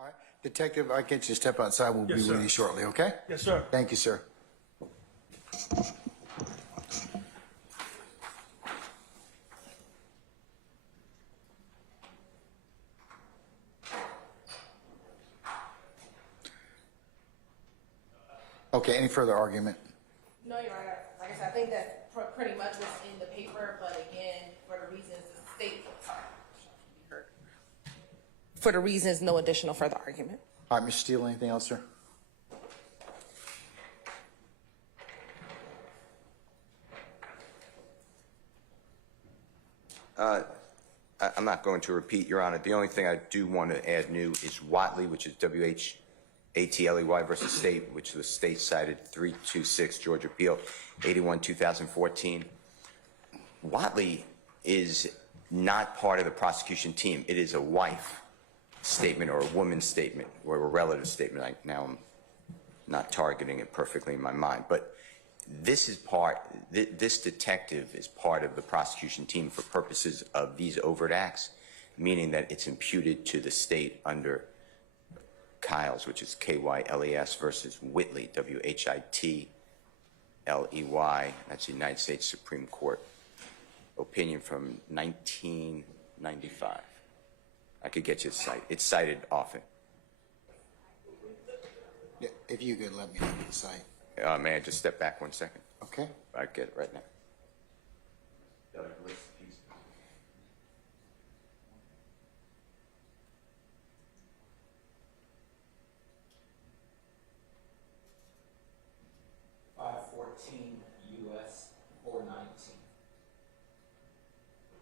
All right, Detective, I get you to step outside. We'll be Yes, sir. with you shortly, okay? Yes, sir. Thank you, sir. Okay, any further argument? No, Your Honor. Like I said, I think that pretty much was in the paper, but again, for the reasons the state, for the reasons, no additional further argument. All right, Mr. Steele, anything else, sir? I'm not going to repeat, Your Honor. The only thing I do want to add new is Watley, which is W-H-A-T-L-E-Y versus State, which the state cited 326 Georgia Appeal 81-2014. Watley is not part of the prosecution team. It is a wife statement or a woman's statement or a relative statement. Now I'm not targeting it perfectly in my mind, but this detective is part of the prosecution team for purposes of these overt acts, meaning that it's imputed to the state under Kyles, which is K-Y-L-E-S, versus Whitley, W-H-I-T-L-E-Y. That's the United States Supreme Court opinion from 1995. I could get you the site. It's cited often. Yeah, if you could let me know the site. May I just step back 1 second? Okay. I get it right now. 514 U.S. 419.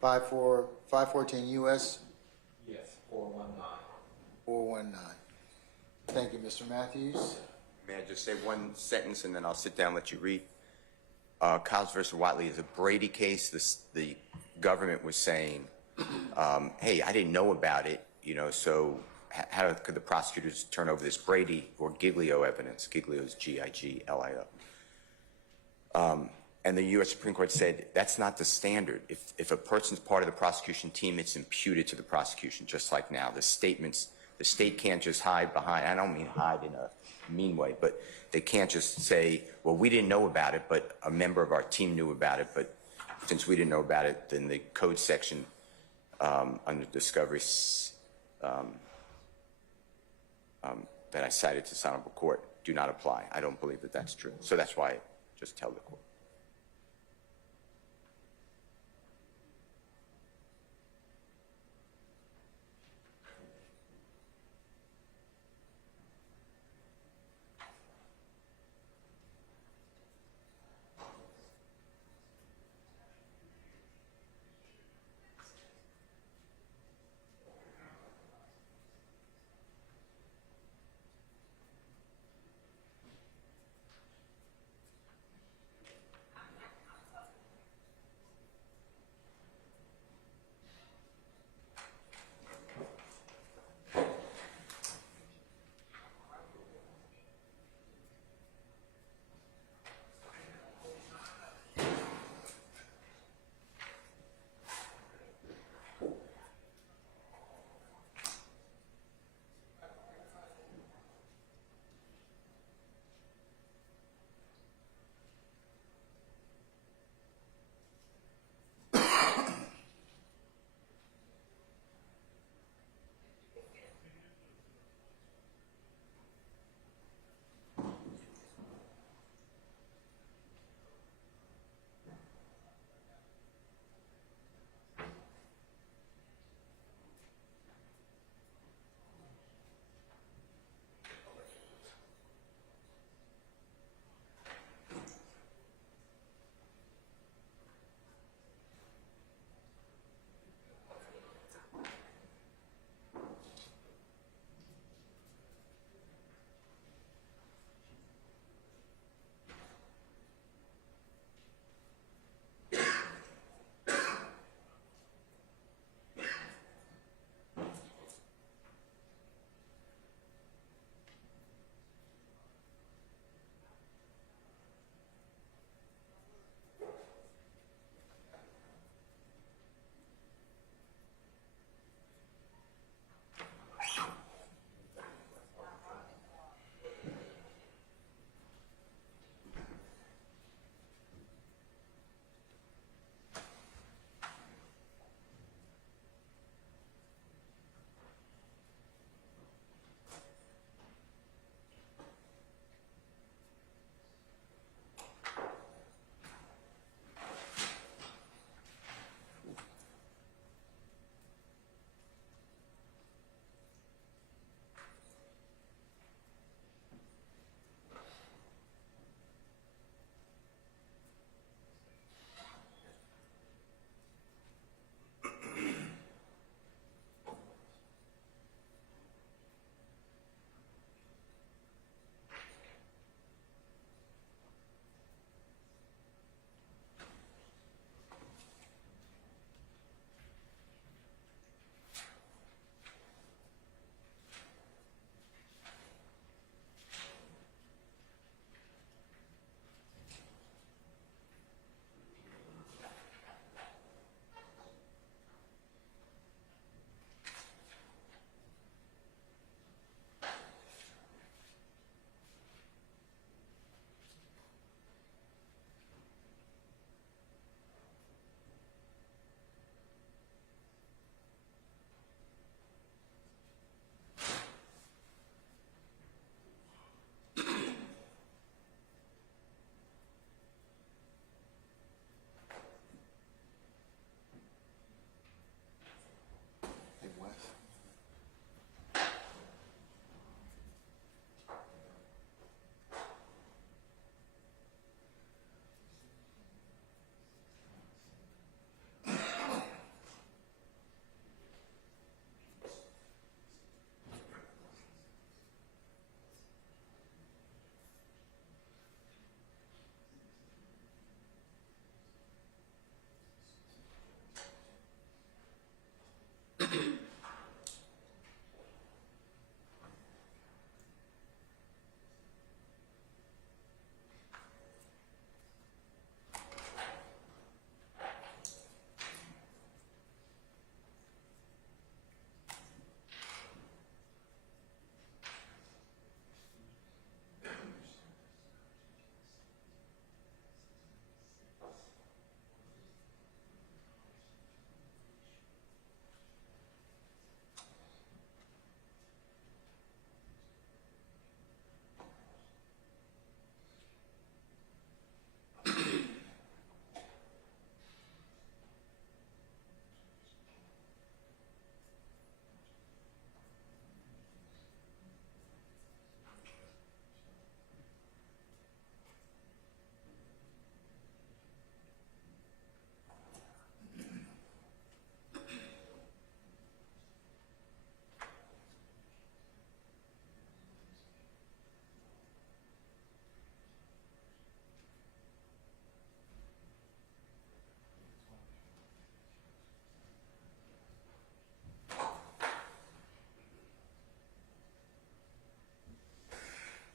514 U.S. Yes, 419. 419. Thank you, Mr. Matthews. May I just say one sentence and then I'll sit down and let you read? Kyles versus Watley is a Brady case. The government was saying, hey, I didn't know about it, so how could the prosecutors turn over this Brady or Giglio evidence? Giglio is G-I-G-L-I-O. And the U.S. Supreme Court said that's not the standard. If a person's part of the prosecution team, it's imputed to the prosecution, just like now. The state can't just hide behind, I don't mean hide in a mean way, but they can't just say, well, we didn't know about it, but a member of our team knew about it, but since we didn't know about it, then the code section under discovery that I cited to Honorable Court do not apply. I don't believe that that's true. So that's why I just tell the court.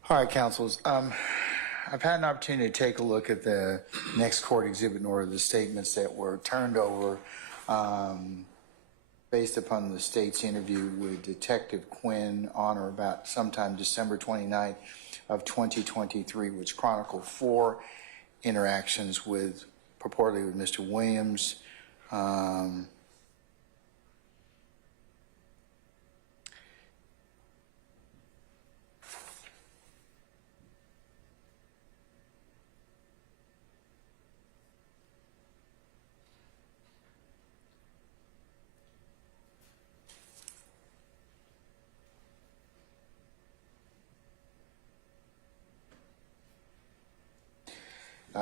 All right, counsels. I've had an opportunity to take a look at the next court exhibit in order, the statements that were turned over based upon the state's interview with Detective Quinn on or about sometime December 29th of 2023, which chronicled 4 interactions with, purportedly with Mr. Williams.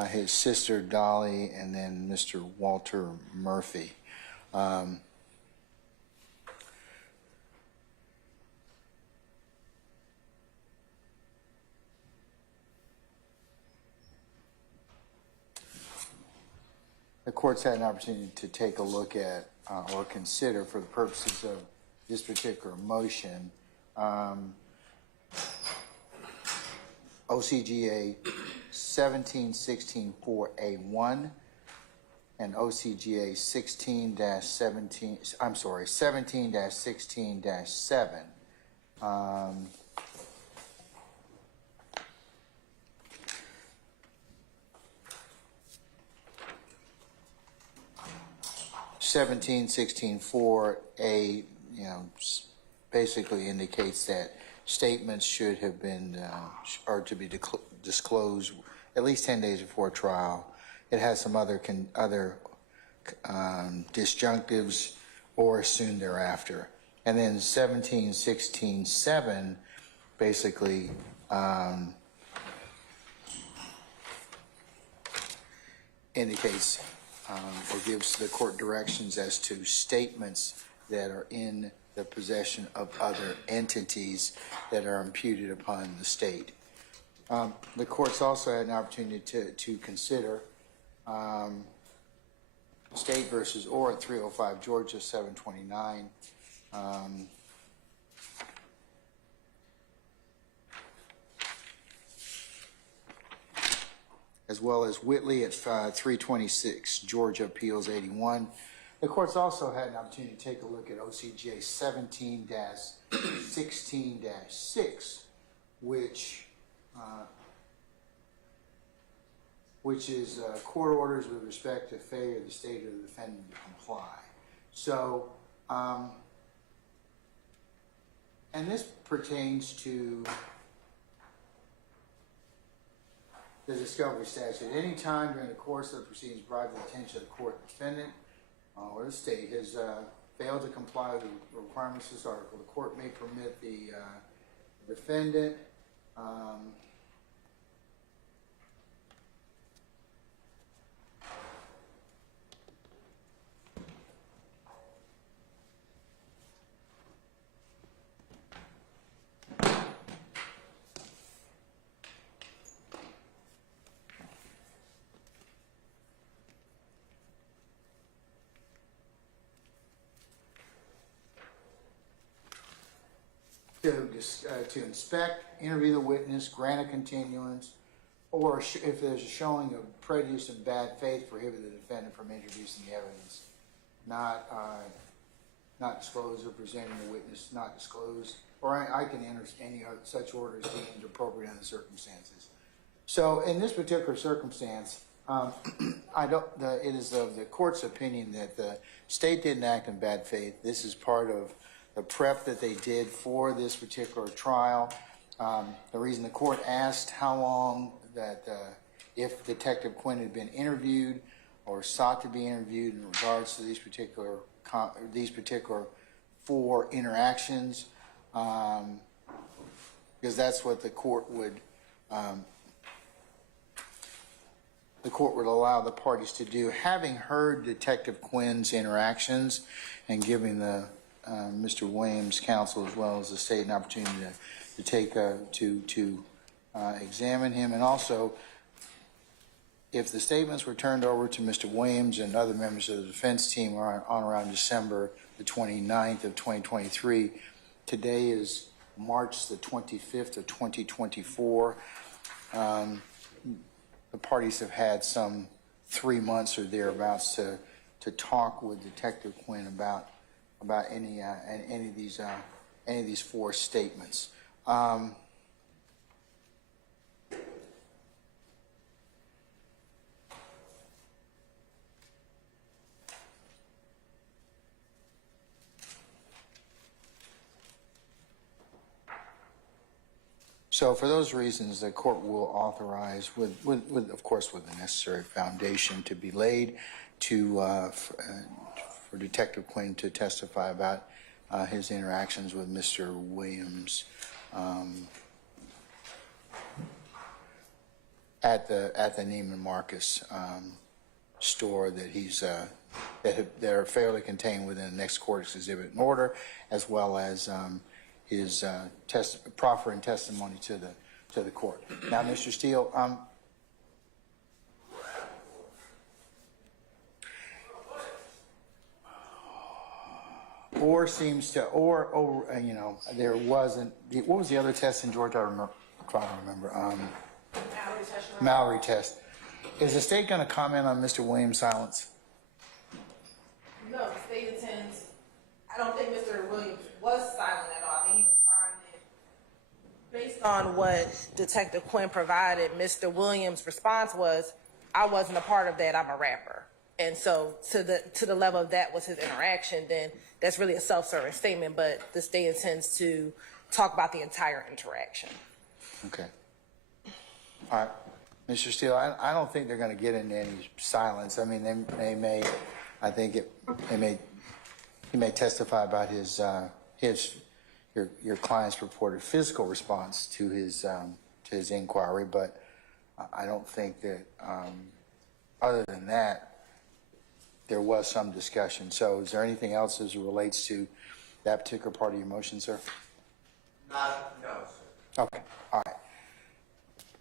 His sister Dolly, and then Mr. Walter Murphy. The court's had an opportunity to take a look at or consider, for the purposes of this particular motion, OCGA 17-16-4A1 and OCGA 17-16-7. Um, 17-16-4A, basically indicates that statements should have been, are to be disclosed at least 10 days before trial. It has some other disjunctives or soon thereafter. And then 17-16-7 basically indicates or gives the court directions as to statements that are in the possession of other entities that are imputed upon the state. The court's also had an opportunity to consider State versus Orr at 305 Georgia 729. As well as Whitley at 326 Georgia Appeals 81. The court's also had an opportunity to take a look at OCGA 17-16-6, which is court orders with respect to failure of the state or the defendant to comply. So, and this pertains to the discovery statute. Any time during the course of the proceedings brought to the attention of the court, defendant or the state has failed to comply with the requirements of this article, the court may permit the defendant to inspect, interview the witness, grant a continuance, or if there's a showing of prejudice and bad faith, prohibit the defendant from introducing the evidence, not disclose or presenting the witness, not disclose, or I can enter any such orders deemed appropriate in the circumstances. So in this particular circumstance, it is of the court's opinion that the state didn't act in bad faith. This is part of the prep that they did for this particular trial. The reason the court asked how long that if Detective Quinn had been interviewed or sought to be interviewed in regards to these particular 4 interactions, because that's what the court would allow the parties to do. Having heard Detective Quinn's interactions and giving the Mr. Williams' counsel as well as the state an opportunity to take to examine him, and also if the statements were turned over to Mr. Williams and other members of the defense team on around December the 29th of 2023, today is March the 25th of 2024. The parties have had some 3 months or thereabouts to talk with Detective Quinn about any of these four statements. So for those reasons, the court will authorize, of course, with the necessary foundation to be laid for Detective Quinn to testify about his interactions with Mr. Williams at the Neiman Marcus store that are fairly contained within the next court's exhibit and order, as well as his proffer and testimony to the court. Now, Mr. Steele, there wasn't. What was the other test in Georgia? I'm trying to remember. Mallory test. Is the state going to comment on Mr. Williams' silence? No, the state intends. I don't think Mr. Williams was silent at all. I think he responded based on what Detective Quinn provided. Mr. Williams' response was, "I wasn't a part of that. I'm a rapper." And so, to the level of that was his interaction. Then that's really a self-serving statement. But the state intends to talk about the entire interaction. Okay. All right, Mr. Steele. I don't think they're going to get into any silence. I mean, they may. I think he may testify about your client's reported physical response to his inquiry, but I don't think that other than that there was some discussion. So, is there anything else as it relates to that particular part of your motion, sir? No, sir. Okay. All right.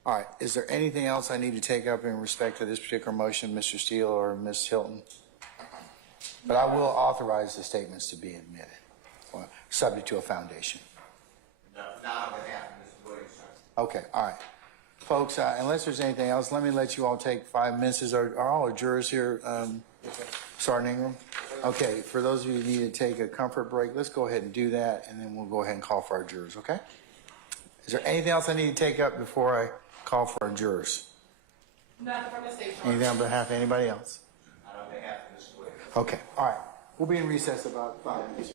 All right. Is there anything else I need to take up in respect to this particular motion, Mr. Steele or Ms. Hilton? But I will authorize the statements to be admitted, subject to a foundation. No, not on behalf of Mr. Williams, sir. Okay, all right. Folks, unless there's anything else, let me let you all take 5 minutes. Are all our jurors here, Sergeant Ingram? Okay, for those of you who need to take a comfort break, let's go ahead and do that, and then we'll go ahead and call for our jurors, okay? Is there anything else I need to take up before I call for our jurors? Nothing from the state. Anything on behalf of anybody else? Not on behalf of Mr. Williams. Okay, all right. We'll be in recess about 5 minutes.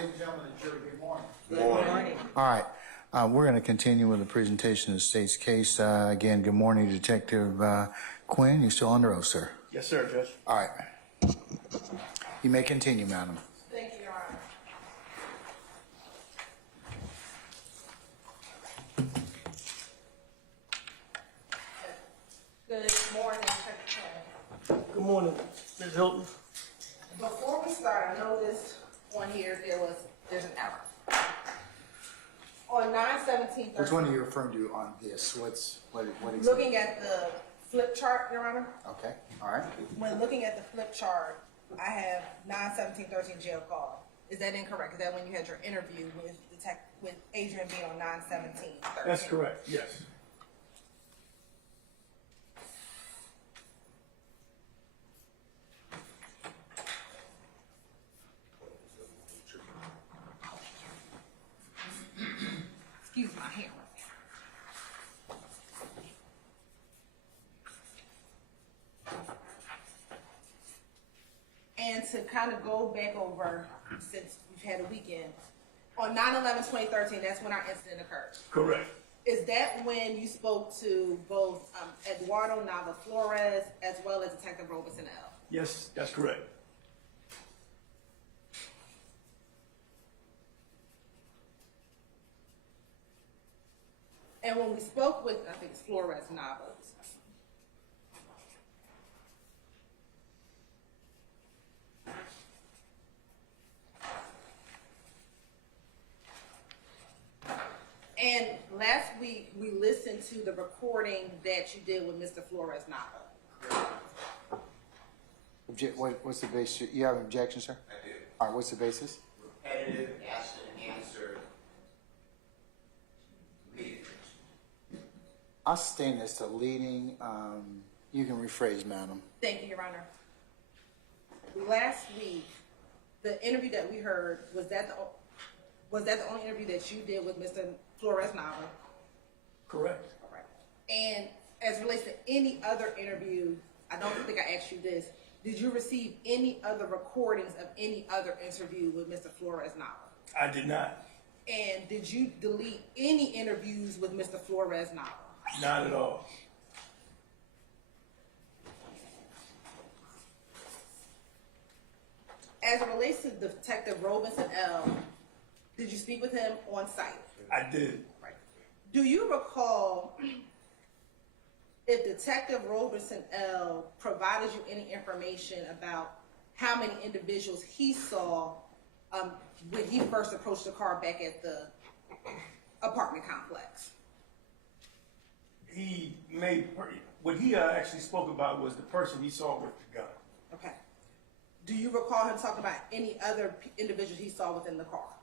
ladies and gentlemen of the jury, good morning. Good morning. All right, we're going to continue with the presentation of the state's case. Again, good morning, Detective Quinn. You're still under oath, sir. Yes, sir, Judge. All right. You may continue, madam. Thank you, Your Honor. Good morning, Secretary. Good morning, Ms. Hilton. Before we start, I noticed on here there's an error. On 9/17/13. Which one are you referring to on this? What exactly? Looking at the flip chart, Your Honor. Okay, all right. When looking at the flip chart, I have 9/17/13 jail call. Is that incorrect? Is that when you had your interview with Adrian B on 9/17/13? That's correct, yes. Excuse my hair. And to kind of go back over, since we've had a weekend, on 9/11/2013, that's when our incident occurred. Correct. Is that when you spoke to both Eduardo Nava Flores as well as Detective Robeson L? Yes, that's correct. And when we spoke with, I think it's Flores Nava. And last week, we listened to the recording that you did with Mr. Flores Nava. What's the basis? You have an objection, sir? I do. All right, what's the basis? Repetitive, asked and answered. Leading. I'll sustain this to leading. You can rephrase, madam. Thank you, Your Honor. Last week, the interview that we heard, was that the only interview that you did with Mr. Flores Nava? Correct. All right. And as it relates to any other interview, I don't think I asked you this, did you receive any other recordings of any other interview with Mr. Flores Nava? I did not. And did you delete any interviews with Mr. Flores Nava? Not at all. As it relates to Detective Robeson L., did you speak with him on site? I did. Right. Do you recall if Detective Robeson L. provided you any information about how many individuals he saw when he first approached the car back at the apartment complex? What he actually spoke about was the person he saw with the gun. Okay. Do you recall him talking about any other individuals he saw within the car?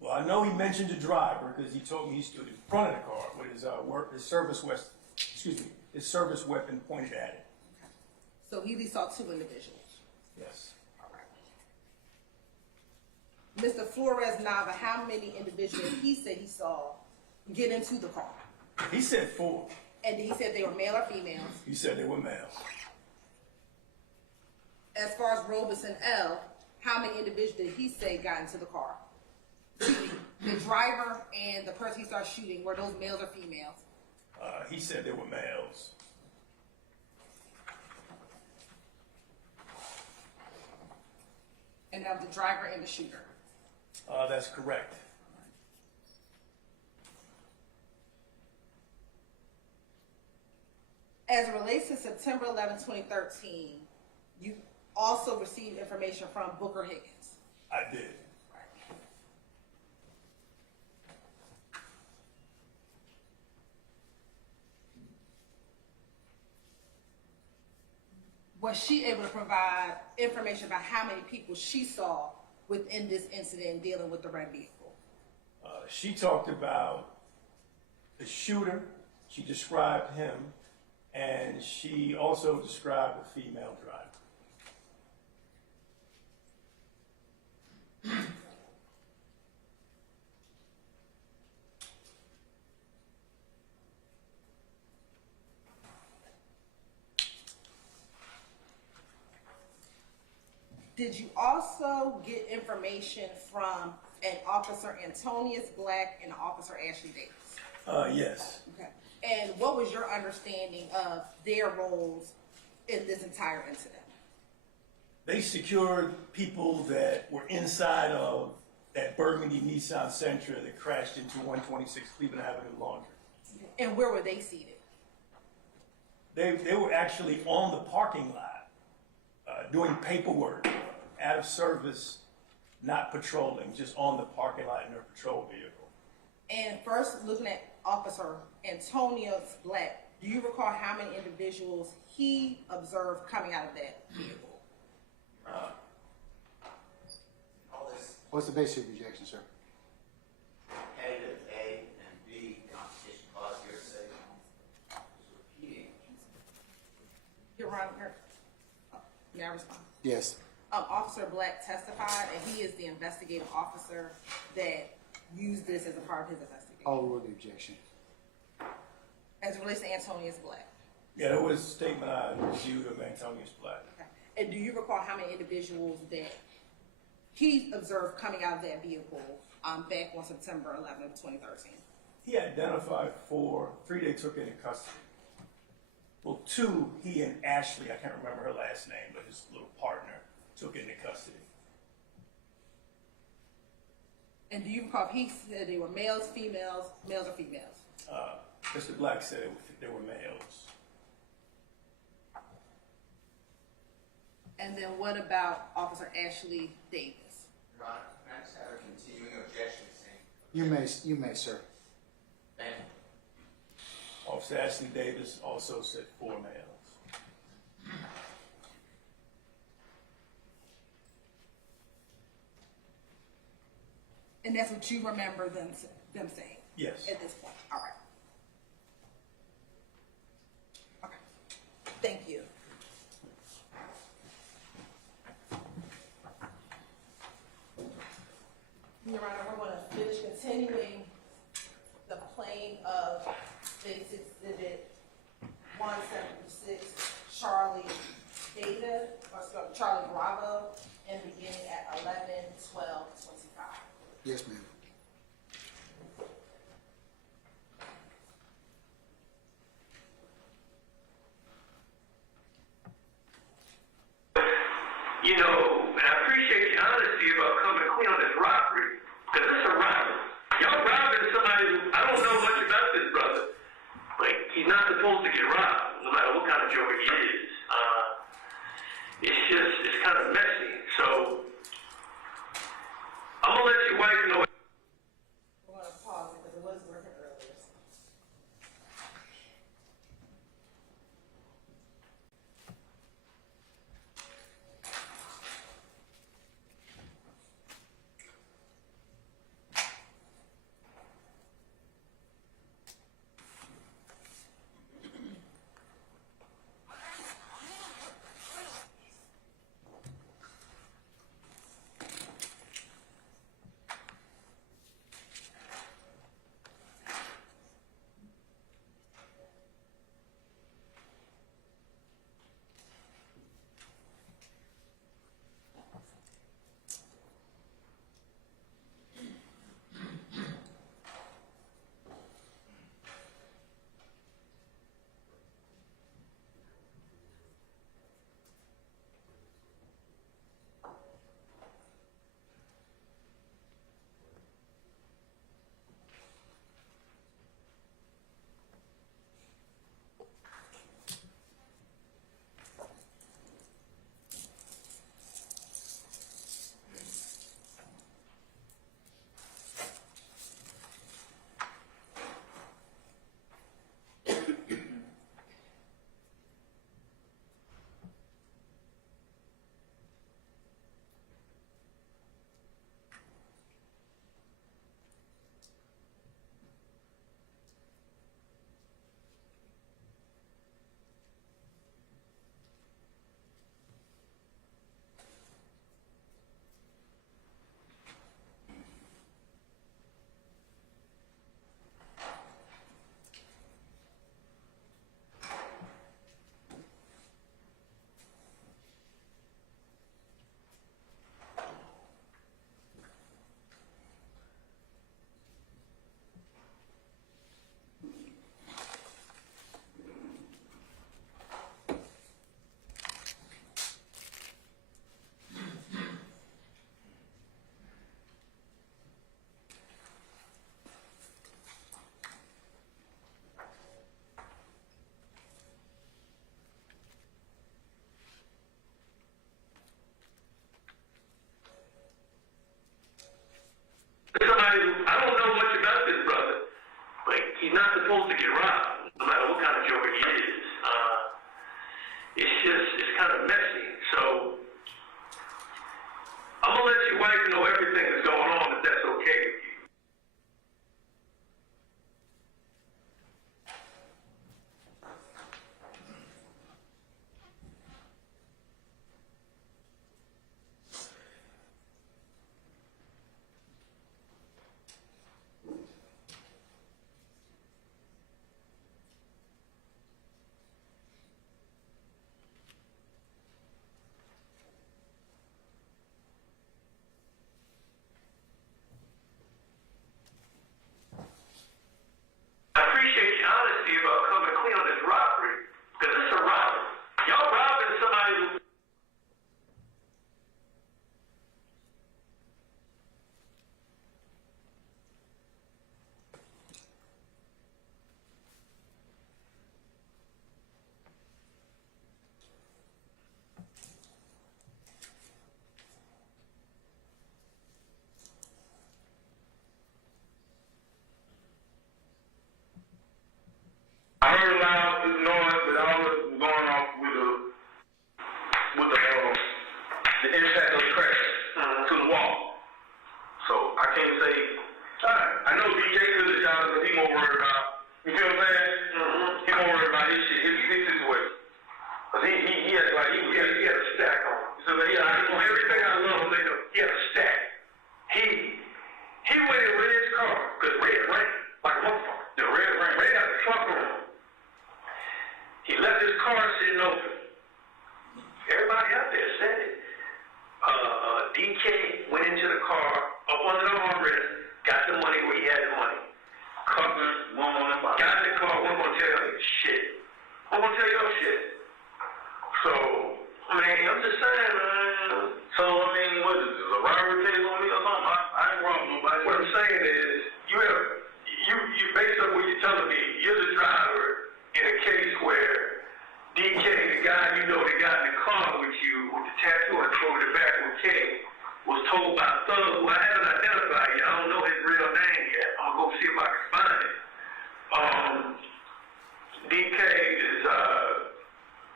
Well, I know he mentioned the driver because he told me he stood in front of the car with his his service weapon pointed at it. Okay. So he at least saw two individuals. Yes. All right. Mr. Flores Nava, how many individuals he said he saw get into the car? He said 4. And he said they were male or females. He said they were males. As far as Robeson L., how many individuals did he say got into the car? The driver and the person he started shooting, were those males or females? He said they were males. And that was the driver and the shooter. That's correct. As it relates to September 11, 2013, you also received information from Booker Higgins. I did. Was she able to provide information about how many people she saw within this incident dealing with the red vehicle? She talked about the shooter. She described him, and she also described the female driver. Did you also get information from an Officer Antonius Black and Officer Ashley Davis? Yes. Okay. And what was your understanding of their roles in this entire incident? They secured people that were inside of that burgundy Nissan Sentra that crashed into 126 Cleveland Avenue Laundry. And where were they seated? They were actually on the parking lot doing paperwork, out of service, not patrolling, just on the parking lot in their patrol vehicle. And first, looking at Officer Antonius Black, do you recall how many individuals he observed coming out of that vehicle? All this What's the basic objection, sir? competitive A and B competition clause hearsay is repeating. Your Honor, may I respond? Yes. Officer Black testified, and he is the investigative officer that used this as a part of his investigation. I'll rule the objection. As it relates to Antonius Black. Yeah, there was a statement I reviewed of Antonius Black. Okay. And do you recall how many individuals that he observed coming out of that vehicle back on September 11th, 2013? He identified 4, 3 they took into custody. Well, 2, he and Ashley, I can't remember her last name, but his little partner, took into custody. And do you recall if he said they were males, females, males or females? Mr. Black said they were males. And then what about Officer Ashley Davis? Your Honor, can I just have a continuing objection saying? You may, sir. Thank you. Officer Ashley Davis also said 4 males. And that's what you remember them saying? Yes. At this point, all right. Okay, thank you. Your Honor, we're going to finish continuing the playing of Exhibit 176, Charlie Bravo, and beginning at 11/12/25. Yes, ma'am. You know, and I appreciate your honesty about coming clean on this robbery, because it's a robbery. Y'all robbing somebody who, I don't know much about this brother, but he's not supposed to get robbed, no matter what kind of joker he is. It's kind of messy. So, I'm going to let your wife know. We're going to pause it because it was working earlier. who I haven't identified yet. I don't know his real name yet. I'm gonna go see if I can find it. DK is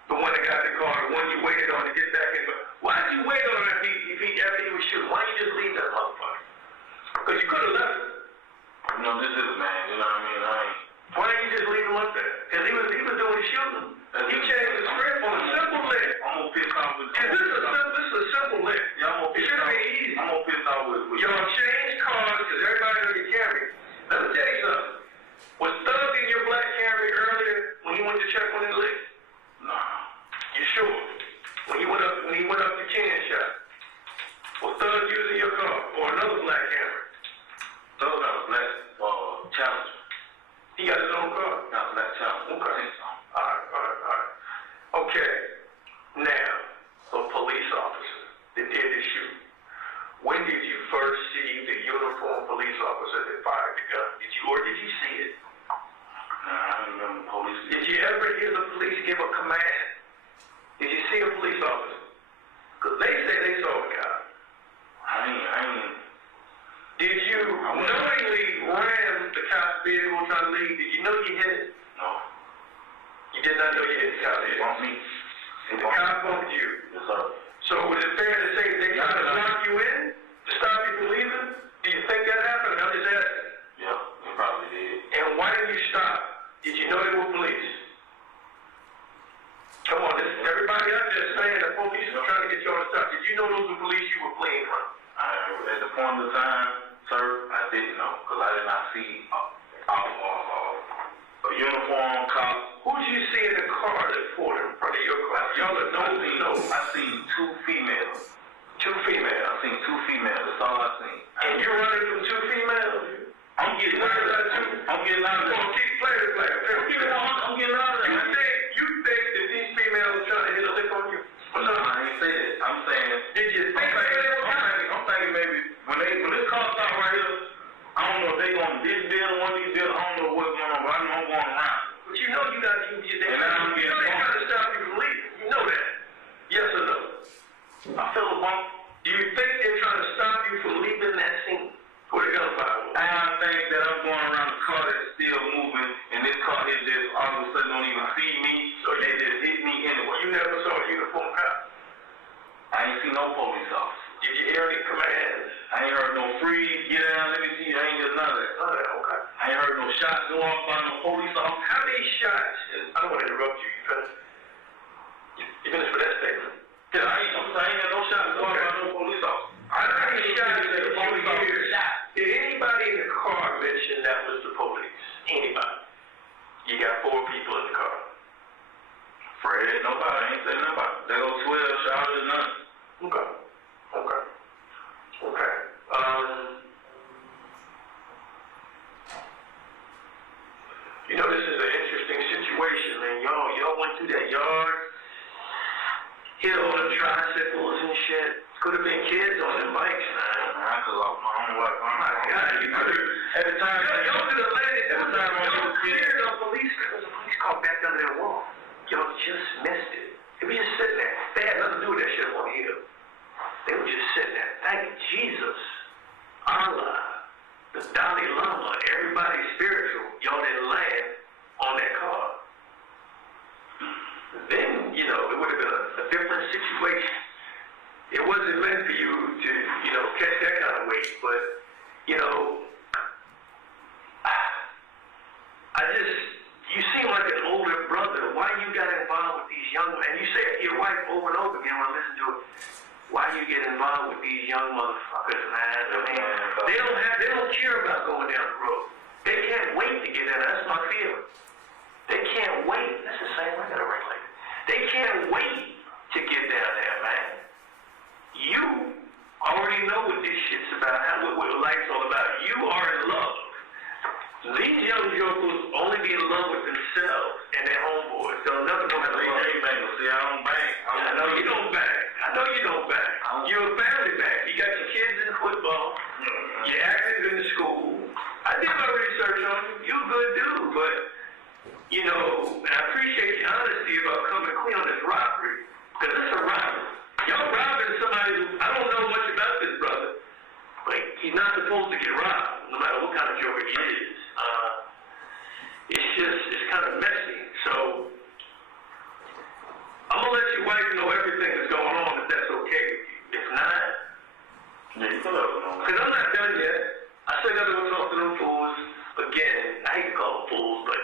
the one that got the car, the one you waited on to get back in. Why'd you wait on him after he was shooting? Why didn't you just leave that motherfucker? Because you could have left him. You know, this is man, you know what I mean? Why didn't you just leave him up there? Because he was doing shooting. He changed the script on a simple lick. I'm gonna piss off with And this is a simple lick. Yeah, I'm gonna piss Should off. be easy. I'm gonna piss off with Y'all change cars because everybody know you Camry. Let me tell you something. Was Thug in your black Camry earlier when he went to check on his lick? Nah. You sure? When he went up the chin shot. Was Thug using your car or another black Camry? Those got a black challenge. He got his own car. Got a black challenge. Okay. I think so. All right. Okay. Now, a police officer that did the shoot. When did you first see the uniformed police officer that fired the gun? Did you see it? Nah, I don't remember police. Did you ever hear the police give a command? Did you see a police officer? Because they say they saw the guy. I ain't. Did you knowingly ram the cop's vehicle trying to leave? Did you know you hit it? No. You did not know you hit the cop's vehicle. Bump me. The cop bumped you. Yes, sir. So was it fair to say they tried to lock you in to stop you from leaving? Do you think that happened? I'm just asking. Yeah, they probably did. And why didn't you stop? Did you know they were police? Come on, everybody out there saying the police were trying to get you on the stop. Did you know those were police you were fleeing from? At the point of time, sir, I didn't know because I did not see a uniform cop. Who did you see in the car that pulled in front of your car? Y'all are I seen two females. Two females. I seen two females. That's all I seen. And you're running from two females? I'm getting out of that too. I'm getting out of that. Come on, keep playing. I'm getting out of that. You think that these females are trying to hit a lick on you? No, I ain't say that. I'm saying. Did you think they were trying? I'm thinking maybe when this car stop right here, I don't know if they going this building, one of these buildings. I don't know what's going on, but I know I'm going around. But you know you got to they're trying to stop you from leaving. You know that. Yes or no? I feel a bump. Do you think they're trying to stop you from leaving that scene where the gunfire was? I think that I'm going around a car that's still moving, and this car is just all of a sudden don't even see me, so they just hit me anyway. You never saw a uniformed cop? I ain't seen no police officer. Did you hear any commands? I ain't heard no freeze, get down, let me see. I ain't heard none of that. None of that, okay. I ain't heard no shots go off by no police officer. How many shots? I don't want to interrupt you. You finished with that statement? Yeah, I ain't had no shots go off by no police officer. How many shots did you hear? Did anybody in the car mention that was the police? Anybody? You got 4 people in the car. Fred, nobody. I ain't said nobody. They go 12 shots or nothing. Okay. You know, this is an interesting situation, man. Y'all went through that yard, hit all the tricycles and shit. Could have been kids on them bikes, man. I could have my own wife. Oh my God, you could have. At the time, Y'all could have landed. Every time I was a kid. There was a police car back under that wall. Y'all just missed it. They were just sitting there. They had nothing to do with that shit on the hill. They were just sitting there. Thank Jesus, Allah, the Dalai Lama, everybody spiritual. Y'all didn't land on that car. Then, it would have been a different situation. It wasn't meant for you to, catch that kind of weight. But, you seem like an older brother. Why you got involved with these young men? You say it to your wife over and over again when I listen to it. Why you get involved with these young motherfuckers, man? I mean, they don't care about going down the road. They can't wait to get in. That's my feeling. They can't wait. That's the same. I got it right like that. They can't wait to get down there, man. You already know what this shit's about, what life's all about. You are in love. These young jokers only be in love with themselves and their homeboys. They'll never know how to love. See, I don't bang. I know you don't bang. You're a family man. You got your kids in football. You're active in the school. I did my research on you. You're a good dude, but, and I appreciate your honesty about coming clean on this robbery, because it's a robbery. Y'all robbing somebody who, I don't know much about this brother, he's not supposed to get robbed, no matter what kind of joker he is. It's kind of messy. So I'm gonna let your wife know everything that's going on, if that's okay with you. If not, Yeah, you can let her know. because I'm not done yet. I still gotta go talk to them fools again. I hate to call them fools, but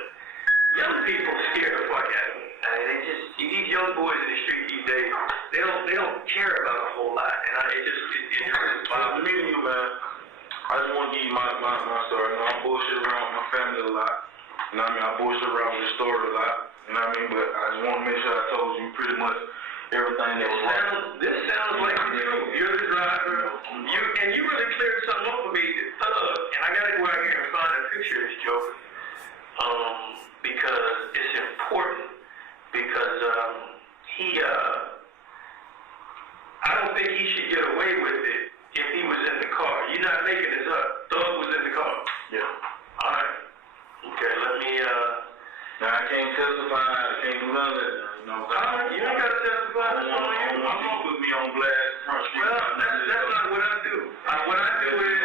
young people scare the fuck out of me. I mean, they just, these young boys in the street these days, they don't care about a whole lot, and it just bothers Me and you, man. I just want to give you my story. You know, I bullshit around with my family a lot. You know what I mean? I bullshit around with the story a lot. You know what I mean? But I just want to make sure I told you pretty much everything that was right. This sounds like you. You're the driver. You really cleared something up for me, and I gotta go out here and find a picture of this joker. Because it's important. Because I don't think he should get away with it if he was in the car. You're not making this up. Thug was in the car. Yeah. All right. Okay, let me. Now, I can't testify. I can't do none of that. You know what I'm saying? You ain't gotta testify. That's on you. I want you to put me on blast front street. Well, that's not what I do. What I do is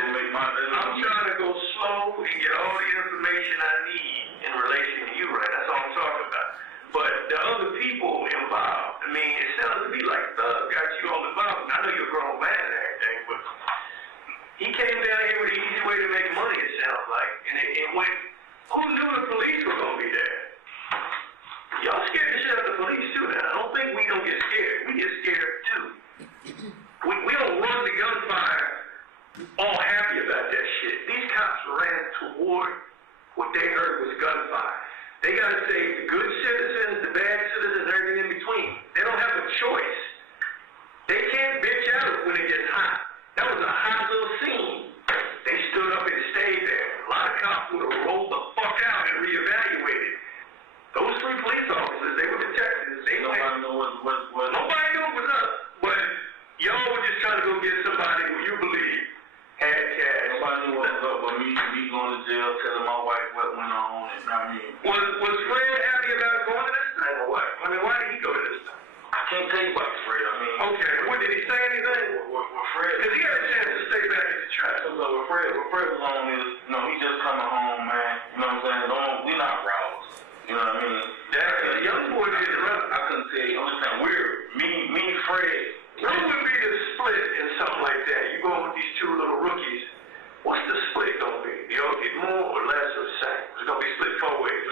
I'm trying to go slow and get all the information I need in relation to you, right? That's all I'm talking about. But the other people involved, I mean, it sounds to me like Thug got you all involved. I know you're a grown man and everything, but he came down here with an easy way to make money, it sounds like. And it went, who knew the police were going to be there? Y'all scared the shit out of the police too now. I don't think we don't get scared. We get scared too. We don't run the gunfire all happy about that shit. These cops ran toward what they heard was gunfire. They got to save the good citizens, the bad citizens, everything in between. They don't have a choice. They can't bitch out when it gets hot. That was a hot little scene. They stood up and stayed there. A lot of cops would have rolled the fuck out and reevaluated. Those 3 police officers, they were detectives. Nobody knew what. Nobody knew it was us. But y'all were just trying to go get somebody who you believe had cash. Nobody knew what was up but me going to jail, telling my wife what went on, and I mean. Was Fred happy about going to this thing or what? I mean, why did he go to this thing? I can't tell you about Fred. I mean. Okay, what did he say anything? With Fred. Because he had a chance to stay back in the trap. So what Fred was on is, you know, he just coming home, man. You know what I'm saying? We not robbers. You know what I mean? The young boy didn't run. I couldn't tell you. I'm just saying, me, Fred. What would be the split in something like that? You go with these 2 little rookies. What's the split gonna be? Y'all get more or less or the same? It's gonna be split 4 ways.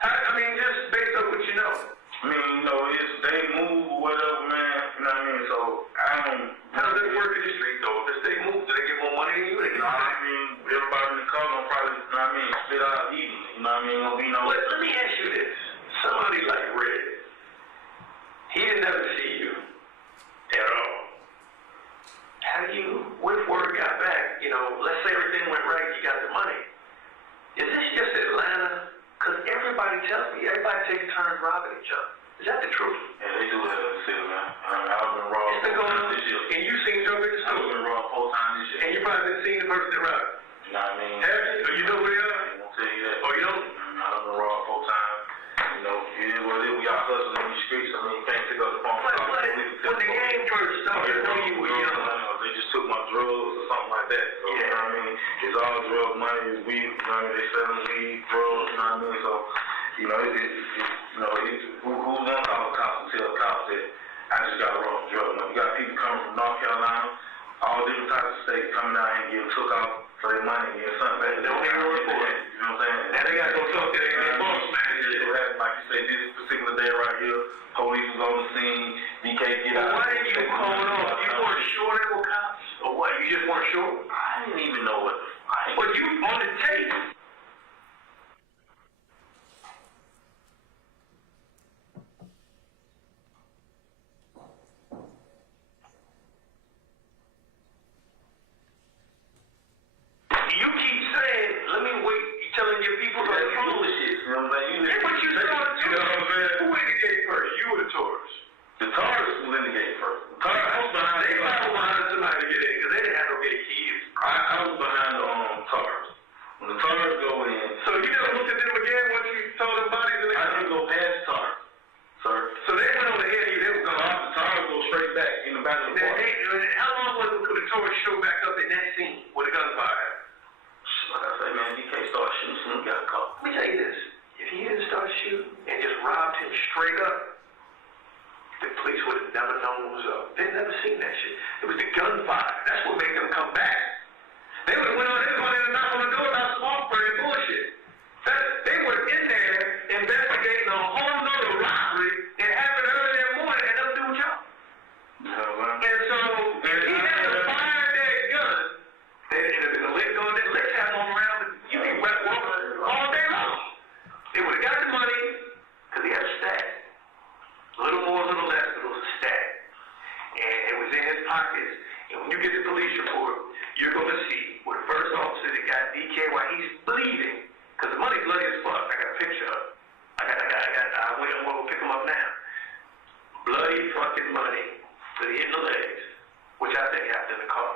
I mean, just based on what you know. I mean, you know, it's they move or whatever, man. You know what I mean? So I don't. How does it work in the street though? If they move, do they get more money than you? You know what I mean? Everybody in the car gonna probably, you know what I mean, split out eating. You know what I mean? Gonna be no. Let me ask you this. Somebody like Red, he didn't ever see you at all. How do you, what if word got back, you know, let's say everything went right, you got the money. Is this just Atlanta? Because everybody tells me, everybody takes turns robbing each other. Is that the truth? Yeah, they do that in the city, man. I've been robbed. It's been going on this year. And you've seen Joe in the store? I've been robbed 4 times this year. And you probably been seeing the person that robbed. You know what I mean? Have you? Or you know where they are? I ain't gonna tell you that. Oh, you don't? I've been robbed 4 times. You know, it is what it is. We got hustling in these streets. I mean, you can't pick up the phone. But when the game first started, I know you were young. They just took my drugs or something like that. So, you know what I mean? It's all drug money, it's weed, you know what I mean? They selling weed, drugs, you know what I mean? So, you know, who's gonna call the cops and tell the cops that I just got a wrong drug money? You got people coming from North Carolina, all different types of states coming out here and getting took off for their money and getting something back. They don't even report. You know what I'm saying? Now they gotta go talk to their boss manager. Like you say, this particular day right here, police was on the scene, you can't get out. Why didn't you call off? You weren't sure they were cops? Or what? You just weren't sure? I didn't even know what. But you on the tape. You keep saying, let me wait. You telling your people to approve this shit. You know what I'm saying? Yeah, but you saw the You know what I'm saying? Who indicated first? You or the tourists? The Taurus was in the gate first. They probably behind somebody to get in because they didn't have no gate keys. I was behind the Taurus. like he's bleeding, because the money's bloody as fuck. I got a picture of it. I went and we'll pick him up now. Bloody fucking money. So he hit in the legs, which I think happened in the car.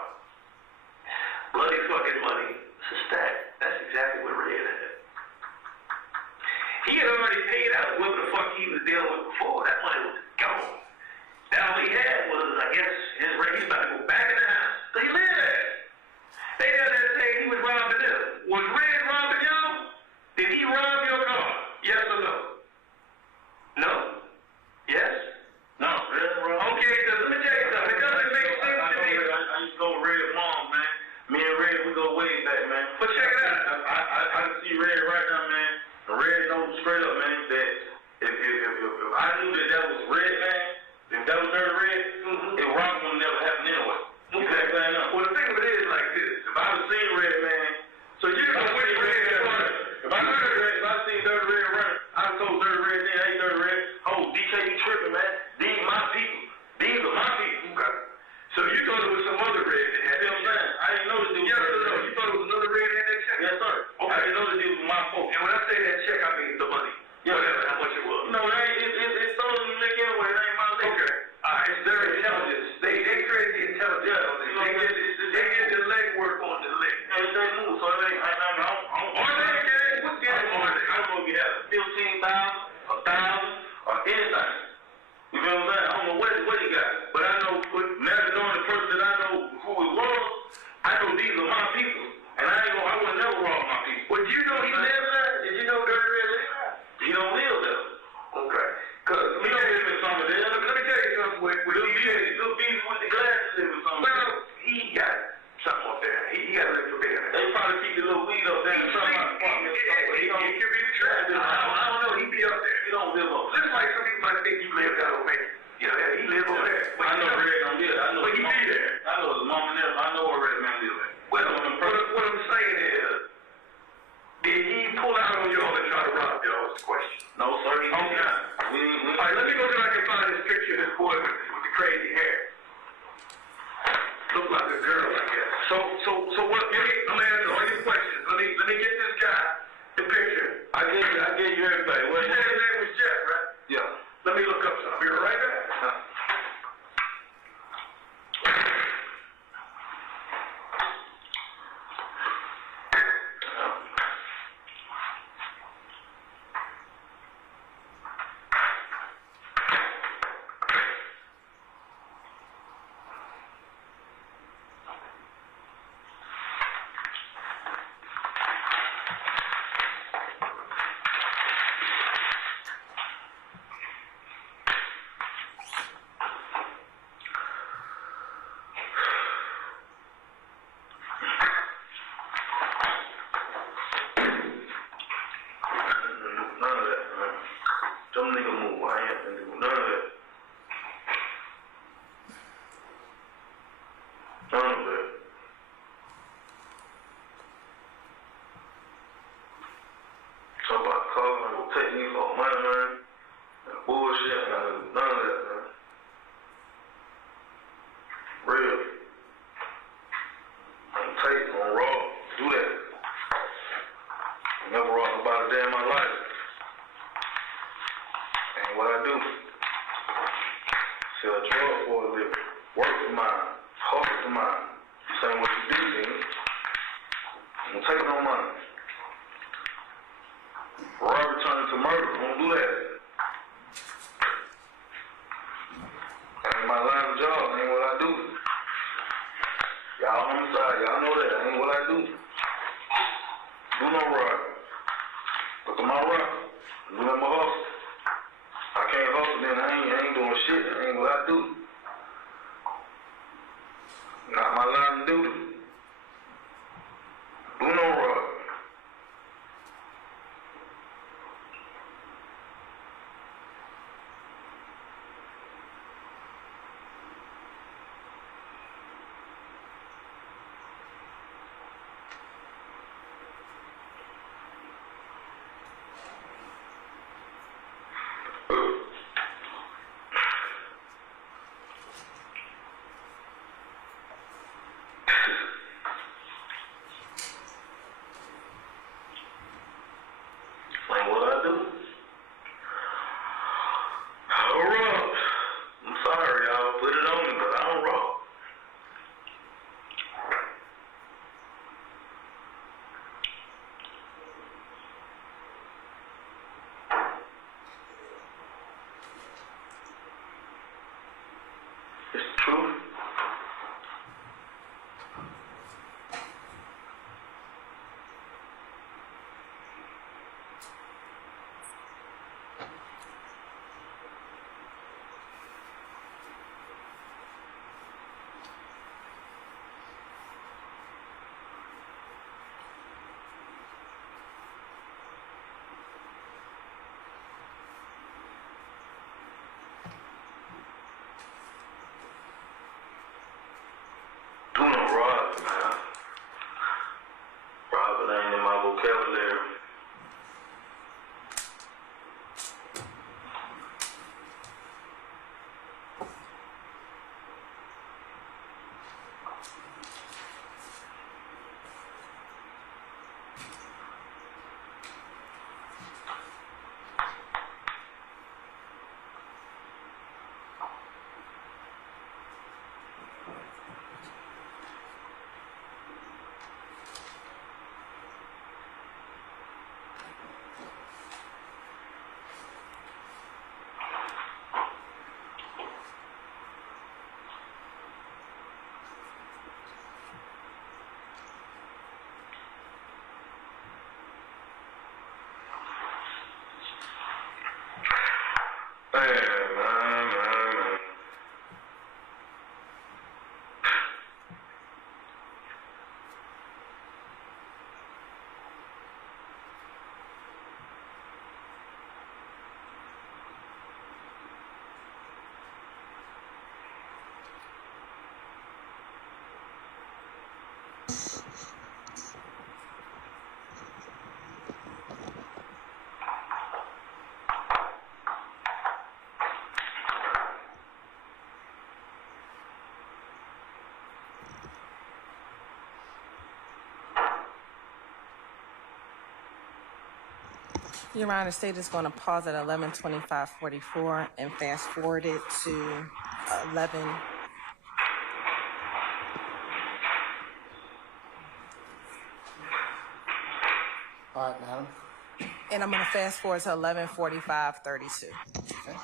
Bloody fucking money. It's a stack. That's exactly what Red had. He had already paid out what the fuck he was dealing with before. That money was gone. Now all he had was, I guess, his rent. He's about to go back in the house. So he lived there. They down there saying he was robbing them. Was Red robbing y'all? Did he rob your car? Yes or no? No? Yes? No, Red robbed. Okay, so let me tell you something. It doesn't make sense to me. I used to go with Red mom, man. Me and Red, we go way back, man. But check it out. I can see Red right now, man. And Red knows straight up, man, that if I knew that was Red, man, if that was Dirty Red, it robbing would never happen anyway. You know what I'm saying? Well, the thing of it is like this. If I was seeing Red, man, So you know which Red is running. if I seen Dirty Red running, I told Dirty Red then, hey, Dirty Red, oh, DK, you tripping, man. These my people. These are my people. Okay. So you thought it was some other Red that had You know what I'm saying? I didn't know this dude. Yes or no? You thought it was another Red that had that check? Yes, sir. Okay. I didn't know this dude was my fault. And when I say that check, I mean the money. Yeah. Whatever, how much it was. No, it's stolen lick anyway. It ain't my lick. Okay. All right, it's their intelligence. They create the intelligence. Yeah. They get the leg work on the lick. And they move, so it ain't, What's getting on it? I don't know if you have 15,000, 1,000, or anything. You know what I'm saying? I don't know what he got. But I know, never knowing the person that I know who it was, I know these are my people. And I would never rob my people. Well, you know he lives there? Did you know Dirty Red lives there? He don't live there. Okay. Because He don't live in some of them. let me tell you something with Little bees with the glasses live in some of them. well, he got something up there. He got a little bit there. They probably keep the little weed up there in some of my apartments. He could be the trash. I don't know. He be up there. He don't live up there. Just like some people might think you live down over there. You know, he live over there. I know Red don't live. I know But he his mom- be there. I know his mom and them. I know where Red Man live at. Well, what I'm saying is, did he pull out on y'all and try to rob y'all? Is the question. No, sir. He Okay. not. All right, let me go see if I can find this picture of this boy with the crazy hair. Look like a girl, I guess. So what? I'm asking all your questions. Let me get this guy the picture. I gave you everything. You said his name was Jeff, right? Yeah. Let me look up something. I'll be right back. None of that, man. Some nigga move. I ain't gonna do none of that. None of that. Talk about calling and take me for money, man. And bullshit. None of that, man. Real. I'm tight, on raw. Do that. Never robbed nobody a day in my life. Ain't what I do. Sell drugs for a living. Work for mine. Hustle for mine. Saying what you do, then. I don't take no money. Robbery turning to murder. Don't do that. That ain't my line of job. That ain't what I do. Y'all on the side. Y'all know that. That ain't what I do. Do no robbery. Look at my rock. Do that my hustle. I can't hustle, then I ain't doing shit. That ain't what I do. Not my line of duty. Do no robbery. True. Do no robbing, man. Robbing ain't in my vocabulary. Man. Your Honor, the state is going to pause at 11:25:44 and fast forward it to 11. All right, madam. And I'm going to fast forward to 11:45:32. Okay.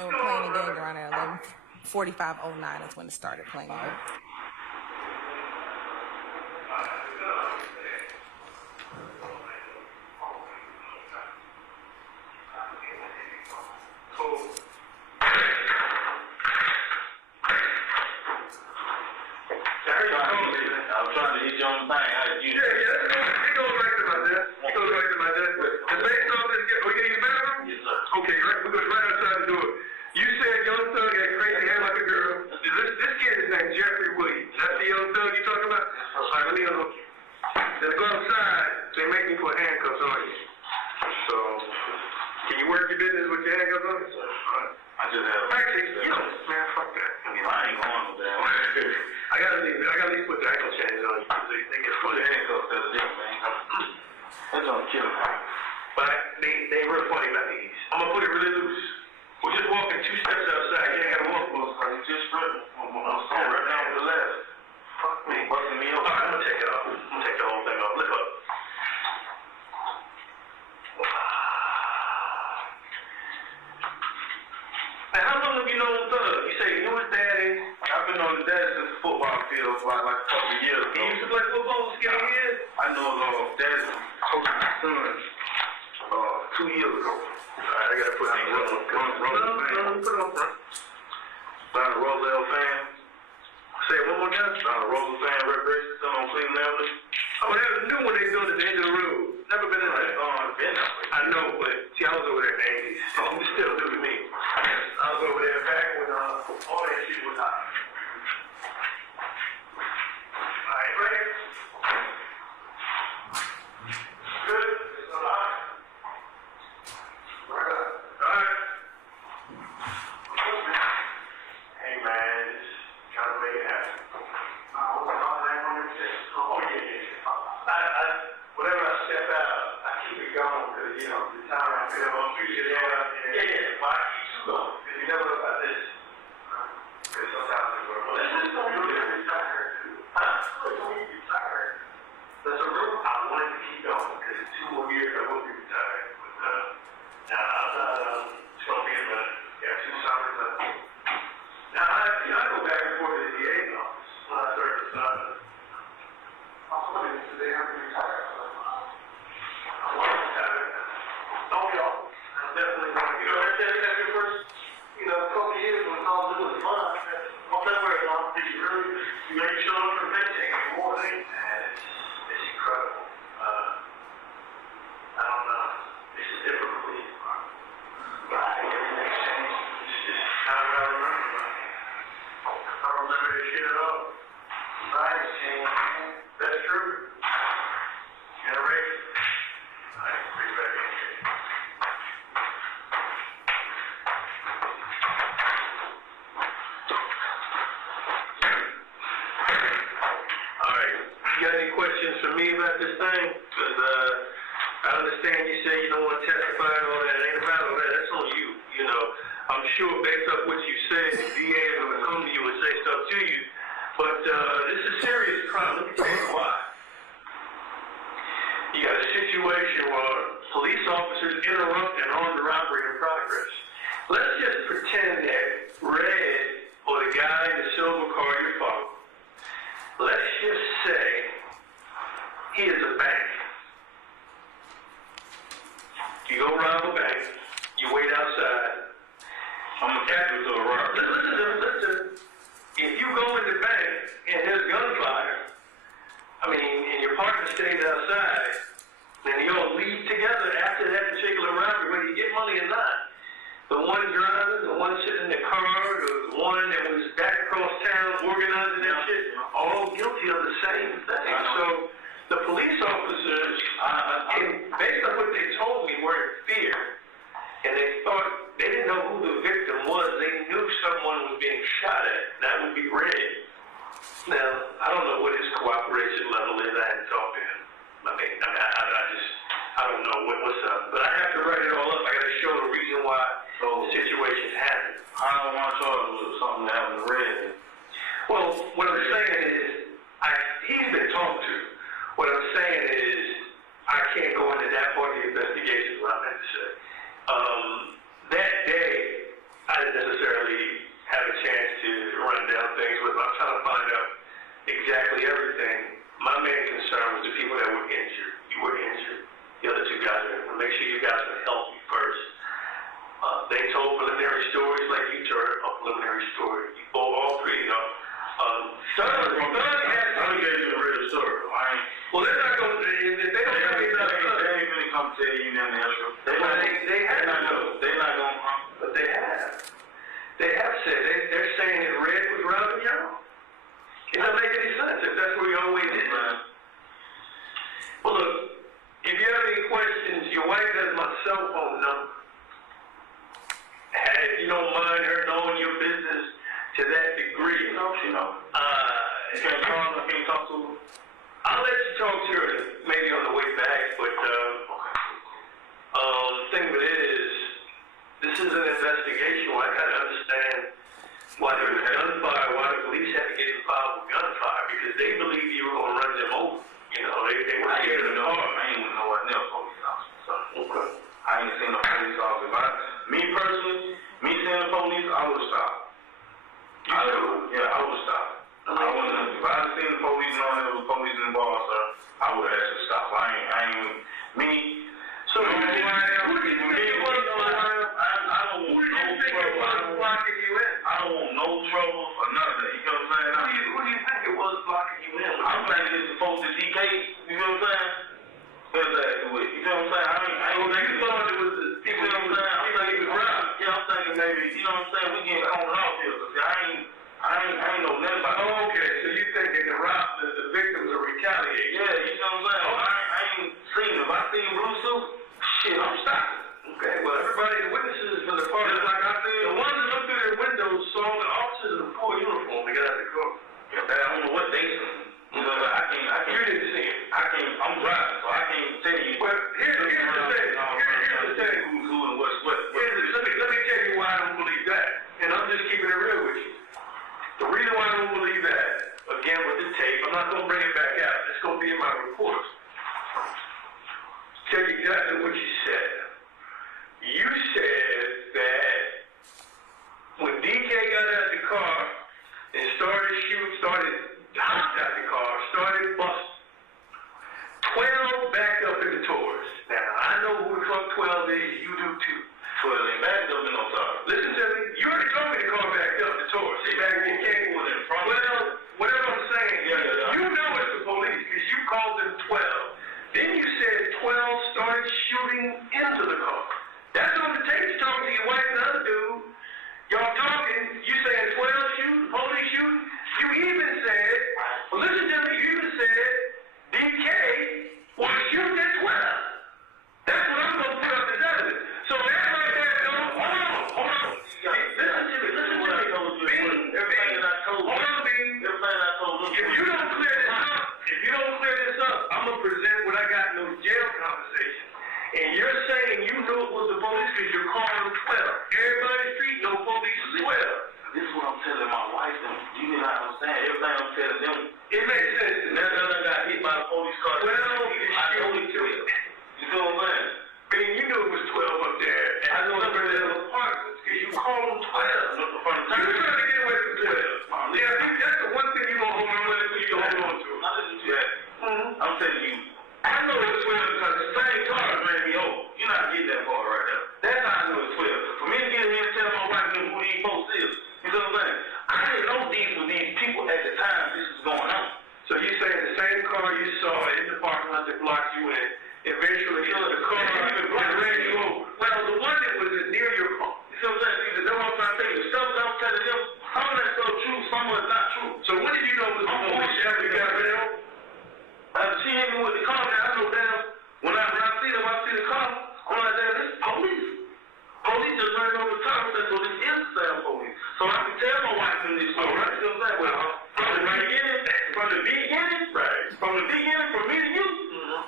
And we're playing again, Your Honor, 11:45:09 is when it started playing. I'm trying to hit you on the thing. How did you? Yeah, it goes right to my desk. It goes right to my desk. And based off this, oh, you need the bathroom? Yes, sir. Okay, right, we're going right outside the door. You said young son got crazy hair like a girl. This kid That's on killing. But they real funny about these. I'm gonna put it really loose. We're just walking 2 steps outside. You ain't gotta walk close. You just running. I'm right down to the left. Fuck me. Busting me up. All right, I'm gonna take it off. I'm gonna take the whole thing off. Lift up. Now, how long have you known Thug? You say you knew his daddy. I've been on the dad since the football field for like a couple of years He ago. used to play football with skinny kids. I know dad coaching my son 2 years ago. All right, I gotta put these on. No, put it on front. Down the Roselle fan. Say it one more time. Down the Roselle fan recreation center on Cleveland Avenue. Oh, that was new when they built at the end of the road. Never been in there. Been that way. I know, but see, I was over there in the 80s. It was still new to me. I was over there back when all that shit was hot. All right, ready? Good? All right. All right. Hey, man, just trying to make it happen. Oh, yeah. Whenever I step out, I keep it going because, you know, the time I feel I'm using it out. Yeah. Well, I keep you going because you never know about this. Because sometimes it works. Well, this is going to be retired. Huh? It's going to be retired. That's a rule. I wanted to keep going because in 2 more years I will be retired. But, now, it's going to be in the, 2 summers left. Now, I go back and forth to the DA's office when I started to start. They have to retire. I want to retire. Don't we all? I definitely want to. You know, that's your first, couple of years when it's all doing fun. Well, that's where it's all. Did you really? You make sure I'm for paycheck anymore. It's incredible. I don't know. It's just different for me. Everything's changed. It's just how I remember. I don't remember this shit at all. Society's changed. That's true. Generation. I agree back in here. All right. You got any questions for me about this thing? Because I understand you say you don't want to testify and all that. It ain't about all that. That's on you. I'm sure based off what you said, the DA is going to come to you and say stuff to you. But this is a serious crime. Let me tell you why. You got a situation where police officers interrupt an armed robbery in progress. Let's just pretend that Red, or the guy in the silver car you follow, let's just say he is a bank. You go rob a bank, you wait outside. I'm a captain to a robbery. Listen. If you go in the bank and there's gunfire, and your partner stays outside, then you all leave together after that particular robbery, whether you get money or not. The one driving, the one sitting in the car, the one that was back across town organizing that shit, all guilty of the same thing. So the police officers, based on what they told me, were in fear. And they didn't know who the victim was. They knew someone was being shot at. That would be Red. Now, I don't know what his cooperation level is. I hadn't talked to him. I don't know what's up. But I have to write it all up. I got to show the reason why the situation happened. I don't want to charge with something that happened to Red. Well, what I'm saying is, he's been talked to. What I'm saying is, I can't go into that part of the investigation, what I meant to say. That day, I didn't necessarily have a chance to run down things with him. I'm trying to find out exactly everything. My main concern was the people that were injured. You were injured. The other 2 guys were. Make sure you guys were healthy first. They told preliminary stories like you told a preliminary story. You all 3, Thug gave you a real story. Well, they're not going to, if they don't tell me about Thug, they ain't really come tell you nothing else. they have not going to come. But they have. They have said, they're saying that Red was robbing y'all. It doesn't make any sense if that's where he always is. Right. Well, look, if you have any questions, your wife has my cell phone number. If you don't mind her knowing your business to that degree, She know. can you talk to her? I'll let you talk to her maybe on the way back, but You know what I'm saying? Exactly. You know what I'm saying? I ain't gonna you thought it was the people. You know what I'm saying? I'm thinking it was robbed. Yeah, I'm thinking maybe. You know what I'm saying? We getting combed off here. Cause I ain't know nothing about. Oh, okay. So you think that the victims are retaliating? Yeah, you know what I'm saying? Oh, I ain't seen them. If I seen blue suit, shit, I'm stopping. Okay. Well, everybody, the witnesses from the party, Just like I said, the ones that looked through their windows saw the officers in full uniform. They got out of the car. Yeah, I don't know what they seen. You know, I can't. You didn't see it. I'm driving, so I can't tell you. Well, here's the thing. Here's the thing. Who and what's what. Let me tell you why I don't believe that. And I'm just keeping it real with you. The reason why I don't believe that, again with the tape, I'm not going to bring it back out. It's going to be in my report. Tell you exactly what you said. You said that when DK got out of the car and started hopped out the car, started busting, 12 backed up in the Taurus. Now, I know who the fuck 12 is, you do too. 12 ain't backed up in no car. Listen to me, you already told me the car backed up, the Taurus. See, back when you came was in front. Well, whatever I'm saying, Yeah. you know it's the police because you called them 12. Then you said 12 started shooting into the car. That's on the tape. You're talking to your wife and the other dude. Y'all talking, you saying 12 shooting, police shooting. You even said, well, listen to me, you even said DK was shooting at 12. That's what I'm going to put up as evidence. So everybody there knows, hold on. Listen to me. What I told you. Everything that I told you. Hold on, Bing. Everything I told you. If you don't clear this up, I'm going to present what I got in those jail conversations. And you're saying you knew it was the police because you're calling them 12. Everybody in the street know police is 12. This is what I'm telling my wife. You need to understand. Everything I'm telling them. It makes sense to me. That other got hit by a police car. Well, I know it's 12. You feel what I'm saying? I mean, you knew it was 12 up there. I know it's number of apartments because you call them 12. Look from the You're trying to get away from 12. Yeah, that's the one thing you're going to hold on to. Not listen to that. I'm telling you. I know it's 12 because the same car ran me over. You're not getting that far right now. That's how I know it's 12. For me to get in here and tell my wife who these folks is, you know what I'm saying? I didn't know these were these people at the time this was going on. So you saying the same car you saw in the parking lot that blocked you in, eventually the car that ran you over. Well, the one that was near your car. You see what I'm saying? See, that's what I'm trying to tell you. The stuff that I'm telling them, some of that stuff true, some of it's not true. So when did you know it was the police after you got ran over? She hit me with the car, man. I know damn. When I see them, I see the car. I'm like, damn, this is police. Police just ran over the car. So this is the same police. So I can tell my wife in this story. Right? You know what I'm saying? Well, from the beginning, from me to you,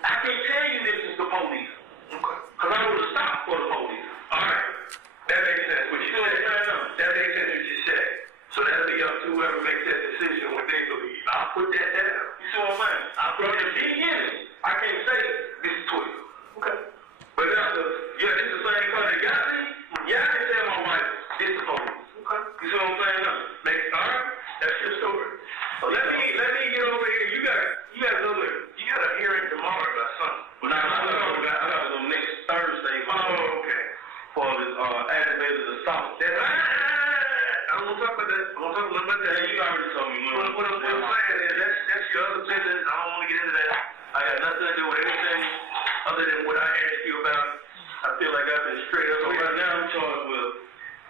I can tell you this is the police. Okay. Because I would have stopped for the police. All right. That makes sense what you said. That makes sense what you said. So that'll be up to whoever makes that decision what they believe. I'll put that down. You see what I'm saying? From the beginning, I can't say this is 12. Okay. But after, yeah, this is the same car that got me. Yeah, I can tell my wife this is the police. Okay. You see what I'm saying? All right. That's your story. So let me get over here. You got a hearing tomorrow about something. Nah, I got to go next Thursday. Oh, okay. For this aggravated assault. I'm gonna talk about that. I'm gonna talk a little bit about that. You already told me. What I'm saying is that's your other business. I don't want to get into that. I got nothing to do with anything other than what I asked you about. I feel like I've been straight up. So right now I'm charged with.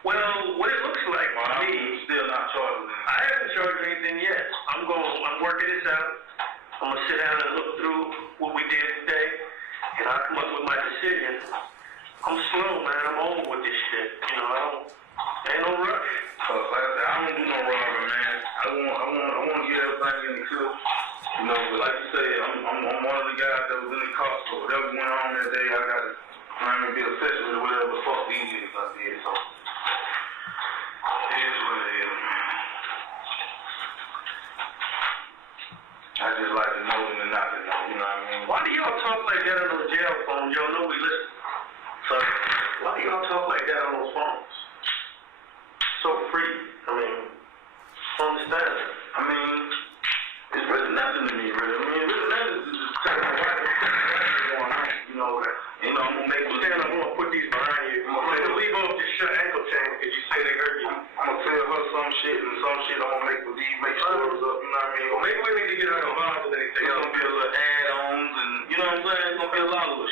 Well, what it looks like to me, I'm still not charged with anything. I haven't charged anything yet. I'm working this out. I'm gonna sit down and look through what we did today, and I'll come up with my decision. I'm slow, man. I'm old with this shit. You know, ain't no rush. Like I said, I don't do no robbery, man. I want to get everybody in the clip. You know, but like you said, I'm one of the guys that was in the car, so whatever went on that day, I got to be obsessed with whatever the fuck these niggas I did, so. It is what it is. I just like to know them and not to know, you know what I mean? Why do y'all talk like that on those jail phones? Y'all know we listen. So, why do y'all talk like that on those phones? So free. I mean, understand. I mean, it's really nothing to me, really. I mean, really nothing is just telling me what's going on, you know. I'm going to make I'm going to put these behind you. I'm going to leave off this short ankle chain because you say they hurt you. I'm going to tell her some shit and some shit I'm going to make stories up, you know what I mean? Well, maybe we need to get her involved with anything It's else. going to be a little add-on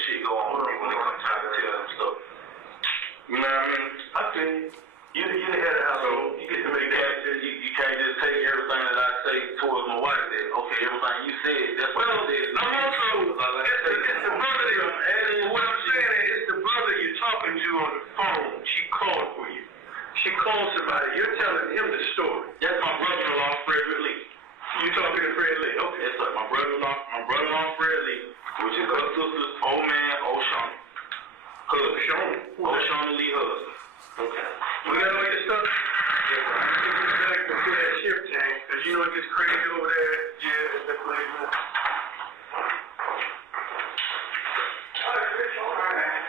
shit go on with me when it comes time to tell them stuff. You know what I mean? I feel you. You're the head of the household. You get to make that decision. You can't just take everything that I say towards my wife. That okay, everything you said, that's what I said. No, it's the brother that, what I'm saying is, it's the brother you're talking to on the phone. She called for you. She called somebody. You're telling him the story. That's my brother-in-law, Frederick Lee. You talking to Fred Lee? Okay. Yes, sir. My brother-in-law, Fred Lee, which is her sister's old man, O'Shawn. O'Shawn Lee husband. Okay. We got all your stuff? Yes, sir. I'm taking you back to that shift tank, because you know it gets crazy over there. Yeah, that's what it is. All right, Rich, all right.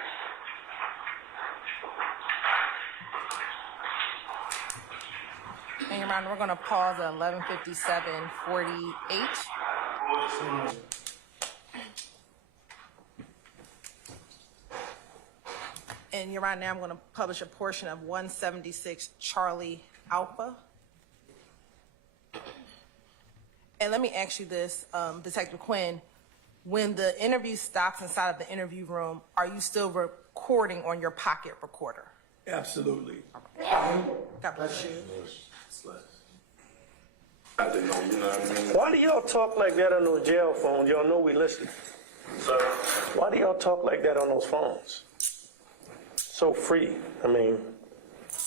And Your Honor, we're going to pause at 11:57:48. And Your Honor, now I'm going to publish a portion of 176 Charlie Alpha. And let me ask you this, Detective Quinn, when the interview stops inside of the interview room, are you still recording on your pocket recorder? Absolutely. God bless you. I didn't know, you know what I mean? Why do y'all talk like that on those jail phones? Y'all know we listen. Sir, Why do y'all talk like that on those phones? So free. I mean, I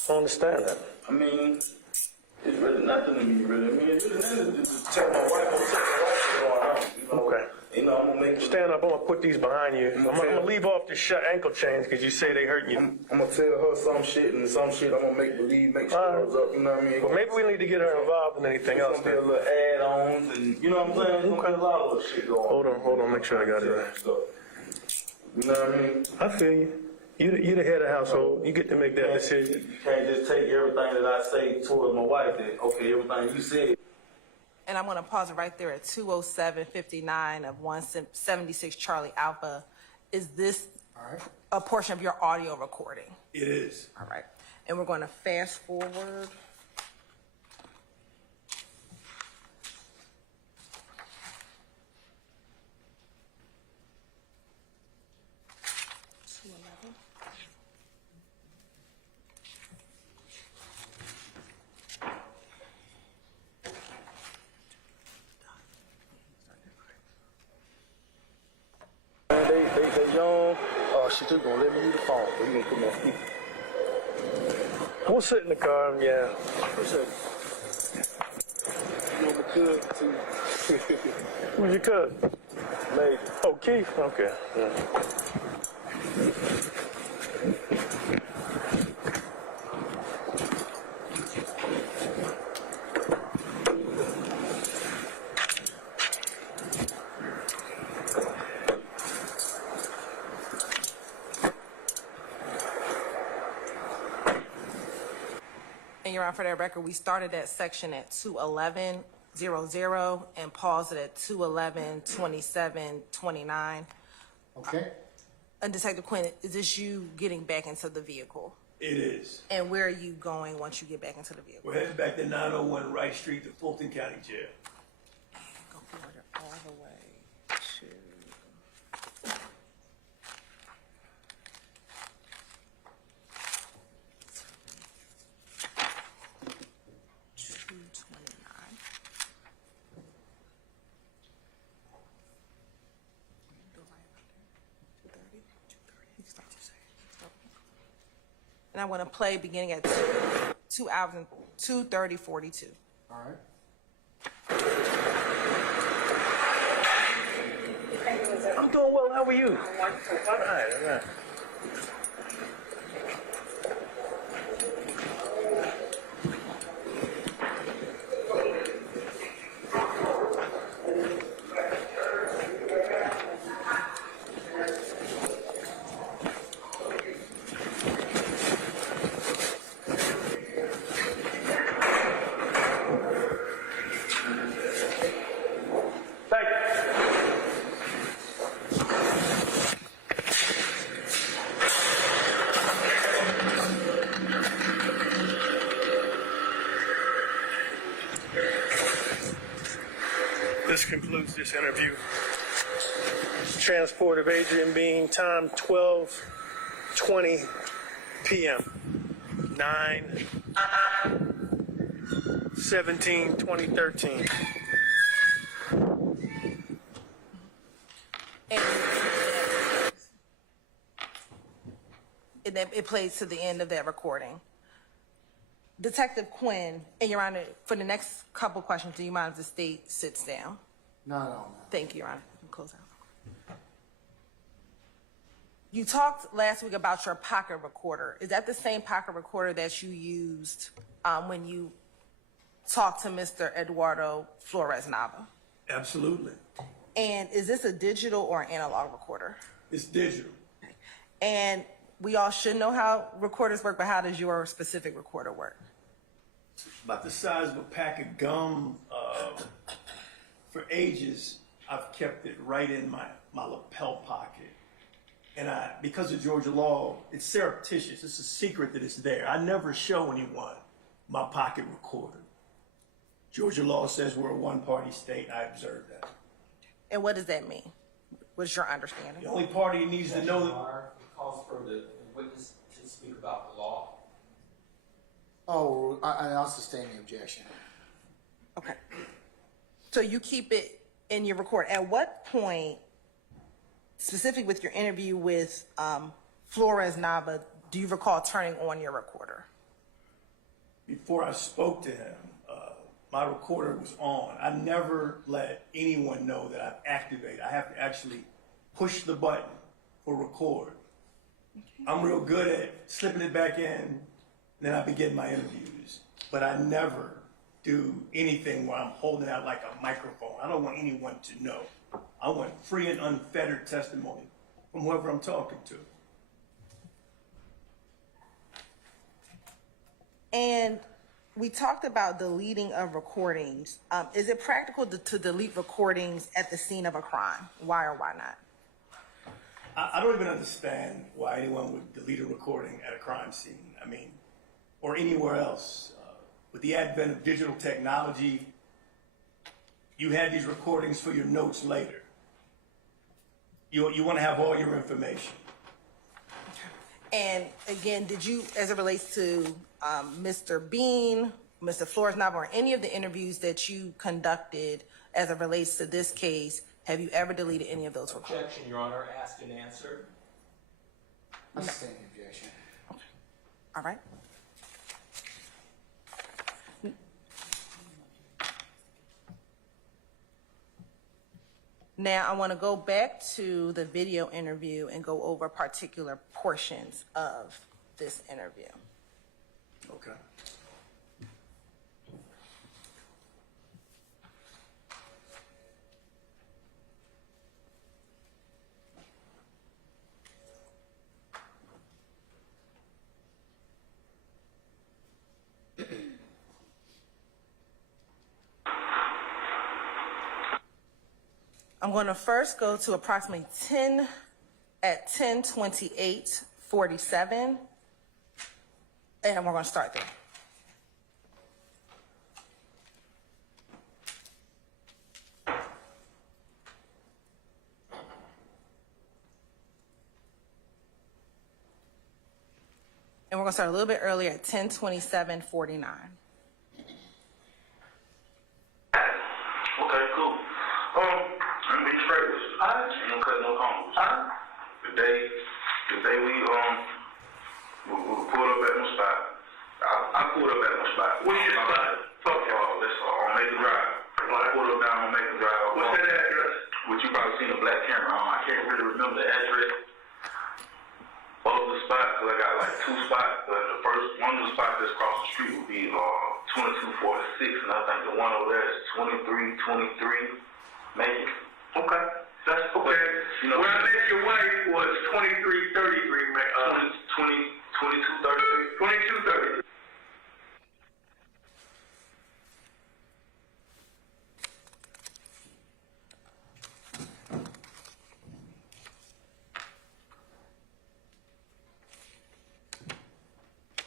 don't understand that. I mean, it's really nothing to me, really. I mean, it's really nothing to just tell my wife, what's going on. You know? Okay. You know, I'm gonna make Stand up. I'm gonna put these behind you. I'm gonna leave off the ankle chains because you say they hurting you. I'm gonna tell her some shit and some shit I'm gonna make believe, make sure it's up. You know what I mean? But maybe we need to get her involved in anything else. It's gonna be a little add-ons and you know what I'm saying? It's gonna be a lot of little shit going on. Hold on. Make sure I got it right. You know what I mean? I feel you. You the head of the household. You get to make that decision. You can't just take everything that I say towards my wife. That okay, everything you said. And I'm going to pause it right there at 2:07:59 of 176 Charlie Alpha. Is this a portion of your audio recording? It is. All right. And we're going to fast forward. They young. Oh, she just gonna let me use the phone. But you gonna put my speaker. We'll sit in the car. Yeah. You know, good too. Who's your cousin? Major. Oh, Keith. Okay. Yeah. Your Honor, for that record, we started that section at 2:11:00 and paused it at 2:11:27:29. Okay? And Detective Quinn, is this you getting back into the vehicle? It is. And where are you going once you get back into the vehicle? We're heading back to 901 Wright Street to Fulton County Jail. Go forward all the way to... And I'm going to play beginning at 2:30:42. All right. I'm doing well. How are you? All right. This concludes this interview. transport of Adrian Bean, time 12:20 p.m. 9/17/2013. And it plays to the end of that recording. Detective Quinn, and Your Honor, for the next couple questions, do you mind if the state sits down? No. Thank you, Your Honor. Close out. You talked last week about your pocket recorder. Is that the same pocket recorder that you used when you talked to Mr. Eduardo Flores Nava? Absolutely. And is this a digital or an analog recorder? It's digital. And we all should know how recorders work, but how does your specific recorder work? About the size of a pack of gum. For ages, I've kept it right in my lapel pocket. And because of Georgia law, it's surreptitious. It's a secret that it's there. I never show anyone my pocket recorder. Georgia law says we're a one-party state. I observe that. And what does that mean? What's your understanding? The only party needs to know that. It calls for the witness to speak about the law. Oh, I'll sustain the objection. Okay. So you keep it in your record. At what point, specifically with your interview with Flores Nava, do you recall turning on your recorder? Before I spoke to him, my recorder was on. I never let anyone know that I've activated. I have to actually push the button for record. I'm real good at slipping it back in, and then I begin my interviews. But I never do anything where I'm holding out like a microphone. I don't want anyone to know. I want free and unfettered testimony from whoever I'm talking to. And we talked about deleting of recordings. Is it practical to delete recordings at the scene of a crime? Why or why not? I don't even understand why anyone would delete a recording at a crime scene. I mean, or anywhere else. With the advent of digital technology, you had these recordings for your notes later. You want to have all your information. And again, did you, as it relates to Mr. Bean, Mr. Flores Nava, or any of the interviews that you conducted as it relates to this case, have you ever deleted any of those recordings? Objection, Your Honor. Asked and answered. I'll sustain the objection. All right. Now, I want to go back to the video interview and go over particular portions of this interview. Okay. I'm going to first go to approximately 10:28:47, and we're going to start there. And we're going to start a little bit earlier at 10:27:49. Okay, cool. Let me be straight with you. Ain't no cut, no corners. The day we pulled up at my spot. I pulled up at my spot. What's your spot? Talk to me. That's on Macon Drive. I pulled up down on Macon Drive. What's that address? Which you probably seen a black camera on. I can't really remember the address of the spot because I got like two spots. But the first one of the spots that's across the street would be 2246, and I think the one over there is 2323 Macon. Okay. That's okay. You know, where I met your wife was 2333, 2233. 2230.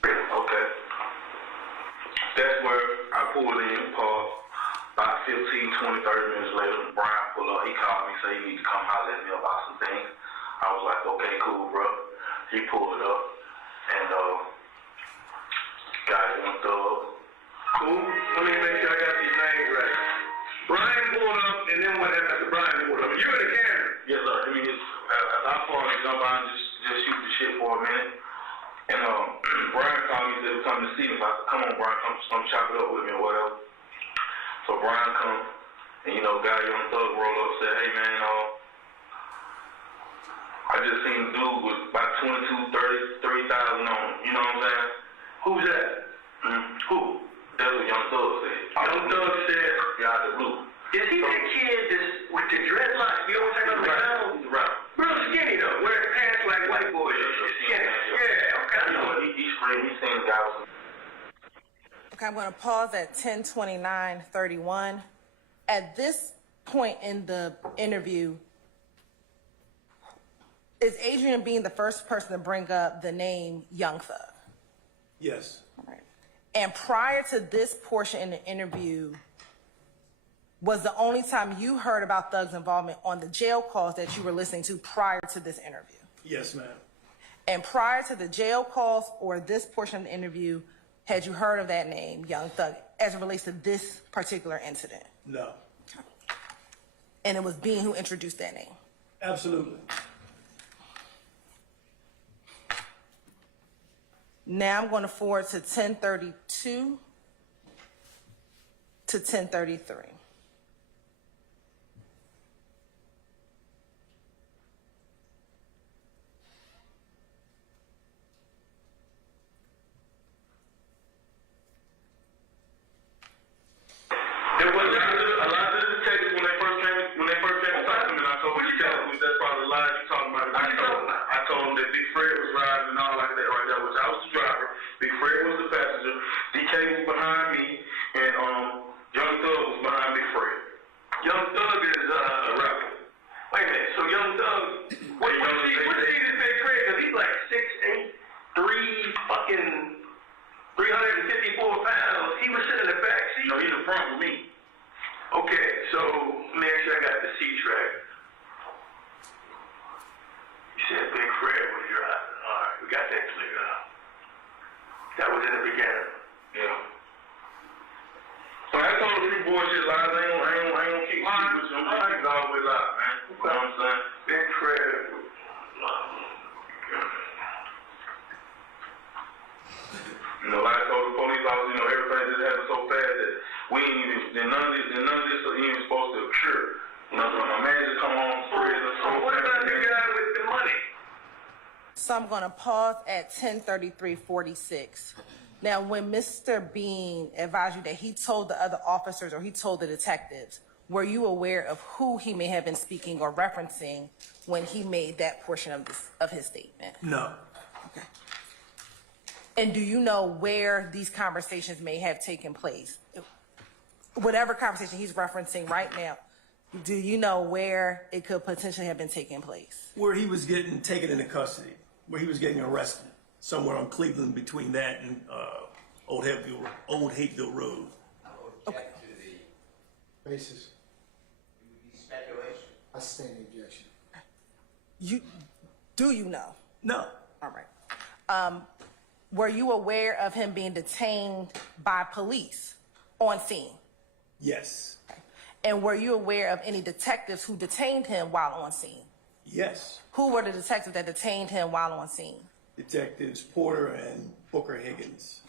Okay. That's where I pulled in, parked. About 15, 20, 30 minutes later, Brian pulled up. He called me, said he need to come holler at me about some I was like, okay, cool, bro. He pulled up, and got him thug. Cool. Let me make sure I got these names right. Brian pulled up, and then what happened after Brian pulled up? You in the camera? Yes, sir. I mean, I pulled him, jump out and just shoot the shit for a minute. And Brian called me, said, come to see me. So I said, come on, Brian, come chop it up with me or whatever. So Brian come, and got Young Thug roll up, said, hey man, I just seen a dude with about 30,000 on him. You know what I'm saying? Who's that? Who? That's what Young Thug said. Young Thug said. Yeah, out the blue. Is he that kid with the dreadlocks? You always talking about McDonald's? He's right. Real skinny though, wearing pants like white boys. Skinny. Yeah, okay. I know. He's screaming. He's saying the guy was. Okay, I'm going to pause at 10:29:31. At this point in the interview, is Adrian being the first person to bring up the name Young Thug? Yes. All right. And prior to this portion in the interview, was the only time you heard about Thug's involvement on the jail calls that you were listening to prior to this interview? Yes, ma'am. And prior to the jail calls or this portion of the interview, had you heard of that name, Young Thug, as it relates to this particular incident? No. And it was Bean who introduced that name? Absolutely. Now I'm going to forward to 10:32 to 10:33. There was a lot of the detectives when they first came to talk to me, and I told them that's probably the lies you talking about. I told them that Big Fred was riding and all like that right there, which I was the driver. Big Fred was the passenger. DK was behind me, and Young Thug was behind Big Fred. Young Thug is A rapper. wait a minute. So Young Thug, what seed is Big Fred? Because he's like 6'8", 354 pounds. He was sitting in the back seat. No, he's in front with me. Okay, so make sure I got the C-track. You said Big Fred was driving. All right, we got that cleared up. That was in the beginning. Yeah. So I told him these bullshit lies. I ain't gonna keep lying with you. I'm always lie, man. You know what I'm saying? Big Fred. Like I told the police officer, everything just happened so fast that we ain't even, none of this even supposed to occur. So my man just come on spread and So what about the guy with the money? So I'm going to pause at 10:33:46. Now, when Mr. Bean advised you that he told the other officers or he told the detectives, were you aware of who he may have been speaking or referencing when he made that portion of his statement? No. Okay. And do you know where these conversations may have taken place? Whatever conversation he's referencing right now, do you know where it could potentially have been taking place? Where he was getting taken into custody, where he was getting arrested, somewhere on Cleveland between that and Old Hateville Road. I would object to the Basis. it would be speculation. I sustain the objection. Do you know? No. All right. Were you aware of him being detained by police on scene? Yes. And were you aware of any detectives who detained him while on scene? Yes. Who were the detectives that detained him while on scene? Detectives Porter and Booker Higgins.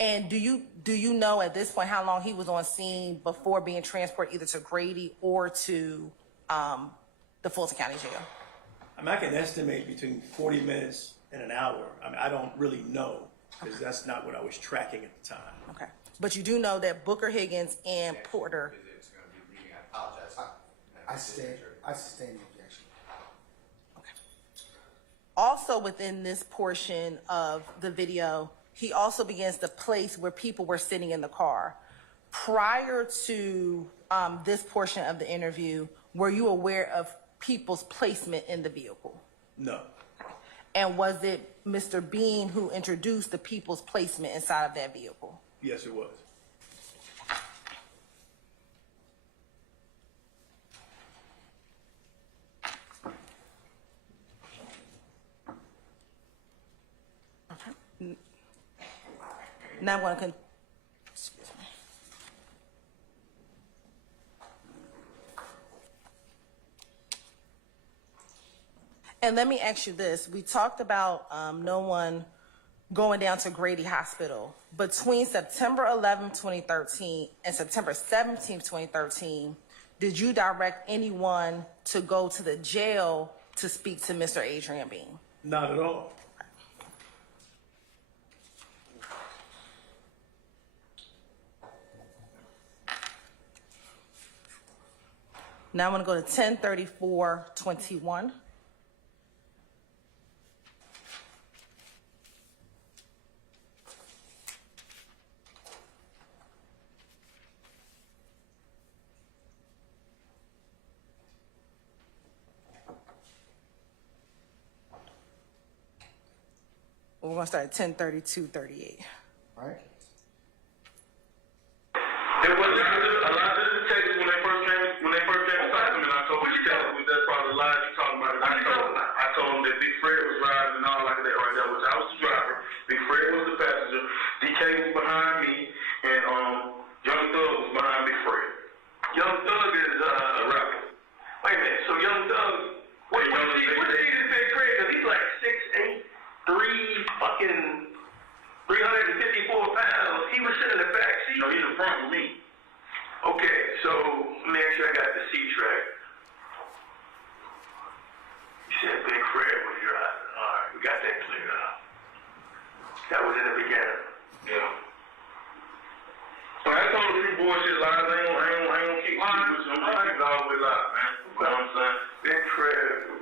And do you know at this point how long he was on scene before being transported either to Grady or to the Fulton County Jail? I can estimate between 40 minutes and an hour. I don't really know because that's not what I was tracking at the time. Okay. But you do know that Booker Higgins and Porter. It's going to be reading. I apologize. I sustain the objection. Okay. Also within this portion of the video, he also begins to place where people were sitting in the car. Prior to this portion of the interview, were you aware of people's placement in the vehicle? No. And was it Mr. Bean who introduced the people's placement inside of that vehicle? Yes, it was. Now I'm going to, excuse me. And let me ask you this. We talked about no one going down to Grady Hospital. Between September 11, 2013 and September 17, 2013, did you direct anyone to go to the jail to speak to Mr. Adrian Bean? Not at all. Now I'm going to go to 1034-21. We're going to start at 1032-38. Right? It was a lot of the detectives when they first came to talk to me, and I told them that's probably the lies you talking about. I told them that Big Fred was riding and all like that right there, which I was the driver. Big Fred was the passenger. DK was behind me, and Young Thug was behind Big Fred. Young Thug is a rapper. Wait a minute. So Young Thug, what stage is Big Fred? Because he's like 6'8", 354 pounds. He was sitting in the back seat. No, he's in front with me. Okay, so let me make sure I got the C-track. You said Big Fred was driving. All right, we got that cleared up. That was in the beginning. Yeah. So I told a few bullshit lies. I ain't gonna keep you with them. I'm keep it all the way live, man. You know what I'm saying? Big Fred.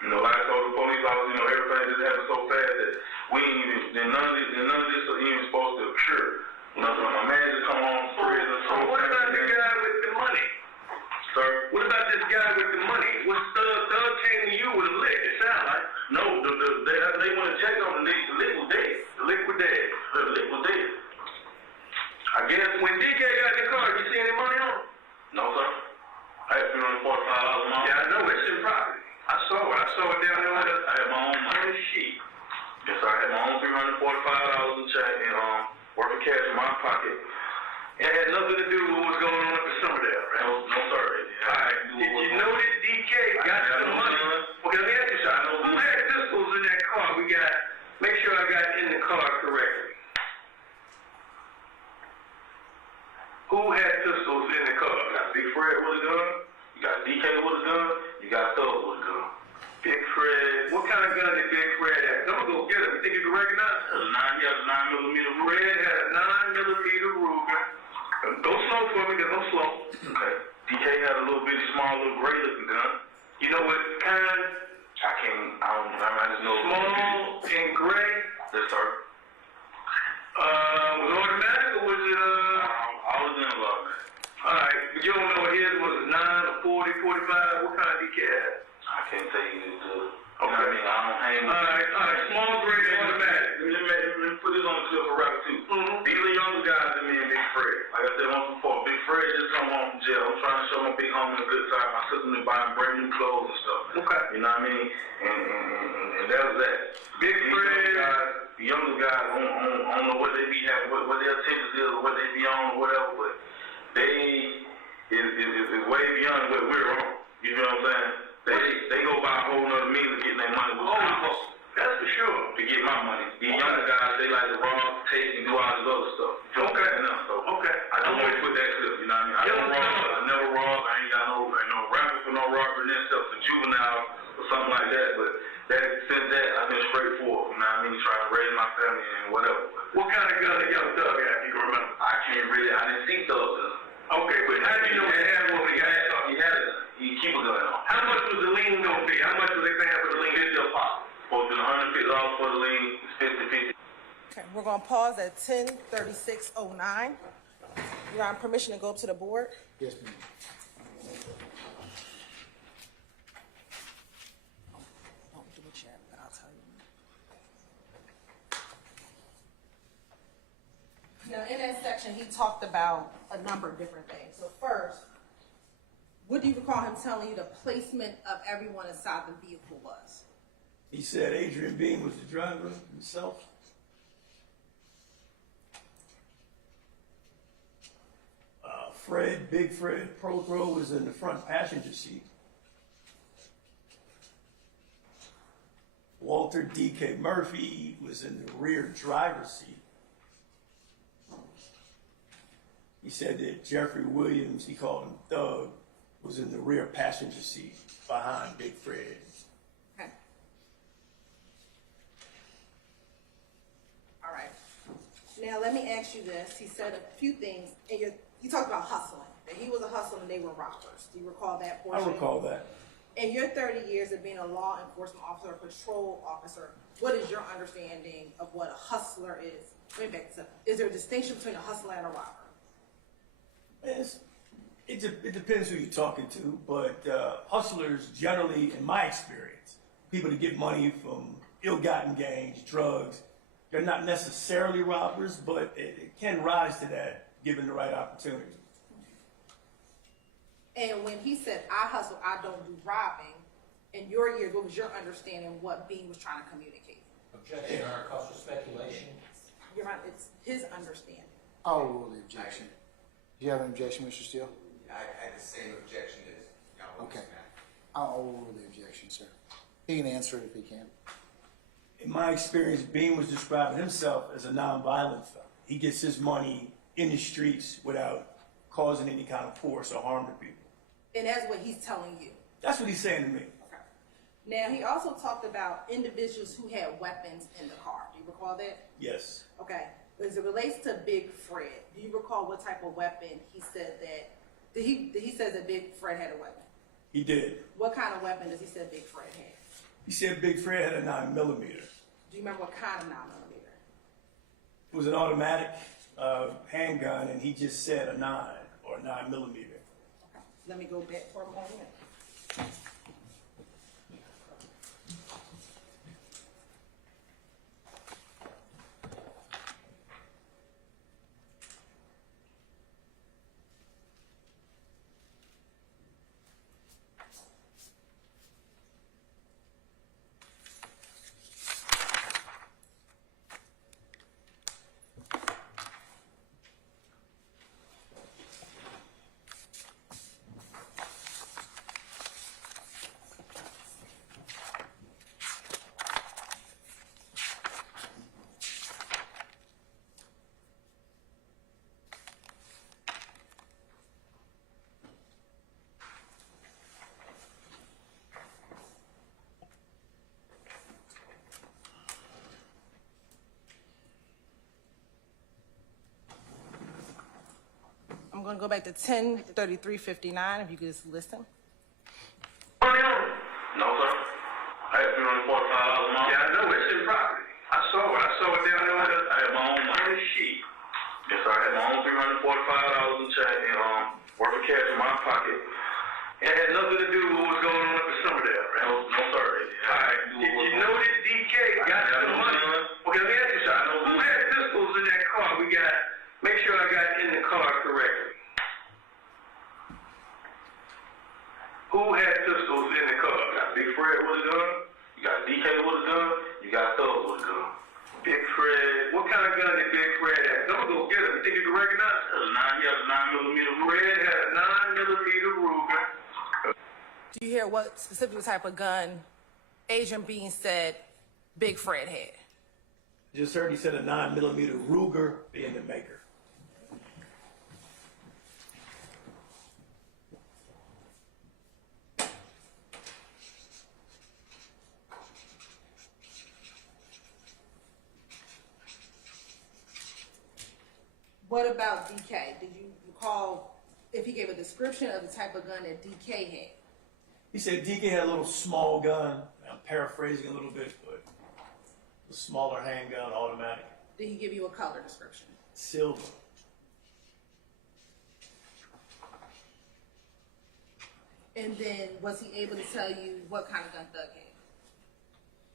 You know, like I told the police officer, you know, everything just happened so fast that we ain't even, none of this is even supposed to occur. You know, so my man just come home from prison. So what about the guy with the money? Sir? What about this guy with the money? What Thug came to you with a lick, it sound like? No, they went to check on the lick was dead. The lick was dead. The lick was dead. I guess when DK got in the car, you see any money on him? No, sir. I had $345 a month. Yeah, I know it's in property. I saw it down there on the I had my own money. sheet. Yes, sir. I had my own $345 in check and working cash in my pocket. It had nothing to do with what was going on up in Summerdale, right? No, sir. Alright, did you know that DK got some money? Okay, let me ask you something. Who had pistols in that car? Make sure I got in the car correctly. Who had pistols in the car? You got Big Fred with a gun. You got DK with a gun. You got Thug with a gun. Big Fred. What kind of gun did Big Fred have? I'm gonna go get him. You think you can recognize him? He had a 9mm Ruger. Fred had a 9mm Ruger. Go slow for me, cause I'm slow. Okay. DK had a little bitty, small, little gray looking gun. You know what kind? I just know. Small and gray. Yes, sir. Was it automatic or was it I was in love, man. Alright, but you don't know what his was, 9 or 40, 45? What kind of DK had? I can't tell you this, Okay. I mean, I don't hang with Alright, small gray automatic. Let me put this on the clip for rap too. Mm-hmm. These are younger guys than me and Big Fred. Like I said once before, Big Fred just come home from jail. I'm trying to show my big homie a good time. My sister been buying brand new clothes and stuff. Okay. You know what I mean? And that was that. Big Fred. The younger guys, I don't know what they be having, what their attention is, or what they be on, or whatever, but they is way beyond what we're on. You know what I'm saying? They go by a whole nother means of getting their money with That's for sure. to get my money. These younger guys, they like to rob, take, and do all this other stuff. Okay. So Okay. I just want to put that clip, you know what I mean? I don't rob, I never rob, I ain't no rapping for no robbery and stuff for juvenile or something like that, but since that, I've been straightforward, you know what I mean? Trying to raise my family and whatever. What kind of gun did Young Thug have, you can remember? I didn't see Thug gun. Okay, but how do you know he had one when he got it? He had a gun. He keep a gun on. How much was the lien gonna be? How much was they paying for the lien? $50 a pop. Supposed to be $150 for the lien, it's 50-50. Okay, we're going to pause at 10:36:09. You're on permission to go up to the board. Yes, ma'am. Don't do it yet, but I'll tell you. Now, in that section, he talked about a number of different things. So first, which what do you recall him telling you the placement of everyone inside the vehicle was? He said Adrian Bean was the driver himself. Big Fred Prothrow was in the front passenger seat. Walter D.K. Murphy was in the rear driver's seat. He said that Jeffery Williams, he called him Thug, was in the rear passenger seat behind Big Fred. Okay. All right. Now let me ask you this. He said a few things, and you talked about hustling, that he was a hustler and they were robbers. Do you recall that portion? I recall that. In your 30 years of being a law enforcement officer, or patrol officer, what is your understanding of what a hustler is? Let me back this up. Is there a distinction between a hustler and a robber? It depends who you're talking to, but hustlers generally, in my experience, people that get money from ill-gotten gains, drugs, they're not necessarily robbers, but it can rise to that given the right opportunity. And when he said, I hustle, I don't do robbing, in your years, what was your understanding of what Bean was trying to communicate? Objection, Your Honor, calls for speculation. Your Honor, it's his understanding. I'll rule the objection. Do you have an objection, Mr. Steele? I had the same objection as y'all. Okay. I'll rule the objection, sir. He can answer it if he can. In my experience, Bean was describing himself as a nonviolent felon. He gets his money in the streets without causing any kind of force or harm to people. And that's what he's telling you. That's what he's saying to me. Okay. Now, he also talked about individuals who had weapons in the car. Do you recall that? Yes. Okay. As it relates to Big Fred, do you recall what type of weapon he said that, did he say that Big Fred had a weapon? He did. What kind of weapon does he say Big Fred had? He said Big Fred had a 9mm. Do you remember what kind of 9mm? It was an automatic handgun, and he just said a 9 or 9mm. Okay. Let me go back for a moment. I'm going to go back to 10:33:59, if you could just listen. Money on it. No, sir. I had $345 a month. Yeah, I know it's in property. I saw it. I saw it down there on I had my own money. the sheet. Yes, sir. I had my own $345 in check and worth of cash in my pocket. It had nothing to do with what was going on up in Summerdale, right? No, sir. All right. Did you know that DK got some money? Okay, let me ask you something. Who had pistols in that car? Make sure I got in the car correctly. Who had pistols in the car? You got Big Fred with a gun. You got DK with a gun. You got Thug with a gun. Big Fred. What kind of gun did Big Fred have? Don't go get him. You think you can recognize him? He had a 9mm Fred had a 9mm Ruger. Do you hear what specific type of gun Adrian Bean said Big Fred had? Just heard he said a 9mm Ruger being the maker. What about DK? Did you recall if he gave a description of the type of gun that DK had? He said DK had a little small gun. I'm paraphrasing a little bit, but a smaller handgun, automatic. Did he give you a color description? Silver. And then was he able to tell you what kind of gun Thug had?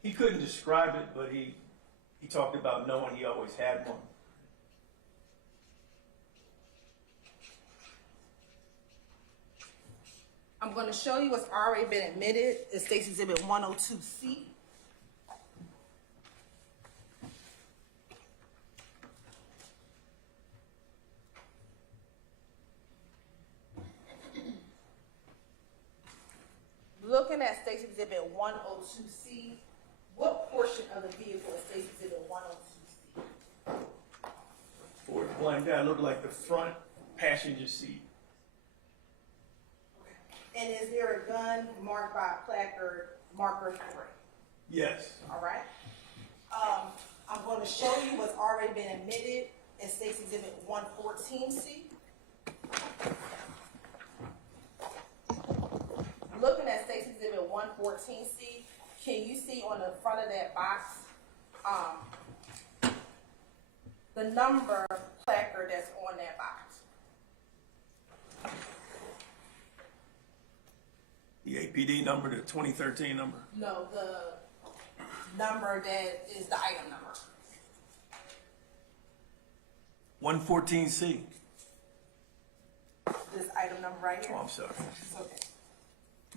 He couldn't describe it, but he talked about knowing he always had one. going to show you what's already been admitted. It states Exhibit 102C. Looking at State's Exhibit 102C, what portion of the vehicle is State's Exhibit 102C? For it blanked out, it looked like the front passenger seat. And is there a gun marked by a placard marker 3? Yes. All right. I'm going to show you what's already been admitted in State's Exhibit 114C. Looking at State's Exhibit 114C, can you see on the front of that box the number placard that's on that box? The APD number, the 2013 number. No, the number that is the item number. 114C. This item number right here? Oh, I'm sorry. It's okay.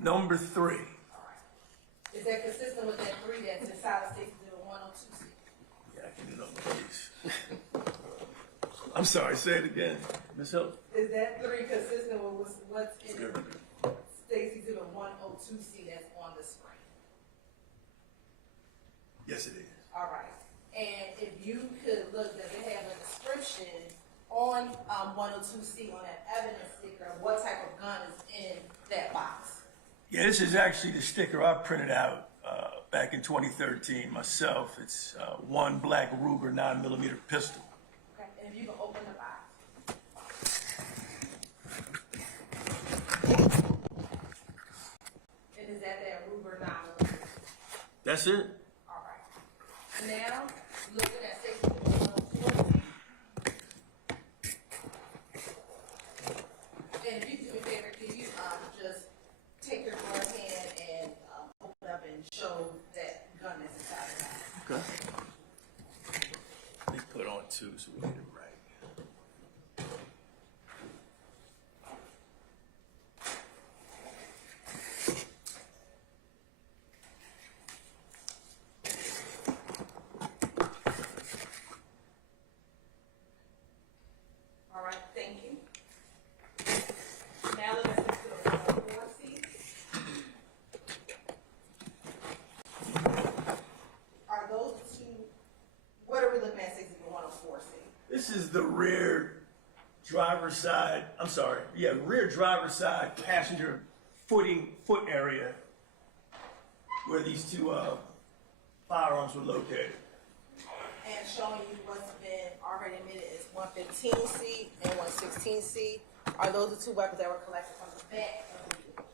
Number 3. All right. Is that consistent with that 3 that's inside of State's Exhibit 102C? Yeah, I can do number, please. I'm sorry, say it again. Ms. Hill. Is that 3 consistent with what's in State's Exhibit 102C that's on the screen? Yes, it is. All right. And if you could look, does it have a description on 102C on that evidence sticker, what type of gun is in that box? Yeah, this is actually the sticker I printed out back in 2013 myself. It's one black Ruger 9mm pistol. Okay. And if you can open the box. And is that Ruger 9mm? That's it. All right. Now, looking at State's Exhibit 104C. And if you do me a favor, can you just take your right hand and open up and show that gun that's inside of that? Okay. Let me put on 2 so we get it right. All right, thank you. Now let's go to the 104C. Are those two, what are we looking at, 104C? This is the rear driver's side, rear driver's side passenger foot area where these 2 firearms were located. And showing you what's been already admitted is 115C and 116C. Are those the 2 weapons that were collected from the back of the vehicle?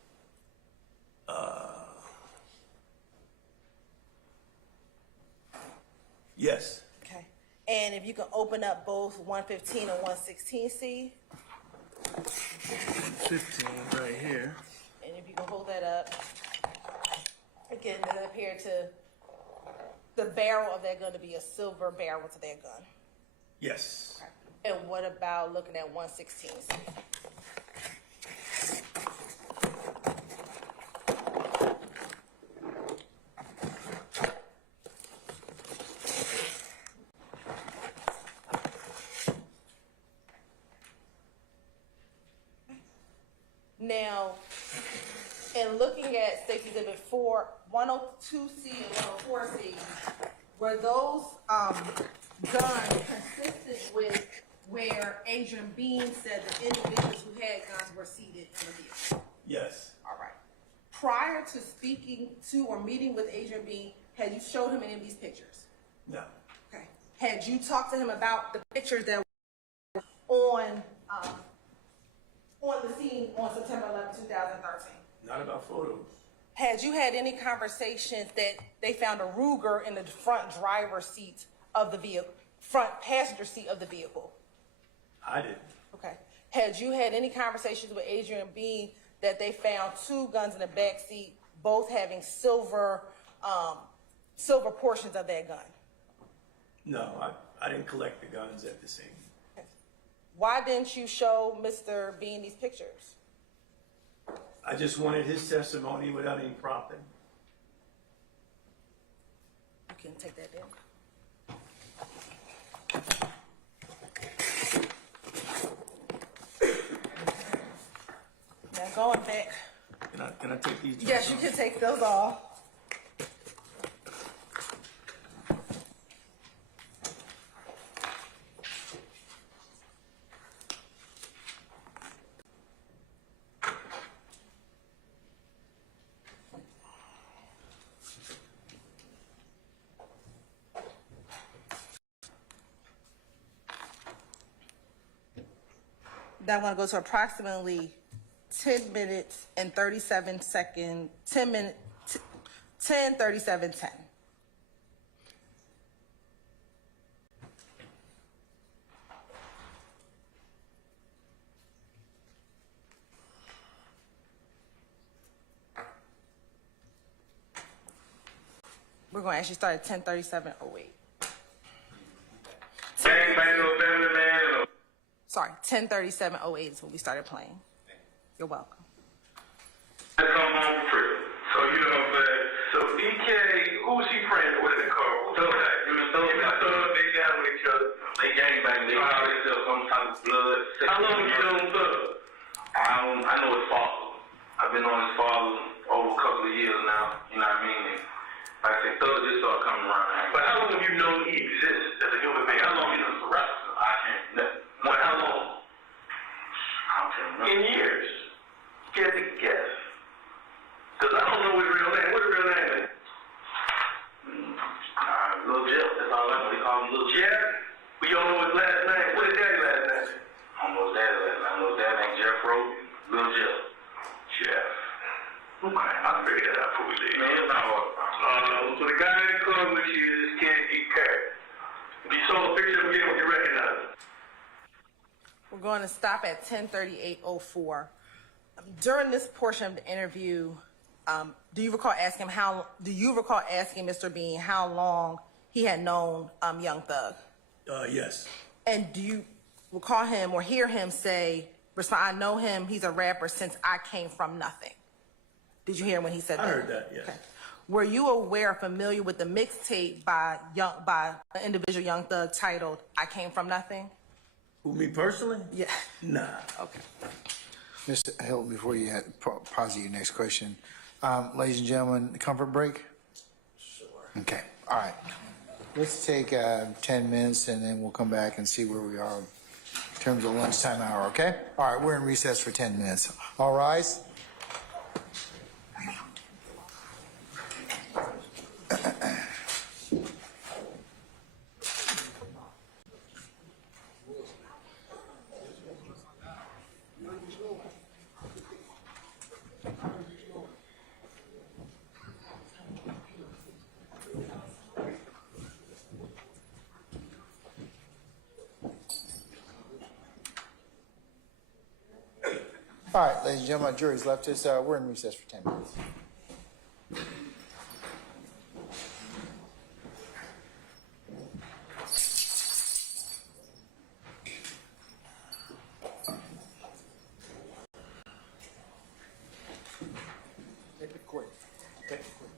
Yes. Okay. And if you can open up both 115 and 116C. 15 right here. And if you can hold that up. Again, does it appear to the barrel of that gun to be a silver barrel to that gun? Yes. Okay. And what about looking at 116C? Now, in looking at State Exhibit 4, 102C and 104C, were those guns consistent with where Adrian Bean said the individuals who had guns were seated in the vehicle? Yes. All right. Prior to speaking to or meeting with Adrian Bean, had you showed him any of these pictures? No. Okay. Had you talked to him about the pictures that were on the scene on September 11, 2013? Not about photos. Had you had any conversations that they found a Ruger in the front driver's seat of the vehicle, front passenger seat of the vehicle? I didn't. Okay. Had you had any conversations with Adrian Bean that they found 2 guns in the back seat, both having silver portions of that gun? No, I didn't collect the guns at the scene. Okay. Why didn't you show Mr. Bean these pictures? I just wanted his testimony without any prompting. You can take that down. Now going back. Can I take these? Yes, you can take those off. That one goes to approximately 10 minutes and 37 seconds, 10 minutes, 10, 37, 10. We're going to actually start at 10:37:08. Gang bang, no family man. Sorry, 10:37:08 is when we started playing. You're welcome. I come home from prison. So you know what I'm saying? So DK, who's he friends with in the car? Thug. Him and Thug, they down with each other. They gang bang, they call themselves some type of blood. How long you known Thug? I know his father. I've been on his father over a couple of years now. You know what I mean? And like I said, Thug just started coming around. But how long have you known he exists as a human being? How long have you known the rest? I can't. What? How long? I don't remember. In years. Get a guess. Because I don't know his real name. What's his real name? Lil Jeff. That's all I know. They call him Lil Jeff. We don't know his last name. What is daddy's last name? I don't know his daddy's last name. I know his dad's name Jeffro. Lil Jeff. Jeff. Okay. I'll figure that out before we leave. Man, it's not hard. So the guy in the club with you is Candy Cat. If you saw a picture of him again, would you recognize him? We're going to stop at 10:38:04. During this portion of the interview, do you recall asking Mr. Bean how long he had known Young Thug? Yes. And do you recall him or hear him say, I know him, he's a rapper since I came from nothing? Did you hear when he said that? I heard that, yes. Okay. Were you aware or familiar with the mixtape by an individual Young Thug titled I Came From Nothing? Who, me personally? Yeah. Nah. Okay. Mr. Hilton, before you posit your next question, ladies and gentlemen, comfort break? Sure. Okay, all right. Let's take 10 minutes and then we'll come back and see where we are in terms of lunchtime hour, okay? All right, we're in recess for 10 minutes. All rise. All right, ladies and gentlemen, my jury's left us. We're in recess for 10 minutes. Take the cord. Take the cord.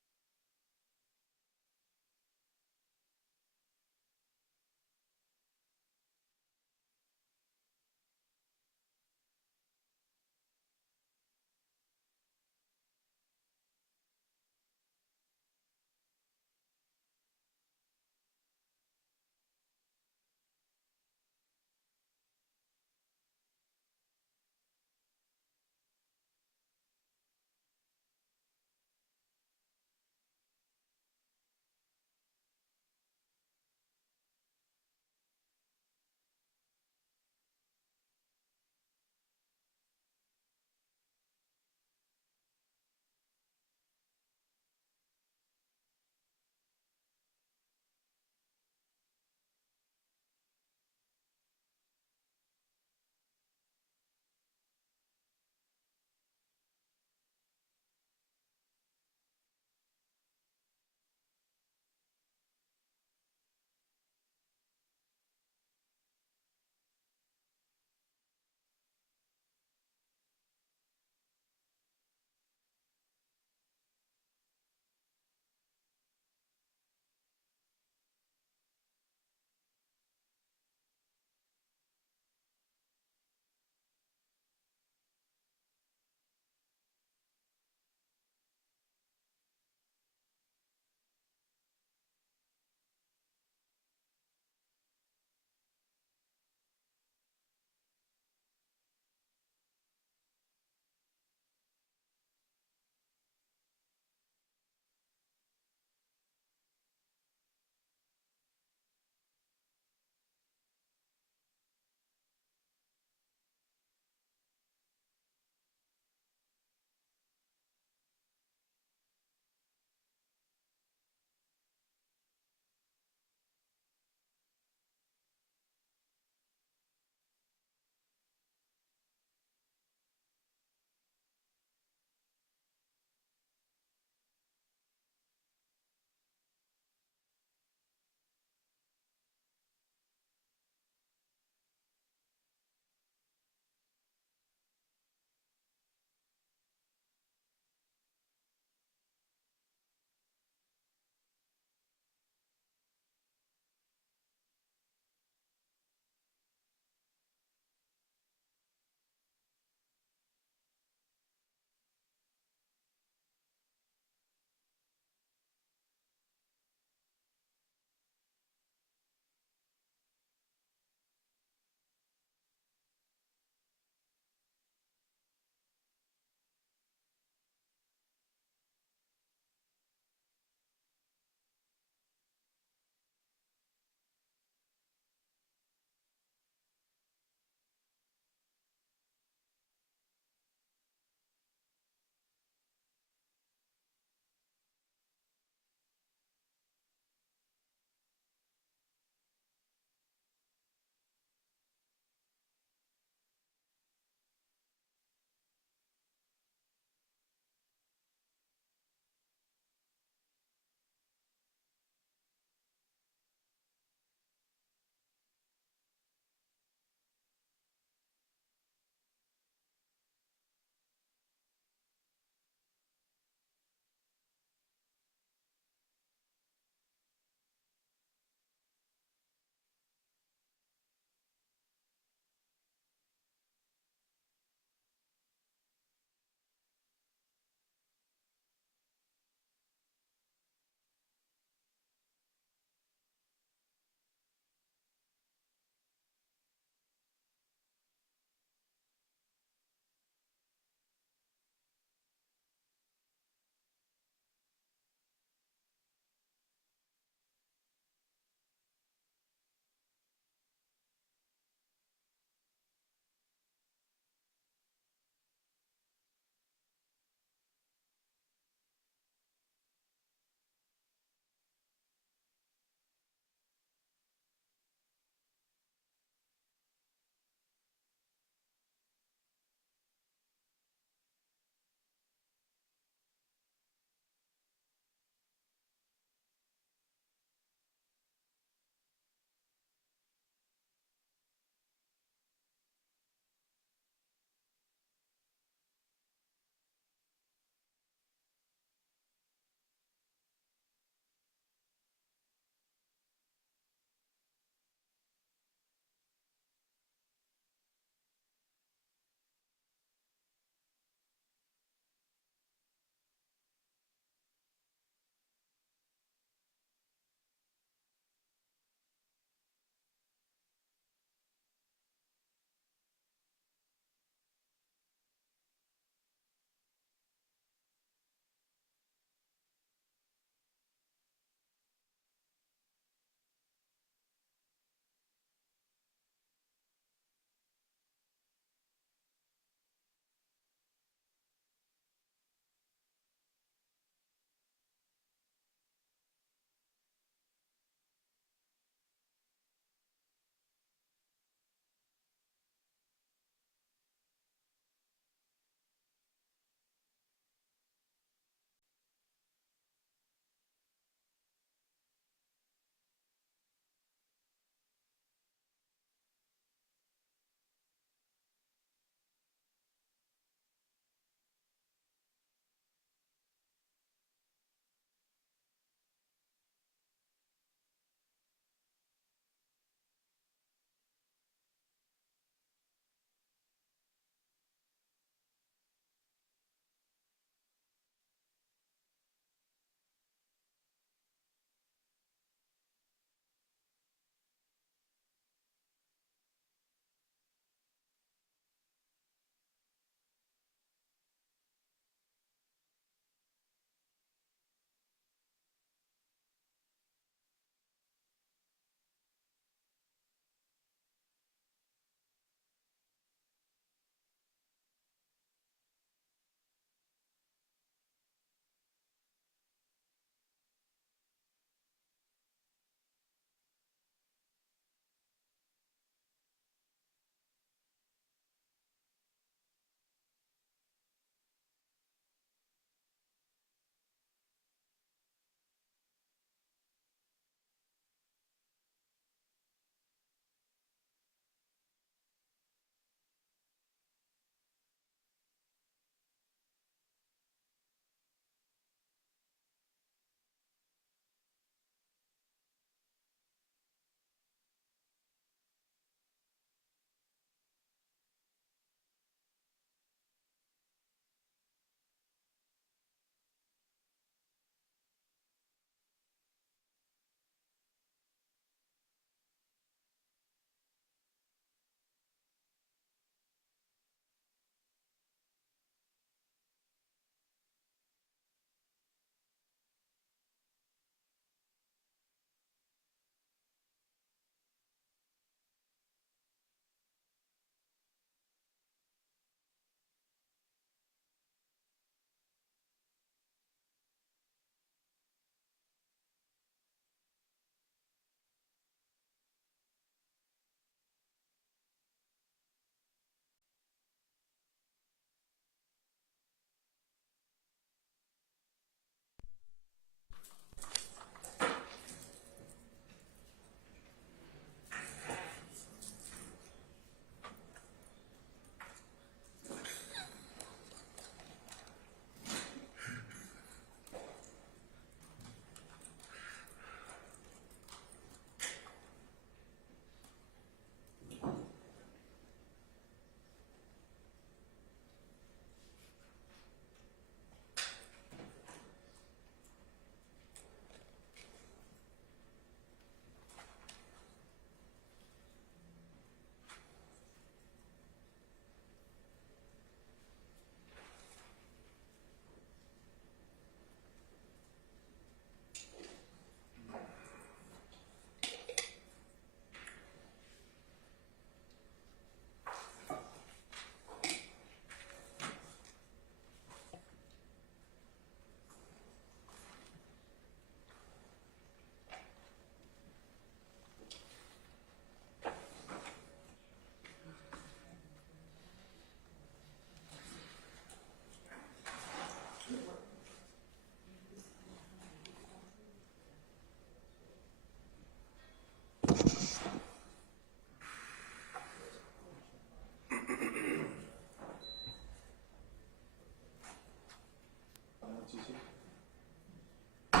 Yeah,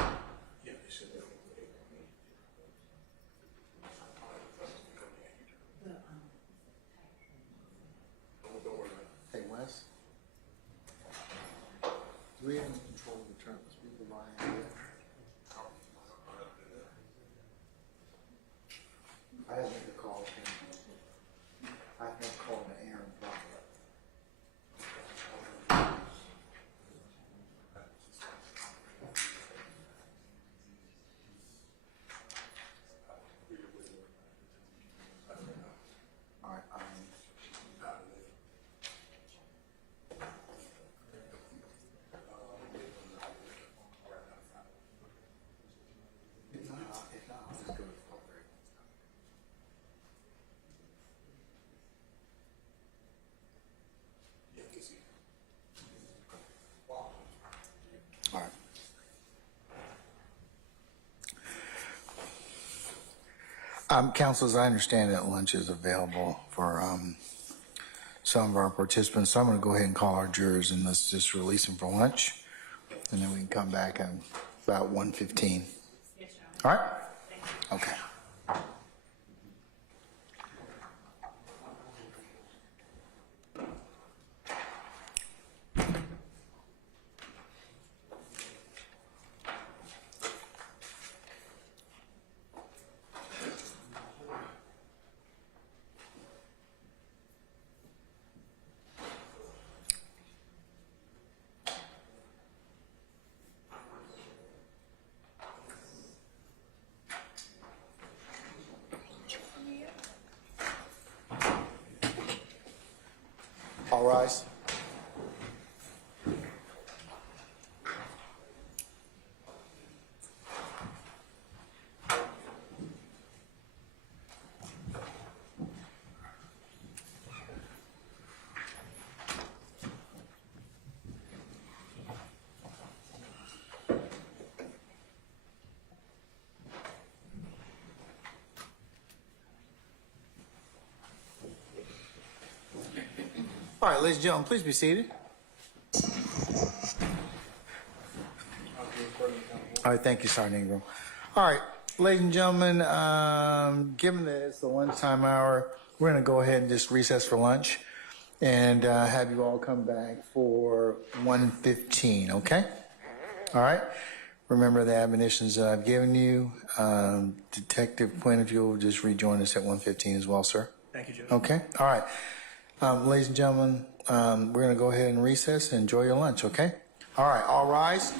they said that. Don't worry about it. Hey, Wes? Do we have any control of the terms? We rely on it. I haven't made a call to him. I've made a call to Aaron Butler. All right, if not, I'll just go to the public. Yeah, I can see. All right. Council, as I understand it, lunch is available for some of our participants. So I'm going to go ahead and call our jurors and let's just release them for lunch. And then we can come back at about 1:15. All right? Okay. All rise. All right, ladies and gentlemen, please be seated. All right, thank you, Sergeant Ingram. All right, ladies and gentlemen, given that it's the lunchtime hour, we're going to go ahead and just recess for lunch and have you all come back for 1:15, okay? All right? Remember the admonitions that I've given you. Detective Quinn, if you'll just rejoin us at 1:15 as well, sir. Thank you, Judge. Okay? All right. Ladies and gentlemen, we're going to go ahead and recess and enjoy your lunch, okay? All right, all rise.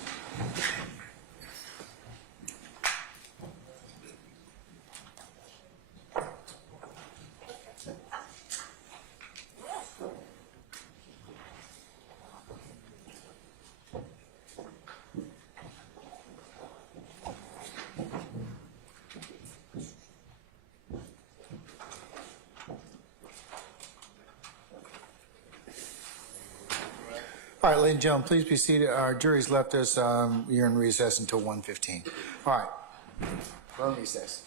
All right, ladies and gentlemen, please be seated. Our jury's left us. You're in recess until 1:15. All right, we're in recess.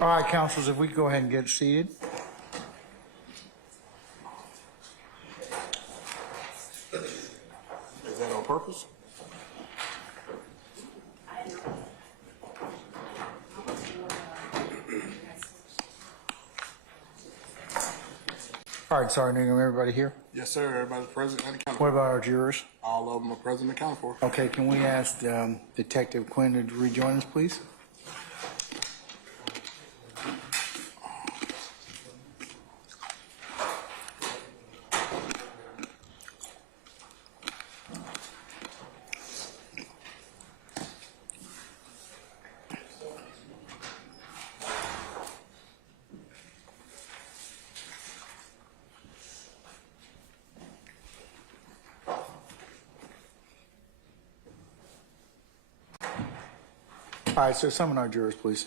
All right, councils, if we could go ahead and get seated. Is that on purpose? All right, Sergeant Ingram, everybody here? Yes, sir. Everybody's present and accounted What for. about our jurors? All of them are present and accounted for. Okay, can we ask Detective Quinn to rejoin us, please? All right, so summon our jurors, please.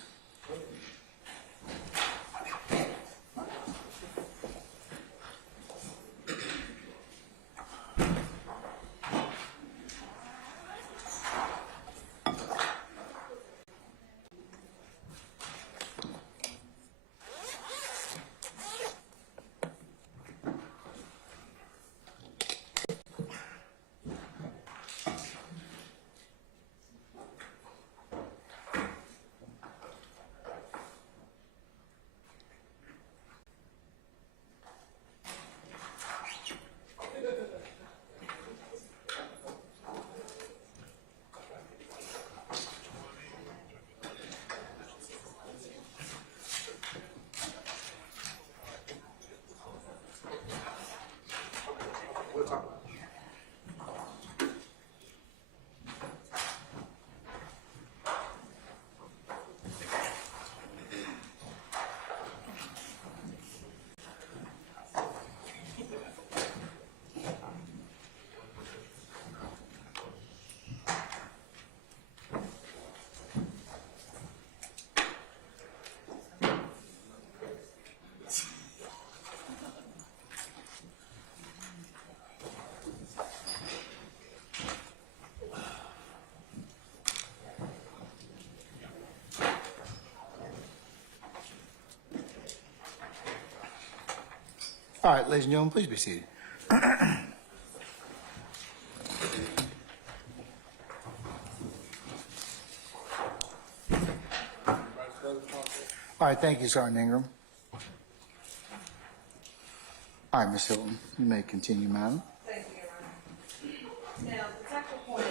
All right, ladies and gentlemen, please be seated. All right, thank you, Sergeant Ingram. All right, Ms. Hilton, you may continue, madam. Thank you, Your Honor. Now, Detective Quinn,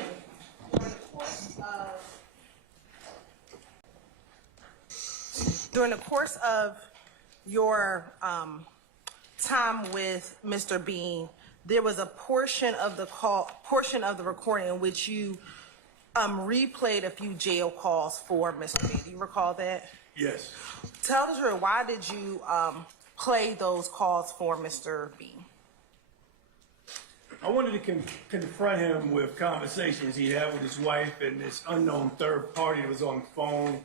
during the course of your time with Mr. Bean, there was a portion of the recording in which you replayed a few jail calls for Mr. Bean. Do you recall that? Yes. Tell the jury, why did you play those calls for Mr. Bean? I wanted to confront him with conversations he had with his wife and this unknown third party that was on the phone.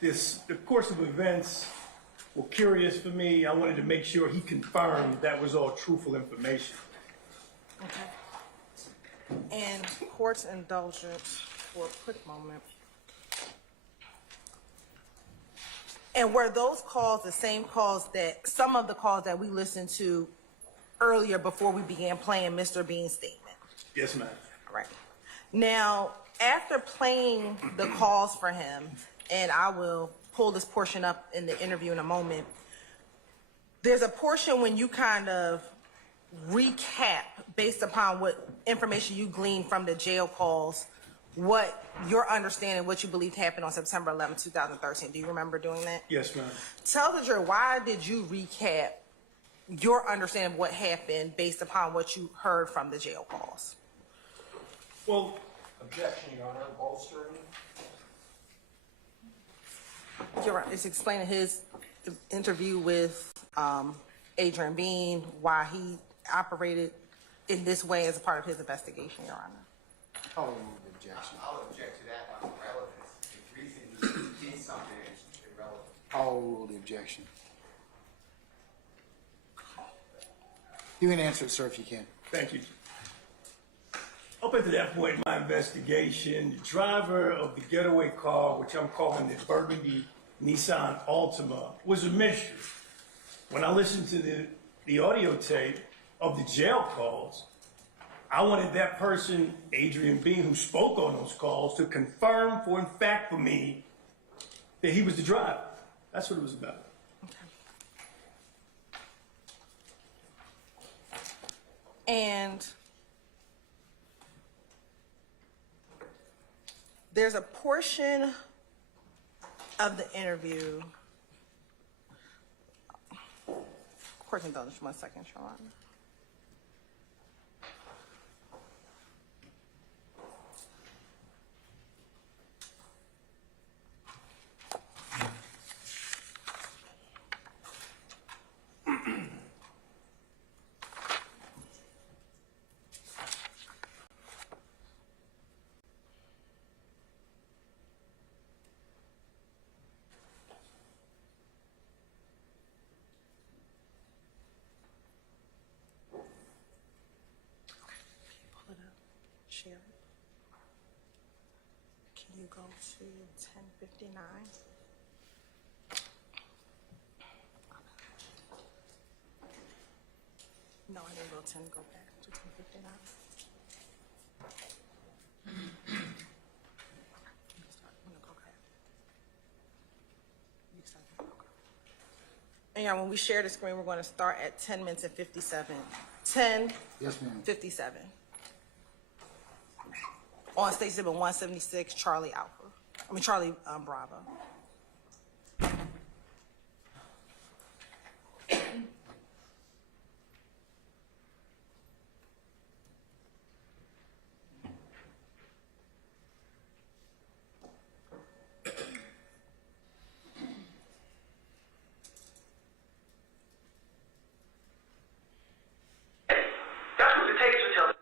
The course of events were curious for me. I wanted to make sure he confirmed that was all truthful information. Okay. And court's indulgence for a quick moment. And were those calls the same calls that, some of the calls that we listened to earlier before we began playing Mr. Bean's statement? Yes, ma'am. All right. Now, after playing the calls for him, and I will pull this portion up in the interview in a moment, there's a portion when you kind of recap based upon what information you gleaned from the jail calls, what your understanding, what you believe happened on September 11, 2013. Do you remember doing that? Yes, ma'am. Tell the jury, why did you recap your understanding of what happened based upon what you heard from the jail calls? Well, Objection, Your Honor, bolstering. You're right. It's explaining his interview with Adrian Bean, why he operated in this way as a part of his investigation, Your Honor. I'll remove the objection. I'll object to that on relevance. The reason he did something is irrelevant. I'll rule the objection. You can answer it, sir, if you can. thank you. Up until that point in my investigation, the driver of the getaway car, which I'm calling the burgundy Nissan Altima, was a mystery. When I listened to the audio tape of the jail calls, I wanted that person, Adrian Bean, who spoke on those calls, to confirm for in fact for me that he was the driver. That's what it was about. And there's a portion of the interview. Court indulgence, 1 second, Sean. Share it. Can you go to 10:59? No, I didn't go 10. Go back to 10:59. And yeah, when we share the screen, we're going to start at 10 minutes and 57. 10. Yes, ma'am. 57. On state exhibit 176, Charlie Bravo. That's what the tapes are telling.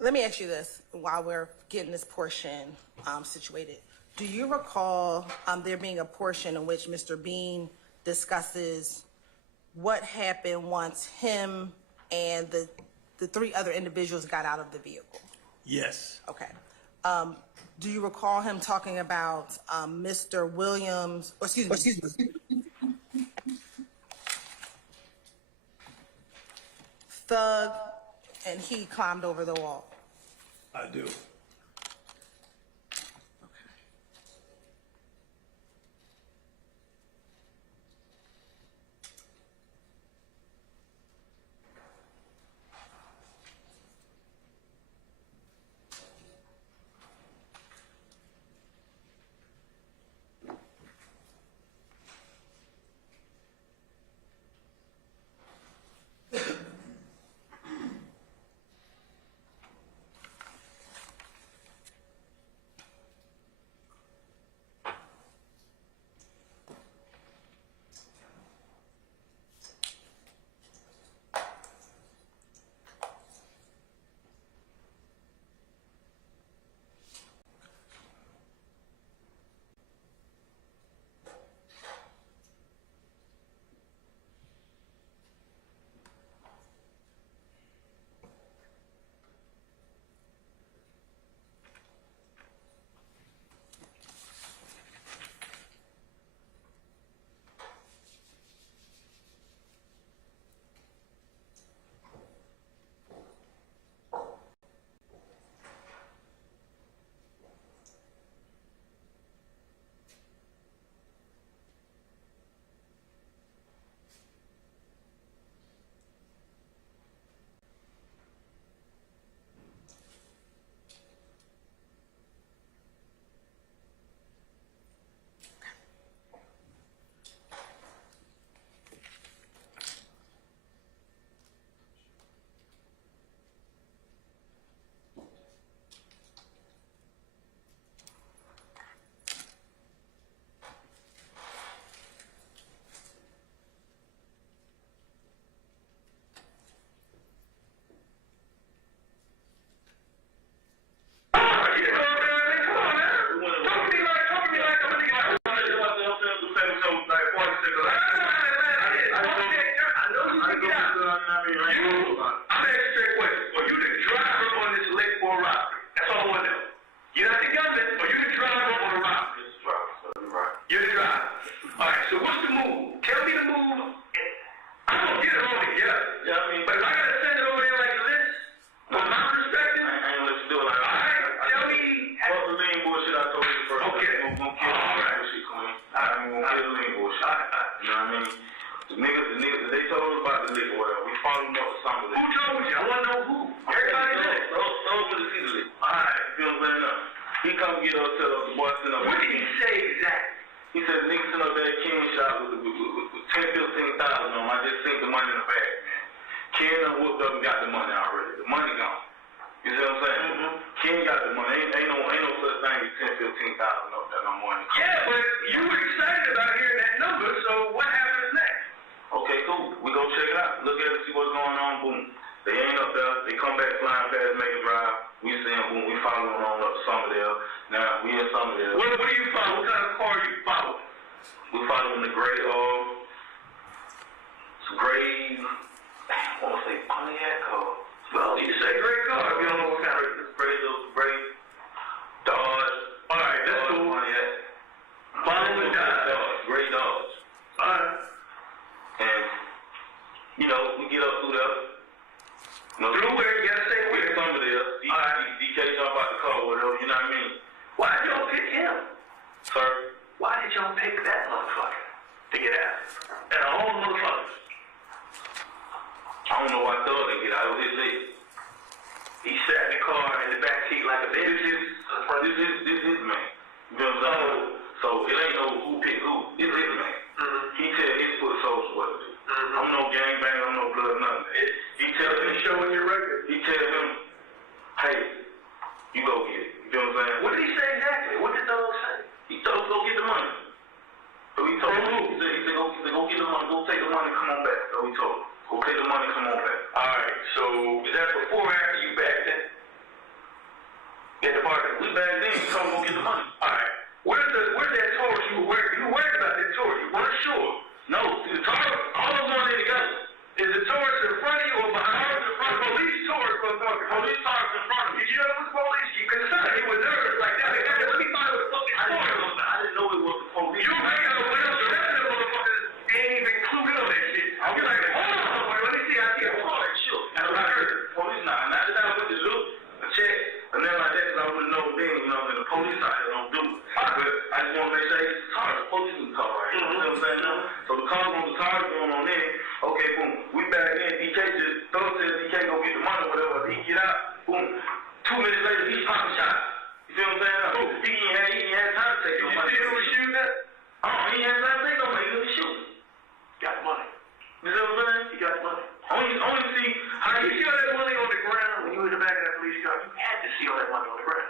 Let me ask you this while we're getting this portion situated. Do you recall there being a portion in which Mr. Bean discusses what happened once him and the three other individuals got out of the vehicle? Yes. Okay. Do you recall him talking about Mr. Williams, or excuse me, Thug, and he climbed over the wall? I do. coming, or you the driver or the robber? It's driver, so you're right. You're the driver. All right, so what's the move? Tell me the move. I'm going to get it all together. Yeah, I mean, But if I got to send it over there like this, from my perspective, I ain't gonna let you do it like all that. right, tell me. Fuck the lean bullshit I told you first. Okay. I'm gonna kill the bullshit, Queen. I ain't gonna kill the lean bullshit. You know what I mean? The niggas, they told us about the liquor, whatever. We followed them up with some of it. Who told you? I want to know who. Everybody knows. Those with the see the liquor. Alright, you know what I'm saying? He come get us, tell us the boy sitting up. What did he say exactly? He said, niggas sitting up there at Ken shop with 10, 15,000 on them. I just sent the money in the bag, man. Ken done whooped up and got the money already. The money gone. You see what I'm saying? Ken got the money. Ain't no such thing as 10, 15,000 up there no more. Yeah, but you were excited about hearing that number, so what happens next? Okay, cool. We go check it out. Look at it, see what's going on. Boom. They ain't up there. They come back flying past, make a drive. We see them. Boom. We follow them on up to Somerdale. Now we in Somerdale. What do you follow? What kind of car you follow? We follow them the gray. It's a gray. I want to say Pontiac car. Well, you say great car. If you don't know what kind of Gray Dodge. All right, that's Dodge, cool. Pontiac. Follow the Dodge. Gray Dodge. All right. And you know, we get up through there. You know, Through where? You gotta say we where. get Somerdale. DK jump out the car, whatever. You know what I mean? Why did y'all pick him? Sir. Why did y'all pick that motherfucker to get out? And all the motherfuckers. I don't know why Thug didn't get out. It was his leg. He sat in the car in the back seat like a baby. This is man. You know what I'm saying? So it ain't no who picked who. It's his man. He tell his foot soldiers what to do. I'm no gangbang, I'm no blood, nothing. He tell him, showing your record. he tell him, hey, you go get it. You know what I'm saying? What did he say exactly? What did Thug say? He told us go get the money. So he told him, he said go get the money, go take the money, come on back. So he told him, go take the money, come on back. All right, so is that before or after you backed in? In the market? We back then, he told him go get the money. All right. Where's that Taurus you were worried? You were worried about that Taurus. You weren't sure. No, the Taurus, all of them going together. Is the Taurus in front of you or behind you? The police Taurus was talking. Police Taurus in front of me. Did you know it was police? Because it sounded like he was nervous like that. Let me find out what the fuck is Taurus. I didn't know it was the police. You may know what else the rest of the motherfuckers ain't even clued on that shit. I'll be like, hold on, let me see. I see a car. Sure. And I heard police now. And after that, I went to look, check, and then like that, because I wouldn't know then, you know, that the police out here don't do it. But I just want to make sure it's a car. The police is a car right here. You know what I'm saying? So the car going on there. Okay, boom. We back in. DK just Thug says DK go get the money or whatever. He get out. Boom. 2 minutes later, he's popping shots. You feel what I'm saying? He ain't had time to take no money. Did you see who was shooting at? He ain't had time to take no money. He was shooting. Got money. You know what I'm saying? He got money. Only see How you see all that money on the ground when you were in the back of that police car? You had to see all that money on the ground.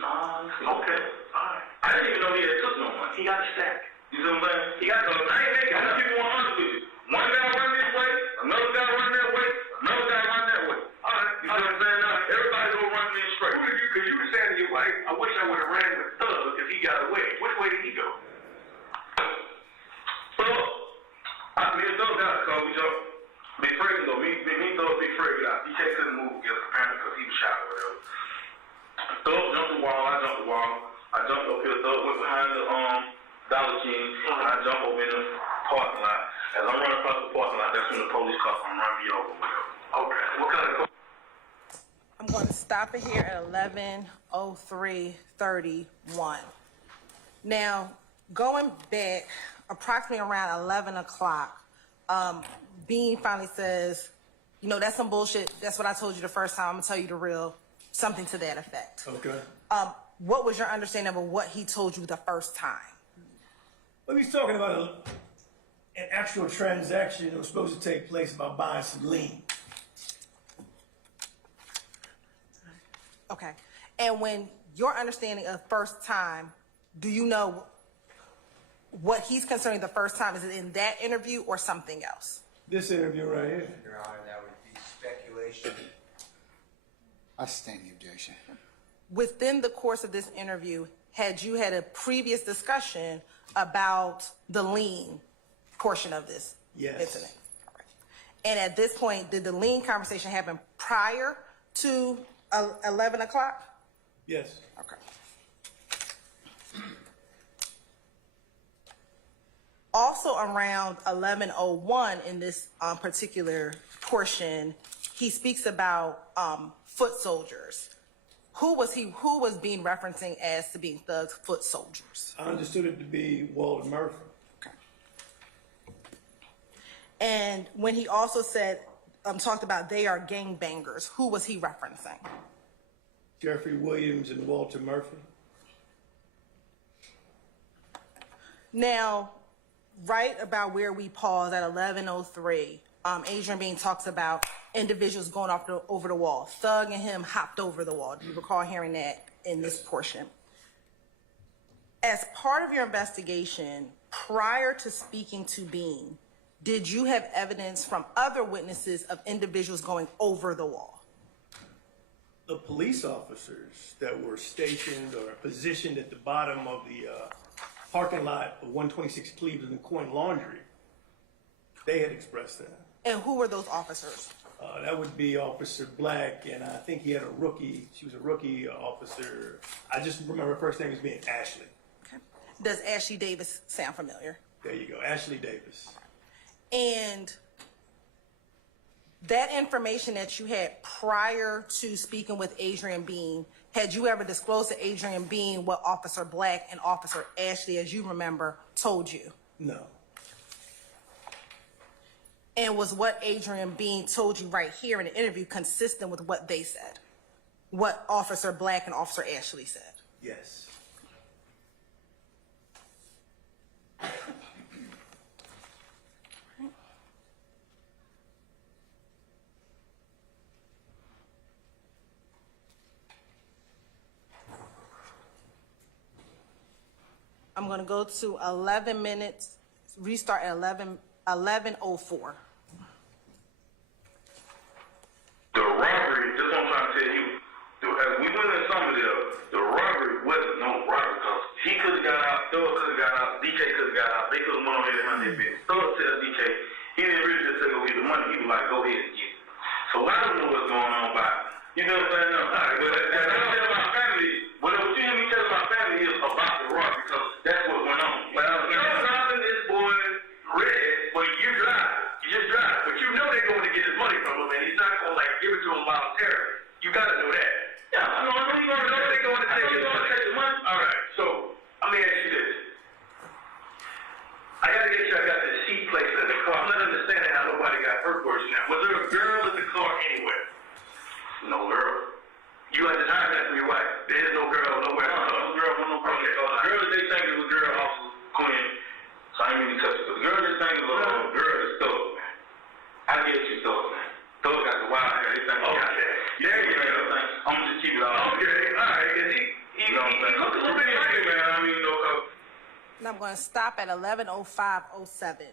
Nah, Okay. All right. I didn't even know he had took no money. He got a stack. You see what I'm saying? He got So I ain't making. I'm gonna keep it 100 with you. One guy run this way, another guy run that way, another guy run that way. All right. You see what I'm saying? Now everybody go run in straight. Who did you? Because you were saying to your wife, I wish I would have ran with Thug because he got away. Which way did he go? So me and Thug got the car. We jumped. Big Fred can go. Me Thug, Big Fred got out. DK couldn't move together apparently because he was shot or whatever. Thug jumped the wall. I jumped the wall. I jumped up here. Thug went behind the Dollar King, and I jumped over in the parking lot. As I'm running across the parking lot, that's when the police car come run me over. Whatever. Okay. What kind of? I'm going to stop it here at 11:03:31. Now, going back approximately around 11 o'clock, Bean finally says, you know, that's some bullshit. That's what I told you the first time. I'm going to tell you the real, something to that effect. Okay. What was your understanding of what he told you the first time? Well, he's talking about an actual transaction that was supposed to take place about buying some lean. Okay. And when your understanding of first time, do you know what he's concerning the first time? Is it in that interview or something else? This interview right here. Your Honor, that would be speculation. I sustain the objection. Within the course of this interview, had you had a previous discussion about the lien portion of this Yes. incident? All right. And at this point, did the lien conversation happen prior to 11 o'clock? Yes. Okay. also around 11:01 in this particular portion, he speaks about foot soldiers. Who was being referencing as to being thugs, foot soldiers? I understood it to be Walter Murphy. Okay. And when he also said, talked about they are gangbangers, who was he referencing? Jeffery Williams and Walter Murphy. Now, right about where we paused at 11:03, Adrian Bean talks about individuals going over the wall. Thug and him hopped over the wall. Do you recall hearing that in this portion? As part of your investigation, prior to speaking to Bean, did you have evidence from other witnesses of individuals going over the wall? The police officers that were stationed or positioned at the bottom of the parking lot of 126 Cleveland and Coin Laundry, they had expressed that. And who were those officers? That would be Officer Black, and I think he had a rookie. She was a rookie officer. I just remember her first name as being Ashley. Okay. Does Ashley Davis sound familiar? There you go, Ashley Davis. And that information that you had prior to speaking with Adrian Bean, had you ever disclosed to Adrian Bean what Officer Black and Officer Ashley, as you remember, told you? No. And was what Adrian Bean told you right here in the interview consistent with what they said? What Officer Black and Officer Ashley said? Yes. I'm going to go to 11 minutes, restart at 11:04. The robbery, that's what I'm trying to tell you. As we went in some of the robbery wasn't no robbery because he could have got out, Thug could have got out, DK could have got out, they could have went on here and handled their business. Thug tells DK, he didn't really just say go get the money, he was like, go ahead and get it. So I don't know what's going on by, you know what I'm saying? No, all right, but as I tell my family, what you hear me tell my family is about the robbery because that's what went on. You're robbing this boy Red, but you drive. You just drive. But you know they're going to get his money from him, and he's not going to like give it to him voluntarily. You got to know that. Yeah, I know you're going to know they're going to take his money. All right, so let me ask you this. I got to get sure I got the seat placed in the car. I'm not understanding how nobody got hurt worse now. Was there a girl in the car anywhere? No girl. You had to hire that from your wife. There is no girl nowhere. No girl, no girl. Okay, girl that they think it was girl, Officer Quinn. So I ain't mean to touch it. The girl that think it was a girl is Thug, man. I guess you Thug, man. Thug got the wild hair. They think he got that. There you go. I'm gonna just keep it all. Okay, all right. Cause he looked a little bit like it, man. I mean, you know, And I'm going to stop at 11:05:07.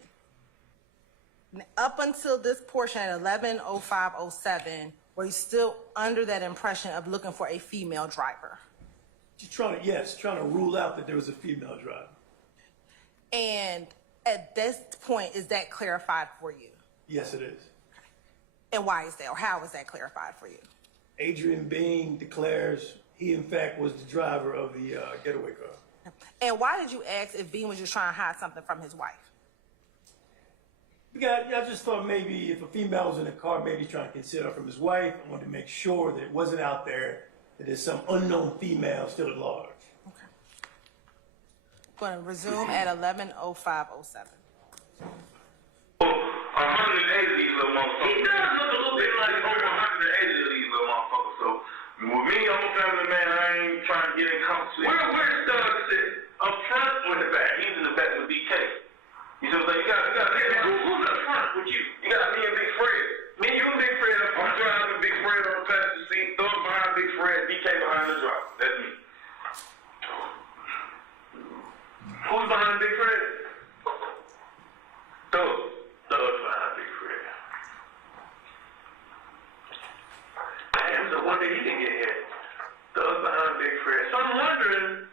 Up until this portion at 11:05:07, were you still under that impression of looking for a female driver? Just trying to rule out that there was a female driver. And at this point, is that clarified for you? Yes, it is. And why is that, or how is that clarified for you? Adrian Bean declares he, in fact, was the driver of the getaway car. And why did you ask if Bean was just trying to hide something from his wife? I just thought maybe if a female was in the car, maybe trying to conceal her from his wife. I wanted to make sure that it wasn't out there that there's some unknown female still at large. Okay. Going to resume at 11:05:07. 180 of these little motherfuckers. He does look a little bit like over 180 of these little motherfuckers. So with me, I'm a family man. I ain't trying to get in conflict. Where's Doug sit? Up front or in the back? He's in the back with DK. You know what I'm saying? You got who's up front with you? You got me and Big Fred. Me, you and Big Fred up front driving, Big Fred on the passenger seat, Thug behind Big Fred, DK behind the driver. That's me. Who's behind Big Fred? Thug. Thug's behind Big Fred. Damn, so one day he can get hit. Thug's behind Big Fred. So I'm wondering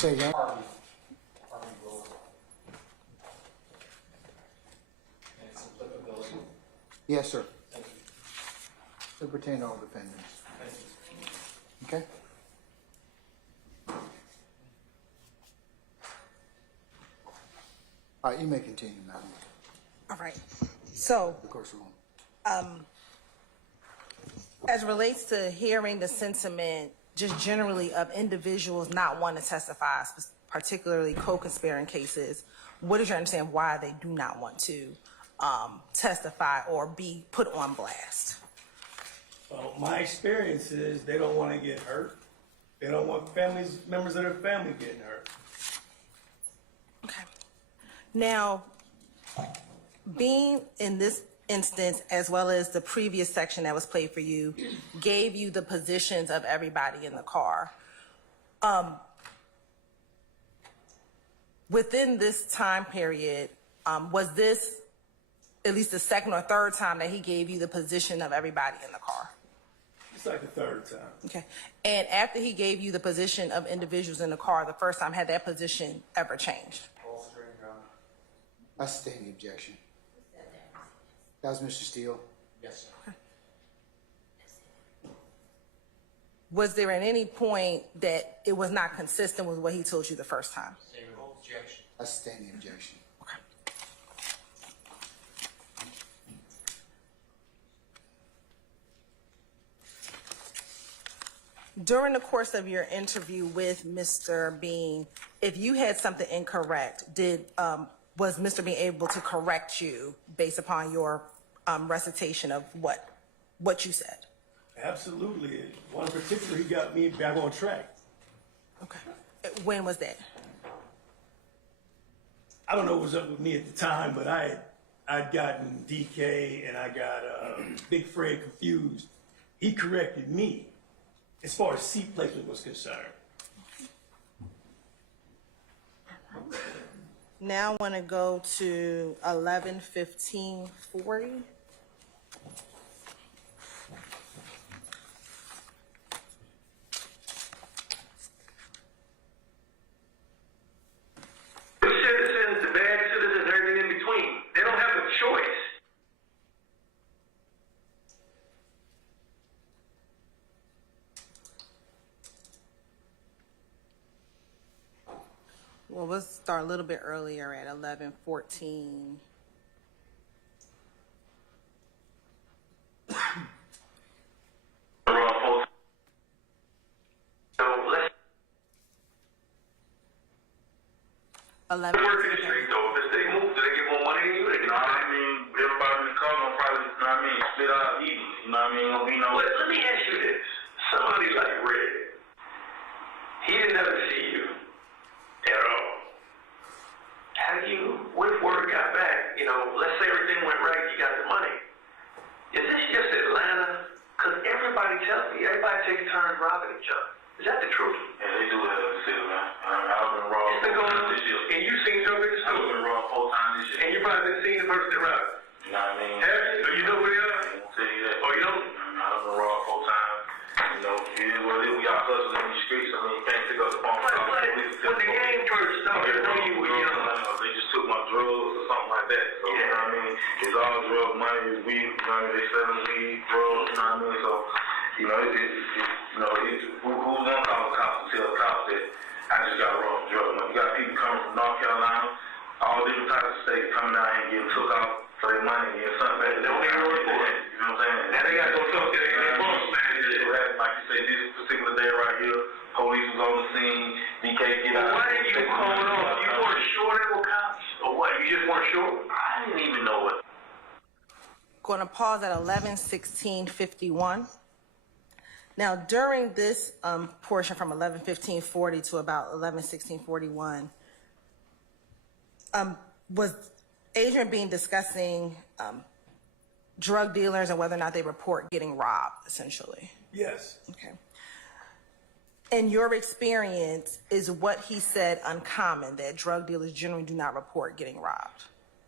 Say again? Army rule. And its applicability. Yes, sir. Thank you. They pertain to all defendants. Thank you. Okay? All right, you may continue, madam. All right. So, Of course, we won't. as relates to hearing the sentiment, just generally of individuals not wanting to testify, particularly co-conspiring cases, what is your understanding why they do not want to testify or be put on blast? Well, my experience is they don't want to get hurt. They don't want members of their family getting hurt. Okay. Now, being in this instance, as well as the previous section that was played for you, gave you the positions of everybody in the car. Within this time period, was this at least the second or third time that he gave you the position of everybody in the car? It's like the third time. Okay. And after he gave you the position of individuals in the car the first time, had that position ever changed? I sustain the objection. That was Mr. Steele. Yes, sir. Was there at any point that it was not consistent with what he told you the first time? Same objection. I sustain the objection. Okay. During the course of your interview with Mr. Bean, if you had something incorrect, was Mr. Bean able to correct you based upon your recitation of what you said? Absolutely. One in particular, he got me back on track. Okay. When was that? I don't know what was up with me at the time, but I'd gotten DK and I got Big Fred confused. He corrected me as far as seat placement was concerned. Now I want to go to 11:15:40. Good citizens, the bad citizens, everything in between. They don't have a choice. Well, let's start a little bit earlier at 11:14. So let's 11. work in the street though. If they move, do they get more money than you? They get more money. Everybody in the car gonna probably, spit out eating. Gonna be no. Let me ask you this. Somebody like Red, he didn't ever see you at all. How do you, when word got back, let's say everything went right, you got the money. Is this just Atlanta? Because everybody tells me, everybody takes turns robbing each other. Is that the truth? Yeah, they do that in the city, man. I've been robbed. It's been going on this year. And you've seen some of it I've too. been robbed 4 times this year. And you probably been seeing the person that robbed. You know what I mean? Have you? Or you know who they are? I ain't gonna tell you that. Oh, you don't? I've been robbed 4 times. It is what it is. We all hustling in these streets. You can't pick up the phone. When the game first started, I know you were young. They just took my drugs or something like that. So, you know what I mean? It's all drug money, it's weed, they selling weed, drugs, you know what I mean? So, who's gonna call the cops and tell the cops that I just got robbed drug money? You got people coming from North Carolina, all different types of states coming out here and getting took off for their money and getting something back. They don't even report. You know what I'm saying? Now they got to go talk to their boss, man. Like you say, this particular day right here, police was on the scene, DK get out. Why didn't you call it off? You weren't sure they were cops? Or what? You just weren't sure? I didn't even know what. Going to pause at 11:16:51. Now, during this portion from 11:15:40 to about 11:16:41, was Adrian Bean discussing drug dealers and whether or not they report getting robbed, essentially? Yes. Okay. In your experience, is what he said uncommon, that drug dealers generally do not report getting robbed?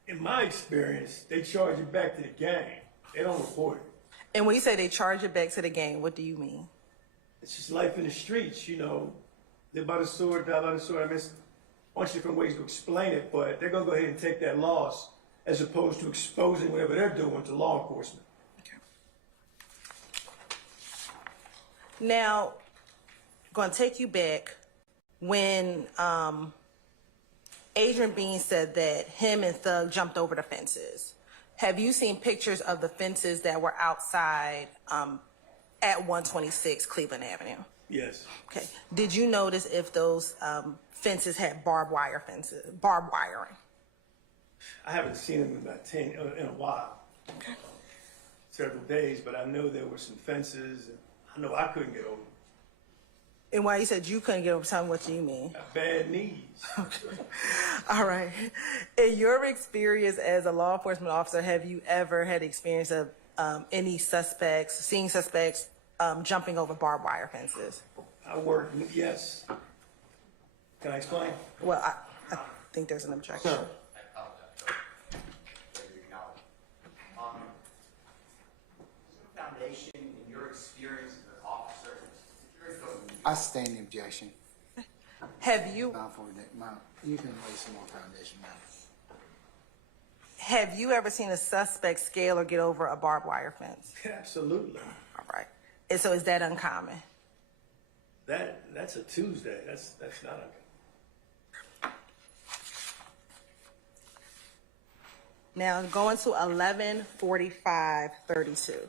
In my experience, they charge it back to the gang. They don't report it. And when you say they charge it back to the gang, what do you mean? It's just life in the streets, live by the sword, die by the sword. I mean, it's a bunch of different ways to explain it, but they're going to go ahead and take that loss as opposed to exposing whatever they're doing to law enforcement. Now, going to take you back when Adrian Bean said that him and Thug jumped over the fences. Have you seen pictures of the fences that were outside at 126 Cleveland Avenue? Yes. Okay. Did you notice if those fences had barbed wiring? I haven't seen them in about in a while. Okay. Several days, but I know there were some fences, and I know I couldn't get over. And why you said you couldn't get over, tell me what you mean. Got bad knees. Okay. All right. In your experience as a law enforcement officer, have you ever had experience of seeing suspects jumping over barbed wire fences? I work, yes. Can I explain? Well, I think there's an objection. Sir. I apologize. Ready to acknowledge. Is there a foundation in your experience as an officer? I sustain the objection. Have you You can lay some more foundation now. Have you ever seen a suspect scale or get over a barbed wire fence? Absolutely. All right. And so is that uncommon? That's a Tuesday. That's not uncommon. Now going to 11:45:32.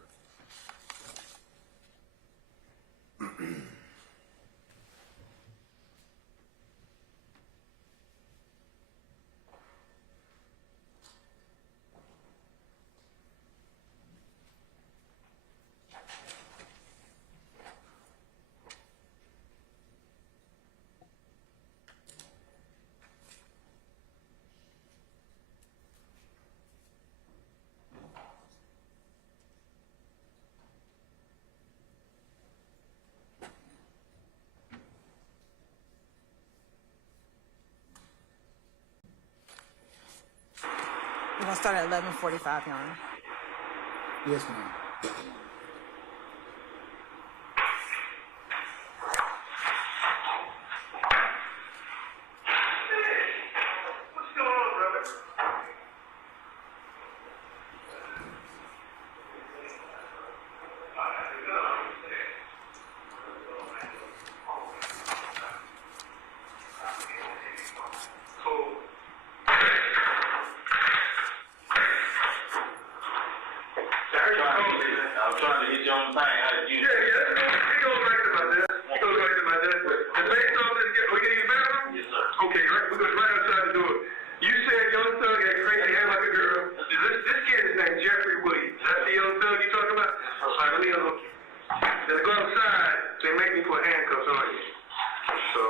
We're gonna start at 11:45, Your Honor. Yes, ma'am. What's going on, brother? Cool. I'm trying to hit you on the thing. How did you? Yeah, it goes right to my desk. It goes right to my desk. And based on this, we get in the bathroom? Yes, sir. Okay, right, we're going right outside the door. You said young thug had crazy hair like a girl. This kid is named Jeffery Williams. That's the young thug you talking about? All right, let me then go outside. They make me put handcuffs on you. So,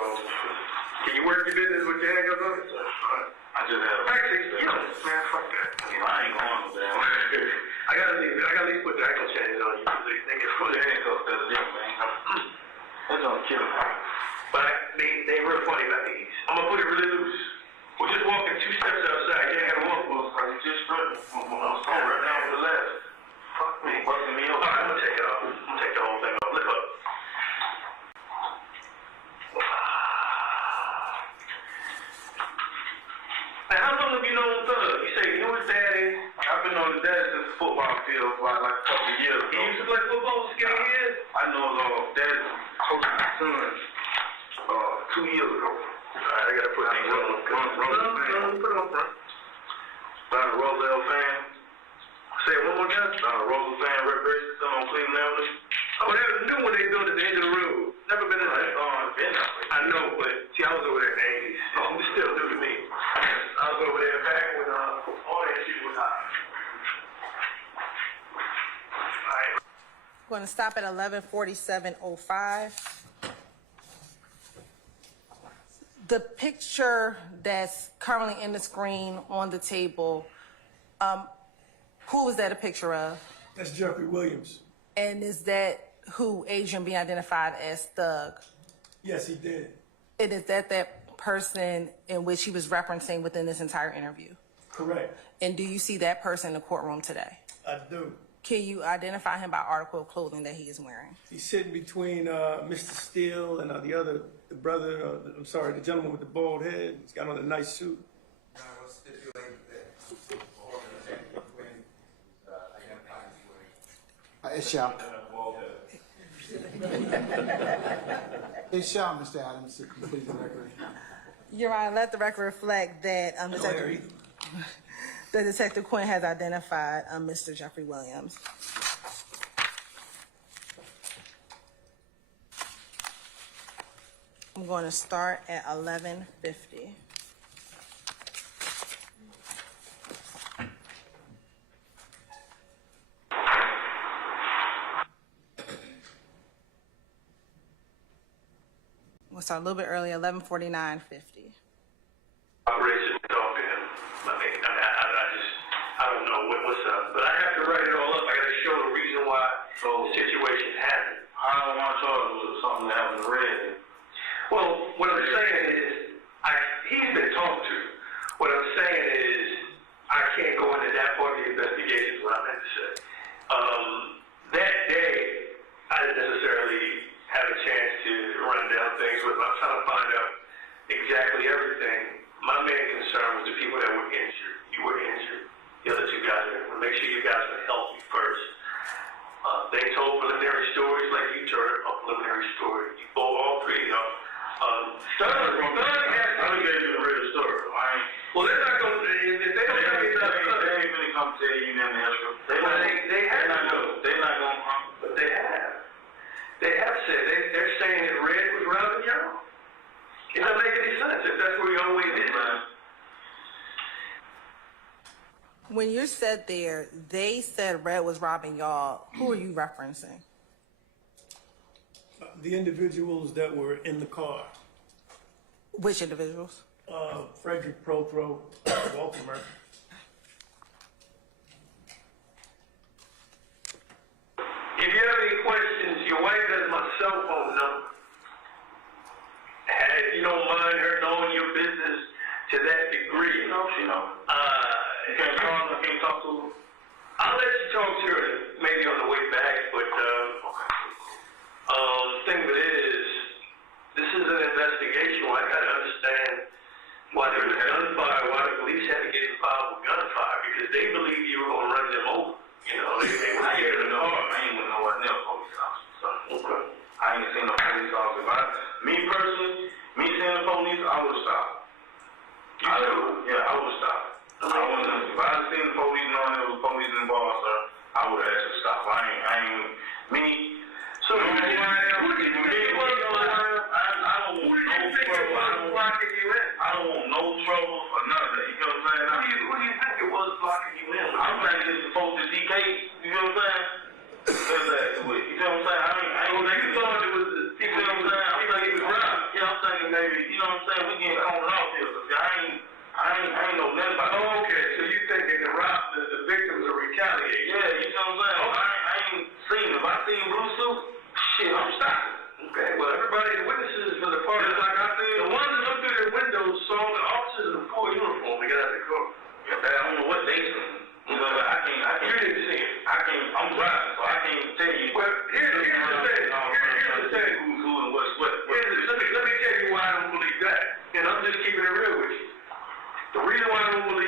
can you work your business with your handcuffs on? All right. I just had a... Actually, man, fuck that. I ain't going with that. I gotta at least put the ankle chains on you. So you think it's Put the handcuffs to the them, man. That's gonna kill me. But they real funny about these. I'm gonna put it really loose. We're just walking 2 steps outside. You ain't gotta walk with us. You just running. I'm going right down to the left. Fuck me. Busting me up. All right, I'm gonna take it off. I'm gonna take the whole thing off. Look up. Now, how long have you known Thug? You say you his daddy. I've been on the dad since the football field for like a couple of years ago. He used to play football with skinny kids? I know dad coached my son 2 years ago. All right, I gotta put these on. No, put it on front. I'm a Roselle fan. Say it one more time. Roselle fan, Recreation Center on Cleveland Avenue. Oh, that was new when they built at the end of the road. Never been in there. I know, but see, I was over there in the 80s. Oh, it's still new to me. I was over there back when all that shit was hot. All right. We're going to stop at 11:47:05. The picture that's currently in the screen on the table, who is that a picture of? That's Jeffery Williams. And is that who Adrian being identified as Thug? Yes, he did. And is that person in which he was referencing within this entire interview? Correct. And do you see that person in the courtroom today? I do. Can you identify him by article of clothing that he is wearing? He's sitting between Mr. Steele and the brother, the gentleman with the bald head. He's got on a nice suit. I will stipulate that all the Detective Quinn identified as It shall. It shall, Mr. Adams, to complete the record. Your Honor, let the record reflect that that Detective Quinn has identified Mr. Jeffery Williams. I'm going to start at 11:50. We'll start a little bit early, 11:49:50. Operation talk to him. I don't know what's up, but I have to write it all up. I got to show the reason why the situation happened. How am I charged with something that happened to Red? Well, what I'm saying is, he's been talked to. What I'm saying is, I can't go into that part of the investigation, is what I meant to say. That day, I didn't necessarily have a chance to run down things with him. I'm trying to find out exactly everything. My main concern was the people that were injured. You were injured. The other two guys were. Make sure you guys were healthy first. They told preliminary stories like you told a preliminary story. You both, all three of them. Third I gave you the real story. Well, they're not going to, if they don't tell you nothing, they ain't really come tell you nothing extra. they have to know. They're not going to come. But they have. They have said, they're saying that Red was robbing y'all. It doesn't make any sense if that's what he always did. When you said there, they said Red was robbing y'all, who are you referencing? The individuals that were in the car. Which individuals? Frederick Prothro, Walter Murphy. If you have any questions, your wife has my cell phone number. If you don't mind her knowing your business to that degree. She know. You can't call her, can't talk to her. I'll let you talk to her maybe on the way back, but thing of it is, this is an investigation. I got to understand why there was gunfire, why the police had to get involved with gunfire, because they believe you were going to run them over. You know, they were scared of the car. I ain't with no one else police officer. So. Okay. I ain't seen no police officer. Me personally, me seeing the police, I would have stopped. I would have stopped. If I had seen the police knowing there was police involved, sir, I would have actually stopped. I ain't me. So who did you think it was blocking you in? I don't want no trouble or none of that. You know what I'm saying? Who do you think it was blocking you in? I'm trying to get the folks to DK. You know what I'm saying? You know what I'm saying? You thought it was the people, you know what I'm saying? I'm thinking it was rough. Yeah, I'm thinking maybe, you know what I'm saying? We getting combed off here. I ain't know nothing about it. Oh, okay. So you thinking the victims are retaliating? Yeah, you know what I'm saying? Okay. I ain't seen him. If I seen blue suit, shit, I'm stopping. Okay. Well, everybody, the witnesses for the party, like I said, the ones that looked through their windows saw the officers in full uniform to get out of the car. Yeah, I don't know what they seen. You know, I can't. You didn't see it. I'm driving, so I can't tell you. Well, here's the thing. Here's the thing. Who and what's what. Let me tell you why I don't believe that. And I'm just keeping it real with you. The reason why I don't believe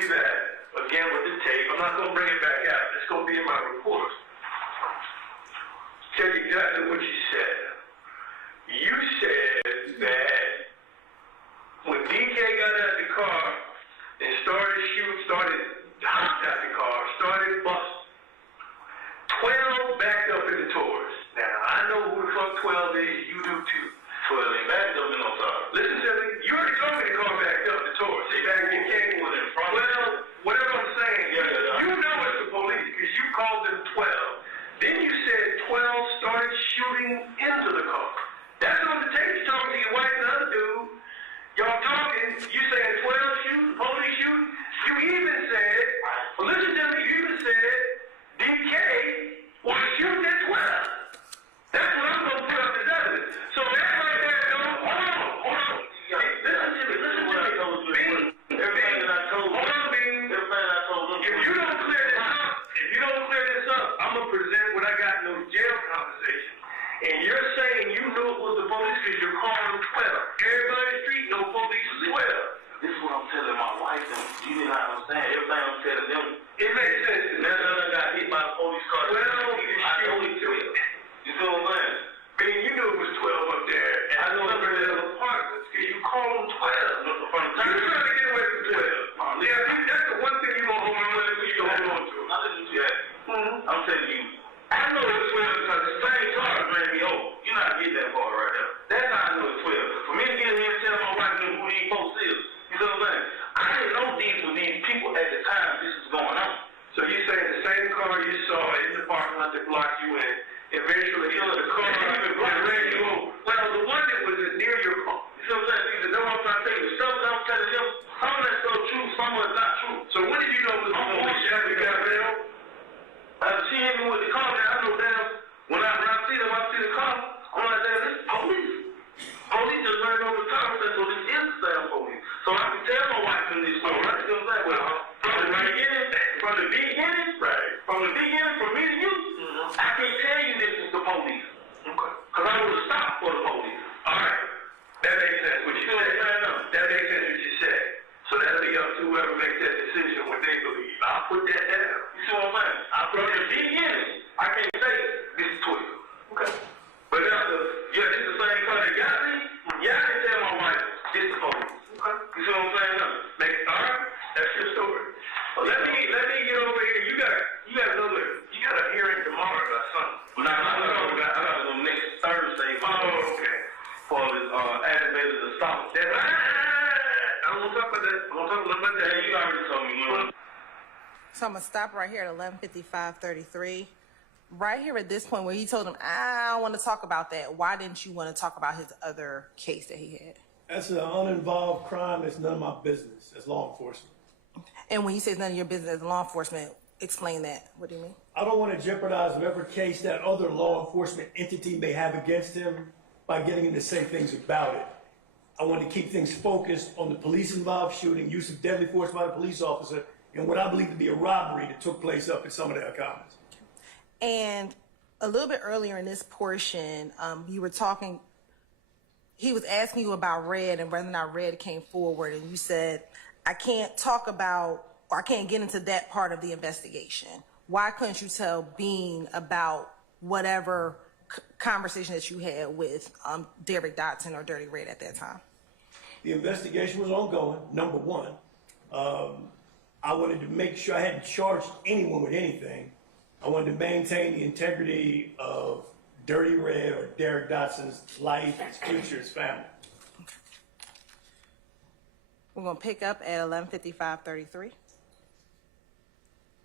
aggravated assault. I don't want to talk about that. I want to talk about that. You already told me, you know. So I'm gonna stop right here at 11:55:33. Right here at this point where he told him, I don't want to talk about that. Why didn't you want to talk about his other case that he had? That's an uninvolved crime. It's none of my business as law enforcement. And when he says none of your business as law enforcement, explain that. What do you mean? I don't want to jeopardize whatever case that other law enforcement entity may have against him by getting him to say things about it. I want to keep things focused on the police-involved shooting, use of deadly force by the police officer, and what I believe to be a robbery that took place up in some of their comments. And a little bit earlier in this portion, you were talking, he was asking you about Red and whether or not Red came forward, and you said, I can't talk about, or I can't get into that part of the investigation. Why couldn't you tell Bean about whatever conversation that you had with Derek Dotson or Dirty Red at that time? The investigation was ongoing, number one. I wanted to make sure I hadn't charged anyone with anything. I wanted to maintain the integrity of Dirty Red or Derek Dotson's life, his future, his family. We're going to pick up at 11:55:33.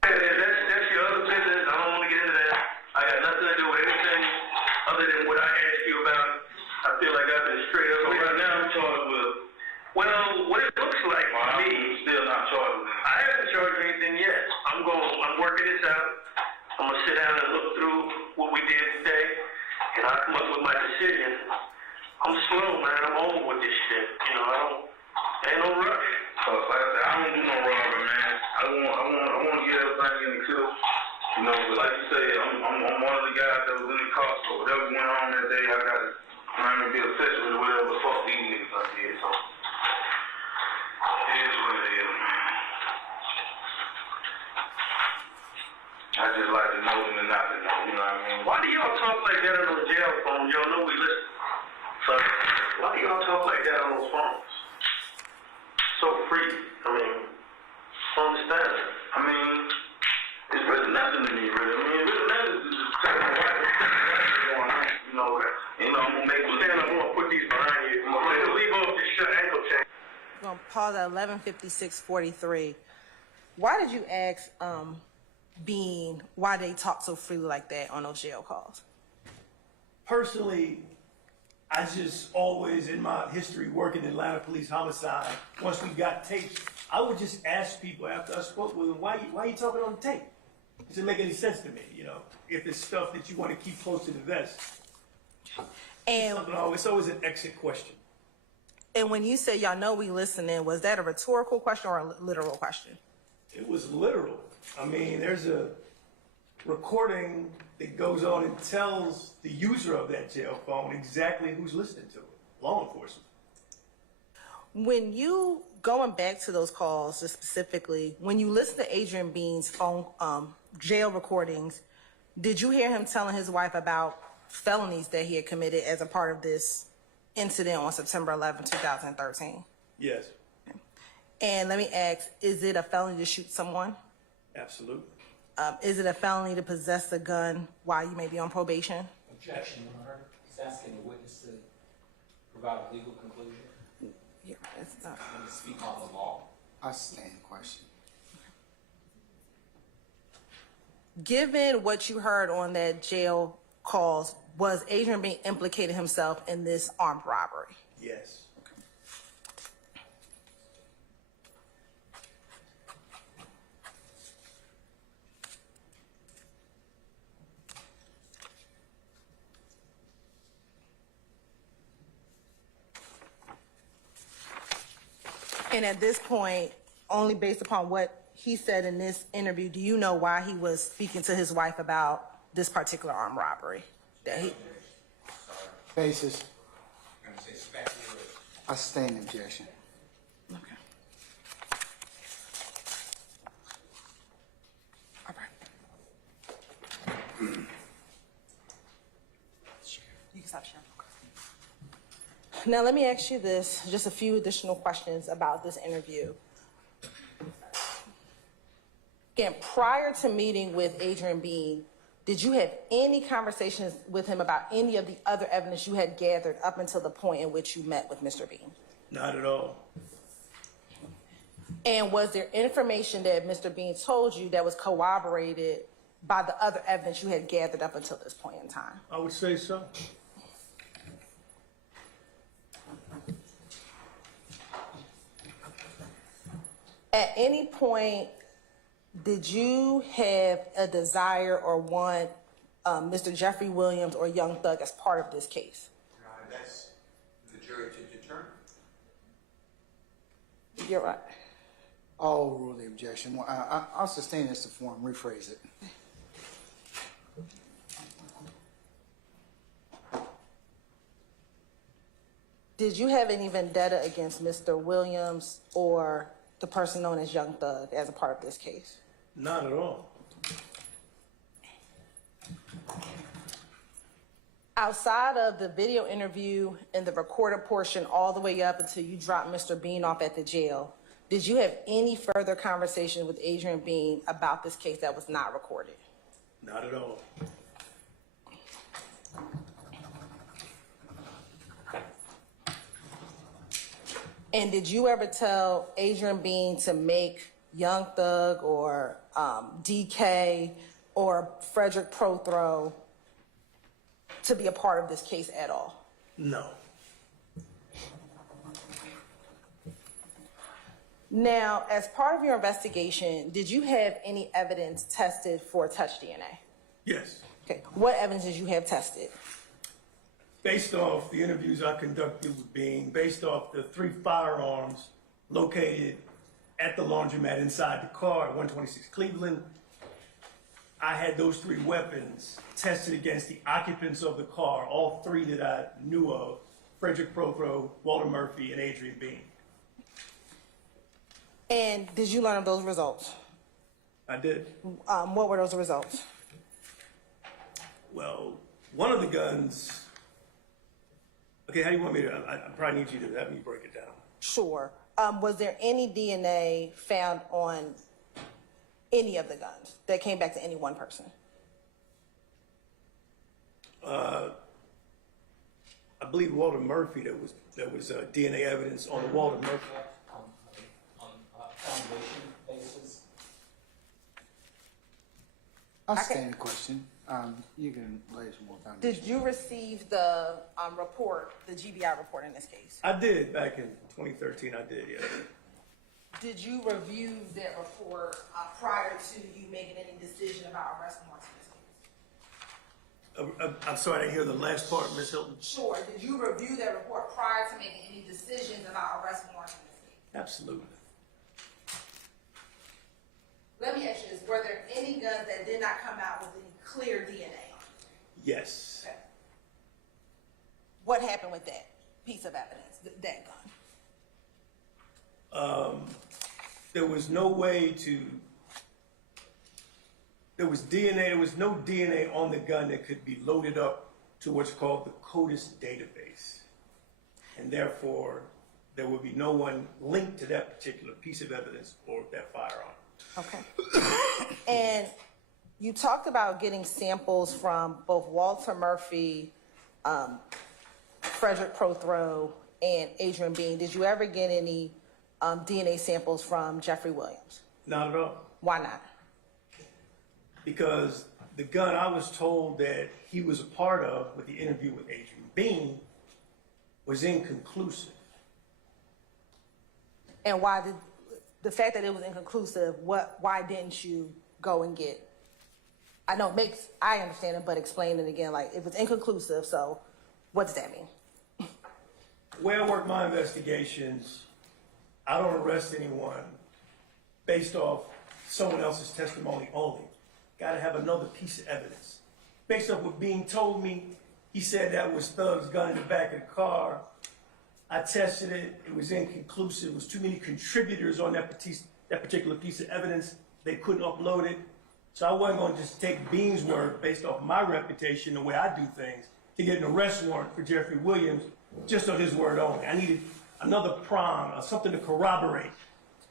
That's your other business. I don't want to get into that. I got nothing to do with anything other than what I asked you about. I feel like I've been straight up. So right now I'm charged with, Well, what it looks like to I'm me, still not charged with I haven't charged anything yet. I'm working this out. I'm gonna sit down and look through what we did today, and I'll come up with my decision. I'm slow, man. I'm old with this shit. You know, ain't no rush. So like I said, I don't do no robbery, man. I want to get everything in the queue. You know, but like you said, I'm one of the guys that was in the car, so whatever went on that day, I got to be obsessed with whatever the fuck these niggas I did, so it is what it is, man. I just like to know them and not to know, you know what I mean? Why do y'all talk like that on those jail phones? Y'all know we listen. So why do y'all talk like that on those phones? So free. I mean, I don't understand. I mean, it's really nothing to me, really. I mean, really nothing is just telling me what's going on. You know, I'm gonna make Stand up, I'm gonna put these behind you. I'm gonna leave off this shut ankle chain. We're going to pause at 11:56:43. Why did you ask Bean why they talk so freely like that on those jail calls? Personally, I just always, in my history working in Atlanta Police Homicide, once we got tapes, I would just ask people after I spoke with them, why you talking on the tape? It doesn't make any sense to me, you know, if it's stuff that you want to keep close to the vest. And It's always an exit question. when you said y'all know we listening, was that a rhetorical question or a literal question? It was literal. I mean, there's a recording that goes on and tells the user of that jail phone exactly who's listening to it, law enforcement. When you, going back to those calls just specifically, when you listen to Adrian Bean's phone jail recordings, did you hear him telling his wife about felonies that he had committed as a part of this incident on September 11, 2013? Yes, And let me ask, is it a felony to shoot someone? absolutely. Is it a felony to possess a gun while you may be on probation? Objection, Your Honor. He's asking the witness to provide a legal conclusion Yeah, it's not. and to speak on the law. I stand the question. Given what you heard on that jail calls, was Adrian Bean implicated himself in this armed robbery? Yes. And at this point, only based upon what he said in this interview, do you know why he was speaking to his wife about this particular armed robbery? That he, Basis, I'm gonna say speculative. I stand the objection. okay. All right. You can stop sharing. Now, let me ask you this, just a few additional questions about this interview. Again, prior to meeting with Adrian Bean, Did you have any conversations with him about any of the other evidence you had gathered up until the point in which you met with Mr. Bean? Not at all. And was there information that Mr. Bean told you that was corroborated by the other evidence you had gathered up until this point in time? I would say so. At any point, did you have a desire or want Mr. Jeffery Williams or Young Thug as part of this case? Your Honor, that's the jury to determine. You're right. I'll rule the objection. I'll sustain this to form, rephrase it. Did you have any vendetta against Mr. Williams or the person known as Young Thug as a part of this case? Not at all. Outside of the video interview and the recorded portion all the way up until you dropped Mr. Bean off at the jail, did you have any further conversation with Adrian Bean about this case that was not recorded? Not at all. And did you ever tell Adrian Bean to make Young Thug or DK or Frederick Prothrow to be a part of this case at all? No. Now, as part of your investigation, did you have any evidence tested for touch DNA? Yes. Okay. What evidence did you have tested? Based off the interviews I conducted with Bean, based off the 3 firearms located at the laundromat inside the car at 126 Cleveland, I had those 3 weapons tested against the occupants of the car, all 3 that I knew of, Frederick Prothrow, Walter Murphy, and Adrian Bean. And did you learn of those results? I did. What were those results? Well, one of the guns. Okay, how do you want me to? I probably need you to have me break it down. Sure. Was there any DNA found on any of the guns that came back to any one person? I believe Walter Murphy. There was DNA evidence on the Walter Murphy. On foundation basis? I'll sustain the question. You can lay some more foundation. Did you receive the report, the GBI report in this case? I did back in 2013. I did, yeah. Did you review that report prior to you making any decision about arrest warrants in this case? I'm sorry, I didn't hear the last part, Ms. Hilton. Sure. Did you review that report prior to making any decisions about arrest warrants in this case? Absolutely. Let me ask you this. Were there any guns that did not come out with any clear DNA on it? Yes. Okay. What happened with that piece of evidence, that gun? There was no way to. There was DNA. There was no DNA on the gun that could be loaded up to what's called the CODIS database, and therefore there would be no one linked to that particular piece of evidence or that firearm. Okay. And you talked about getting samples from both Walter Murphy, Frederick Prothrow, and Adrian Bean. Did you ever get any DNA samples from Jeffery Williams? Not at all. Why not? Because the gun I was told that he was a part of with the interview with Adrian Bean was inconclusive. And why did the fact that it was inconclusive? Why didn't you go and get? I know it makes. I understand it, but explain it again. Like it was inconclusive. So, what does that mean? The way I work my investigations, I don't arrest anyone based off someone else's testimony only. Got to have another piece of evidence. Based off what Bean told me, he said that was Thug's gun in the back of the car. I tested it. It was inconclusive. It was too many contributors on that particular piece of evidence. They couldn't upload it. So I wasn't going to just take Bean's word based off my reputation, the way I do things, to get an arrest warrant for Jeffery Williams just on his word only. I needed another prong or something to corroborate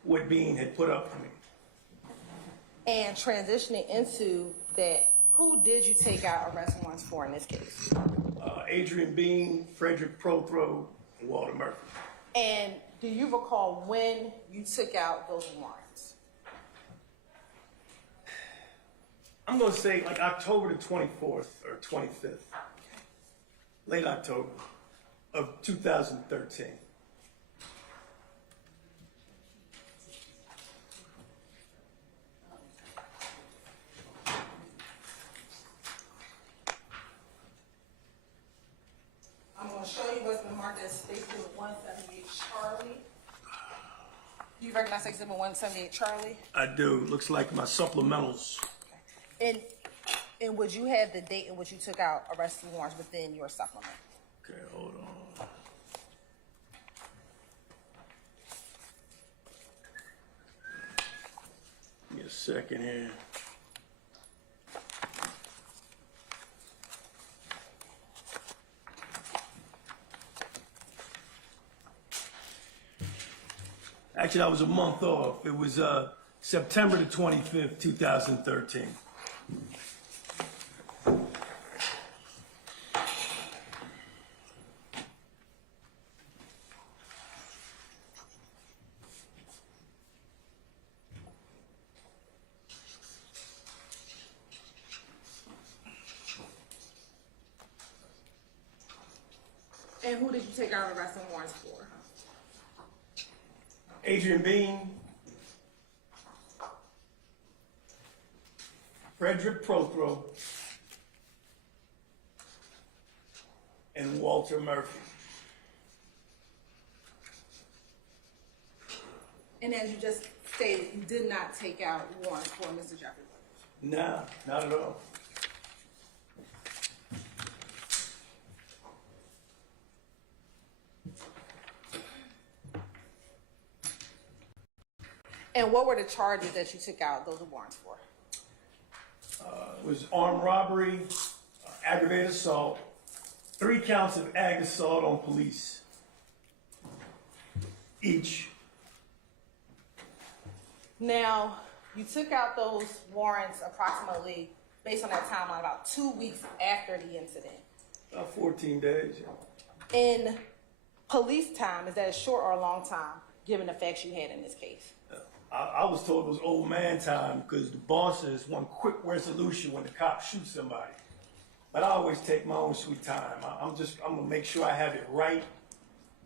what Bean had put up for me. And transitioning into that, Who did you take out arrest warrants for in this case? Adrian Bean, Frederick Prothrow, and Walter Murphy. And do you recall when you took out those warrants? I'm going to say like October the 24th or 25th. Late October of 2013. I'm going to show you what's been marked as Exhibit 178 Charlie. Do you recognize Exhibit 178 Charlie? I do. Looks like my supplementals. And would you have the date in which you took out arrest warrants within your supplement? Okay, hold on. Give me a second here. Actually, I was a month off. It was September the 25th, 2013. And who did you take out arrest warrants for? Adrian Bean, Frederick Prothrow, and Walter Murphy. And as you just stated, you did not take out warrants for Mr. Jeffery Williams. No, not at all. And what were the charges that you took out those warrants for? It was armed robbery, aggravated assault, 3 counts of ag assault on police each. Now, you took out those warrants approximately, based on that timeline, about 2 weeks after the incident. About 14 days. In police time, is that a short or a long time, given the facts you had in this case? I was told it was old man time because the bosses want quick resolution when the cops shoot somebody. But I always take my own sweet time. I'm gonna make sure I have it right.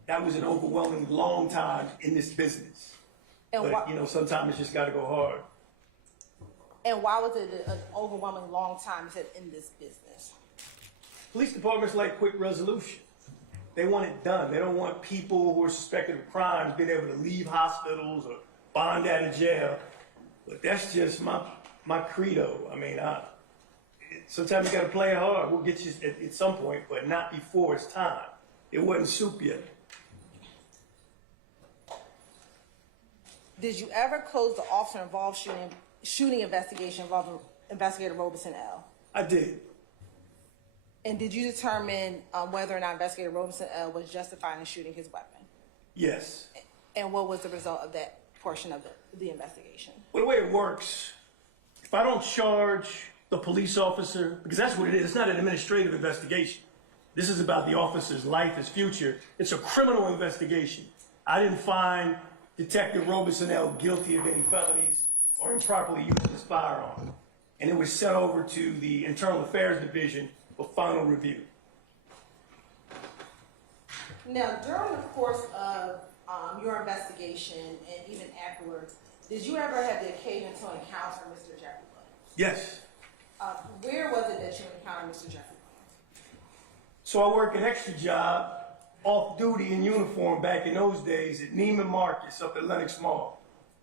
That was an overwhelming long time in this business. And but you know, sometimes it's just gotta go hard. And why was it an overwhelming long time, you said, in this business? Police departments like quick resolution. They want it done. They don't want people who are suspected of crimes being able to leave hospitals or bond out of jail. But that's just my credo. I mean, sometimes you got to play it hard. We'll get you at some point, but not before it's time. It wasn't soup yet. Did you ever close the officer-involved shooting investigation involving Investigator Robeson L? I did. And did you determine whether or not Investigator Robeson L was justified in shooting his weapon? Yes. And what was the result of that portion of the investigation? Well, the way it works, if I don't charge the police officer, because that's what it is, it's not an administrative investigation. This is about the officer's life, his future. It's a criminal investigation. I didn't find Detective Robeson L guilty of any felonies or improperly used his firearm. And it was sent over to the Internal Affairs Division for final review. Now, during the course of your investigation and even afterwards, did you ever have the occasion to encounter Mr. Jeffery Williams? Yes. Where was it that you encountered Mr. Jeffery Williams? So I work an extra job, off duty in uniform back in those days at Neiman Marcus up at Lenox Mall.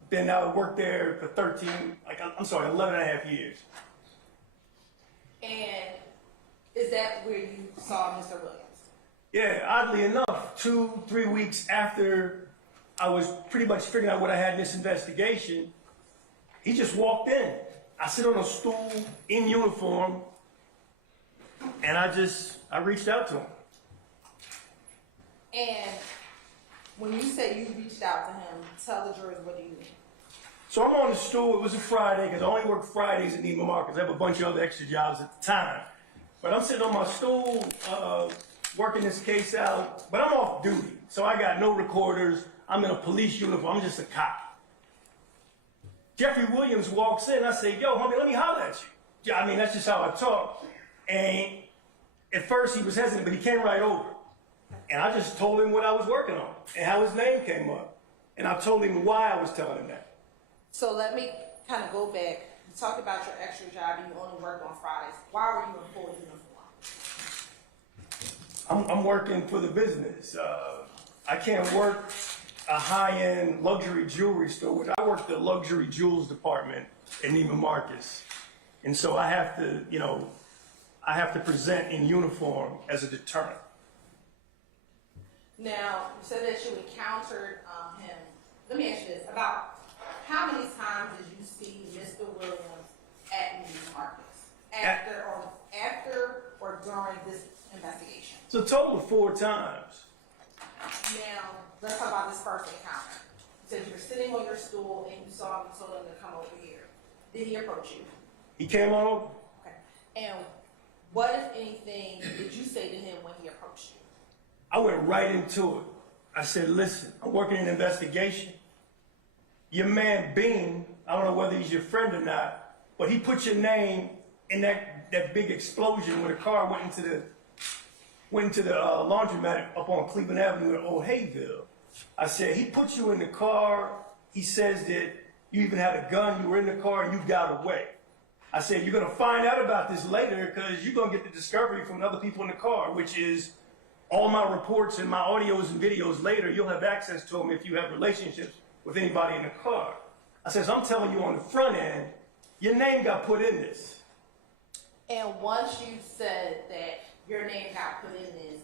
Then I worked there for 11 and a half years. And is that where you saw Mr. Williams? Yeah, oddly enough, 2-3 weeks after I was pretty much figuring out what I had in this investigation, he just walked in. I sit on a stool in uniform, and I reached out to him. And when you say you reached out to him, tell the jurors what do you mean? So I'm on the stool. It was a Friday because I only work Fridays at Neiman Marcus. I have a bunch of other extra jobs at the time. But I'm sitting on my stool working this case out. But I'm off duty. So I got no recorders. I'm in a police uniform. I'm just a cop. Jeffery Williams walks in. I say, yo, homie, let me holler at you. I mean, that's just how I talk. And at first he was hesitant, but he came right over. And I just told him what I was working on and how his name came up. And I told him why I was telling him that. So let me kind of go back. You talked about your extra job and you only work on Fridays. Why were you in full uniform? I'm working for the business. I can't work a high-end luxury jewelry store, which I work the luxury jewels department at Neiman Marcus. And so I have to, I have to present in uniform as a deterrent. Now, you said that you encountered him. Let me ask you this. About how many times did you see Mr. Williams at Neiman Marcus? After or during this investigation? It's a total of 4 times. Now, let's talk about this first encounter. You said you were sitting on your stool and you saw him and told him to come over here. Did he approach you? He came on over. Okay. And what, if anything, did you say to him when he approached you? I went right into it. I said, listen, I'm working an investigation. Your man Bean, I don't know whether he's your friend or not, but he put your name in that big explosion where the car went into the laundromat up on Cleveland Avenue in Old Hayville. I said, he put you in the car. He says that you even had a gun. You were in the car and you got away. I said, you're going to find out about this later because you're going to get the discovery from other people in the car, which is all my reports and my audios and videos later. You'll have access to them if you have relationships with anybody in the car. I said, so I'm telling you on the front end, your name got put in this. And once you said that your name got put in this,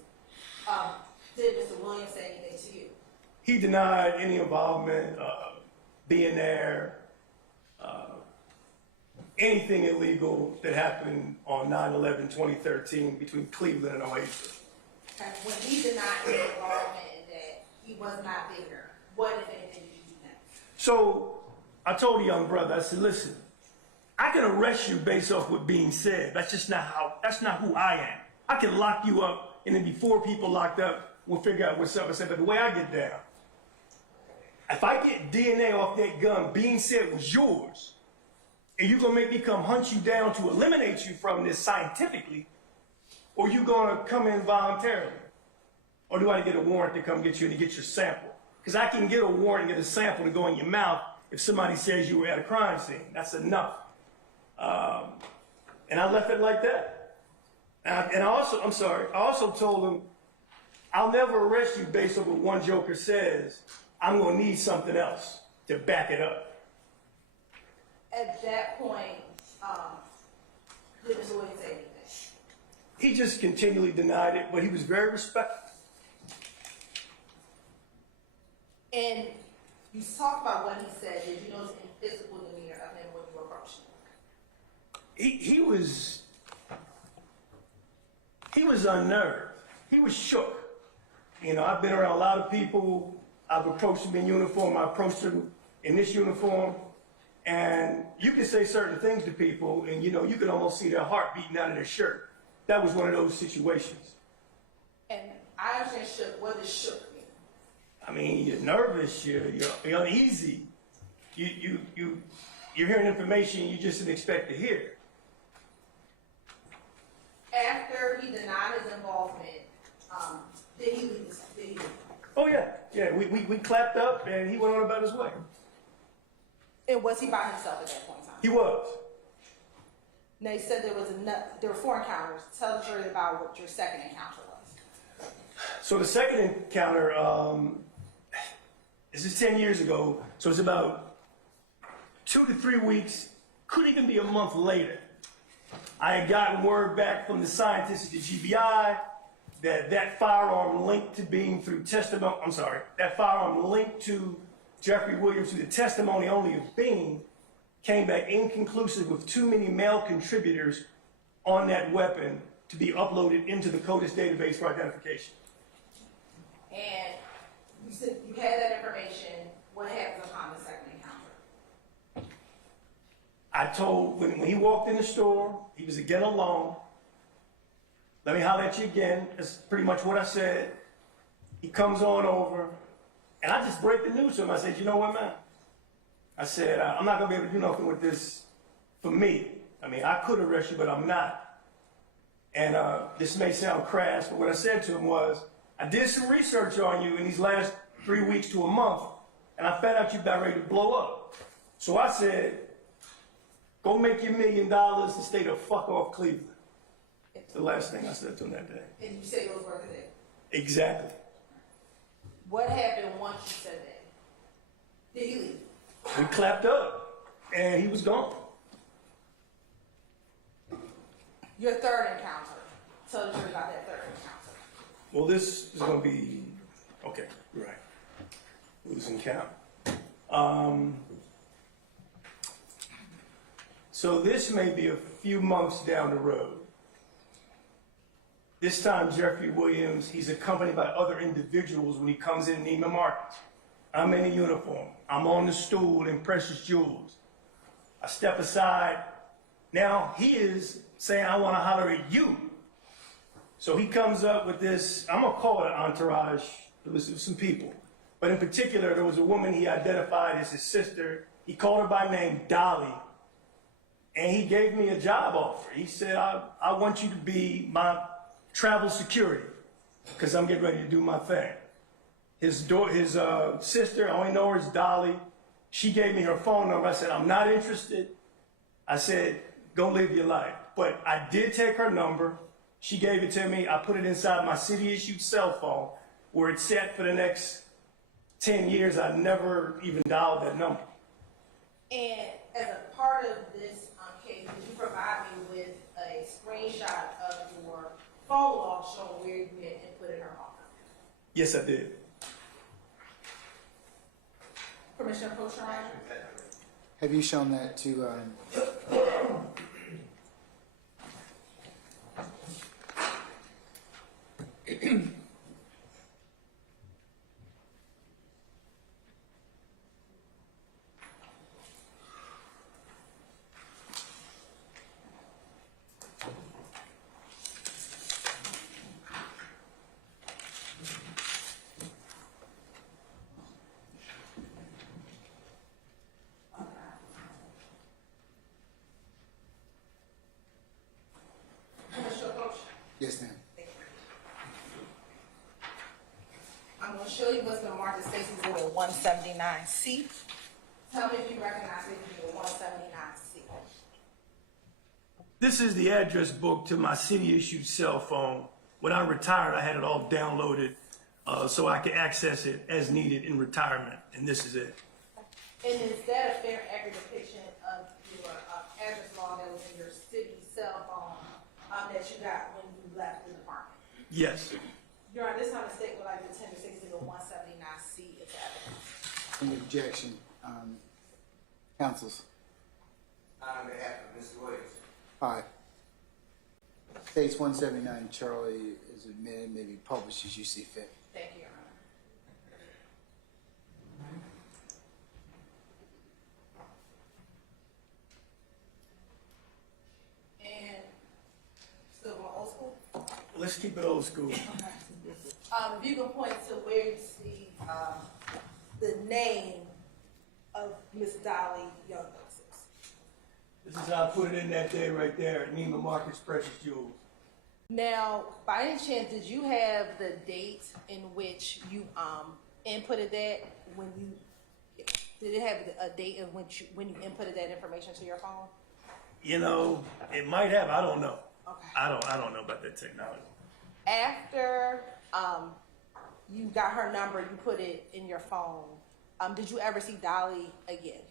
did Mr. Williams say anything to you? He denied any involvement, being there, anything illegal that happened on 9/11/2013 between Cleveland and Oasis. Okay. When he denied his involvement in that, he was not there. What, if anything, did you do next? So I told the young brother, I said, listen, I can arrest you based off what's being said. That's not who I am. I can lock you up, and then before people locked up, we'll figure out what's up. I said, but the way I get down, if I get DNA off that gun being said was yours, and you're going to make me come hunt you down to eliminate you from this scientifically, or you going to come in voluntarily? Or do I get a warrant to come get you and to get your sample? Because I can get a warrant and get a sample to go in your mouth if somebody says you were at a crime scene. That's enough. And I left it like that. And I also told him, I'll never arrest you based on what one joker says. I'm going to need something else to back it up. At that point, did Mr. Williams say anything? He just continually denied it, but he was very respectful. And you talked about what he said. Did you notice any physical demeanor of him when you approached him? He was unnerved. He was shook. I've been around a lot of people. I've approached him in uniform. I approached him in this uniform. And you can say certain things to people, and you can almost see their heart beating out of their shirt. That was one of those situations. And I understand shook. What does shook mean? I mean, you're nervous. You're uneasy. You're hearing information you just didn't expect to hear. After he denied his involvement, did he leave? Oh yeah. We clapped up, and he went on about his way. And was he by himself at that point in time? He was. Now you said there were 4 encounters. Tell the jury about what your second encounter was. So the second encounter, this is 10 years ago, so it's about 2 to 3 weeks, could even be a month later. I had gotten word back from the scientists at the GBI that firearm linked to being through testimony, that firearm linked to Jeffery Williams through the testimony only of Bean came back inconclusive with too many male contributors on that weapon to be uploaded into the CODIS database for identification. And you said you had that information. What happened upon the second encounter? told, when he walked in the store, he was again alone. Let me holler at you again. That's pretty much what I said. He comes on over, and I just break the news to him. I said, you know what, man? I said, I'm not going to be able to do nothing with this for me. I mean, I could arrest you, but I'm not. And this may sound crass, but what I said to him was, I did some research on you in these last 3 weeks to a month, and I found out you're about ready to blow up. So I said, go make your $1 million and stay the fuck off Cleveland. It's the last thing I said to him that day. And you said those words today. Exactly. What happened once you said that? Did he leave? We clapped up, and he was gone. Your third encounter. Tell the jury about that third encounter. Well, this is going to be, okay, you're right. Losing count. So this may be a few months down the road. This time, Jeffery Williams, he's accompanied by other individuals when he comes in Neiman Marcus. I'm in a uniform. I'm on the stool in Precious Jewels. I step aside. Now he is saying, I want to holler at you. So he comes up with this, I'm going to call it an entourage. It was some people. But in particular, there was a woman he identified as his sister. He called her by name Dolly. And he gave me a job offer. He said, I want you to be my travel security because I'm getting ready to do my thing. His sister, I only know her as Dolly. She gave me her phone number. I said, I'm not interested. I said, go live your life. But I did take her number. She gave it to me. I put it inside my city-issued cell phone where it's set for the next 10 years. I never even dialed that number. And as a part of this case, did you provide me with a screenshot of your phone log showing where you had inputted her phone number? Yes, I did. Commissioner Cochran? Have you shown that to, Commissioner Cochran? yes, ma'am. I'm going to show you what's been marked as Stacey Exhibit 179C. Tell me if you recognize Stacey Exhibit 179C. This is the address book to my city-issued cell phone. When I retired, I had it all downloaded so I could access it as needed in retirement, and this is it. And is that a fair, accurate depiction of your address log that was in your city cell phone that you got when you left the department? Yes. Your Honor, this time the state would like to attend to Stacey Exhibit 179C as evidence. Any objection, counsels? On behalf of Mr. Williams. Aye. States 179, Charlie is admitted, may be published as you see fit. Thank you, Your Honor. And still going old school? Let's keep it old school. If you can point to where you see the name of Miss Dolly Young. This is how I put it in that day right there at Neiman Marcus Precious Jewels. Now, by any chance, did you have the date in which you inputted that when you? Did it have a date of when you inputted that information to your phone? You know, it might have. I don't know. Okay. I don't know about that technology. After you got her number, you put it in your phone. Did you ever see Dolly again?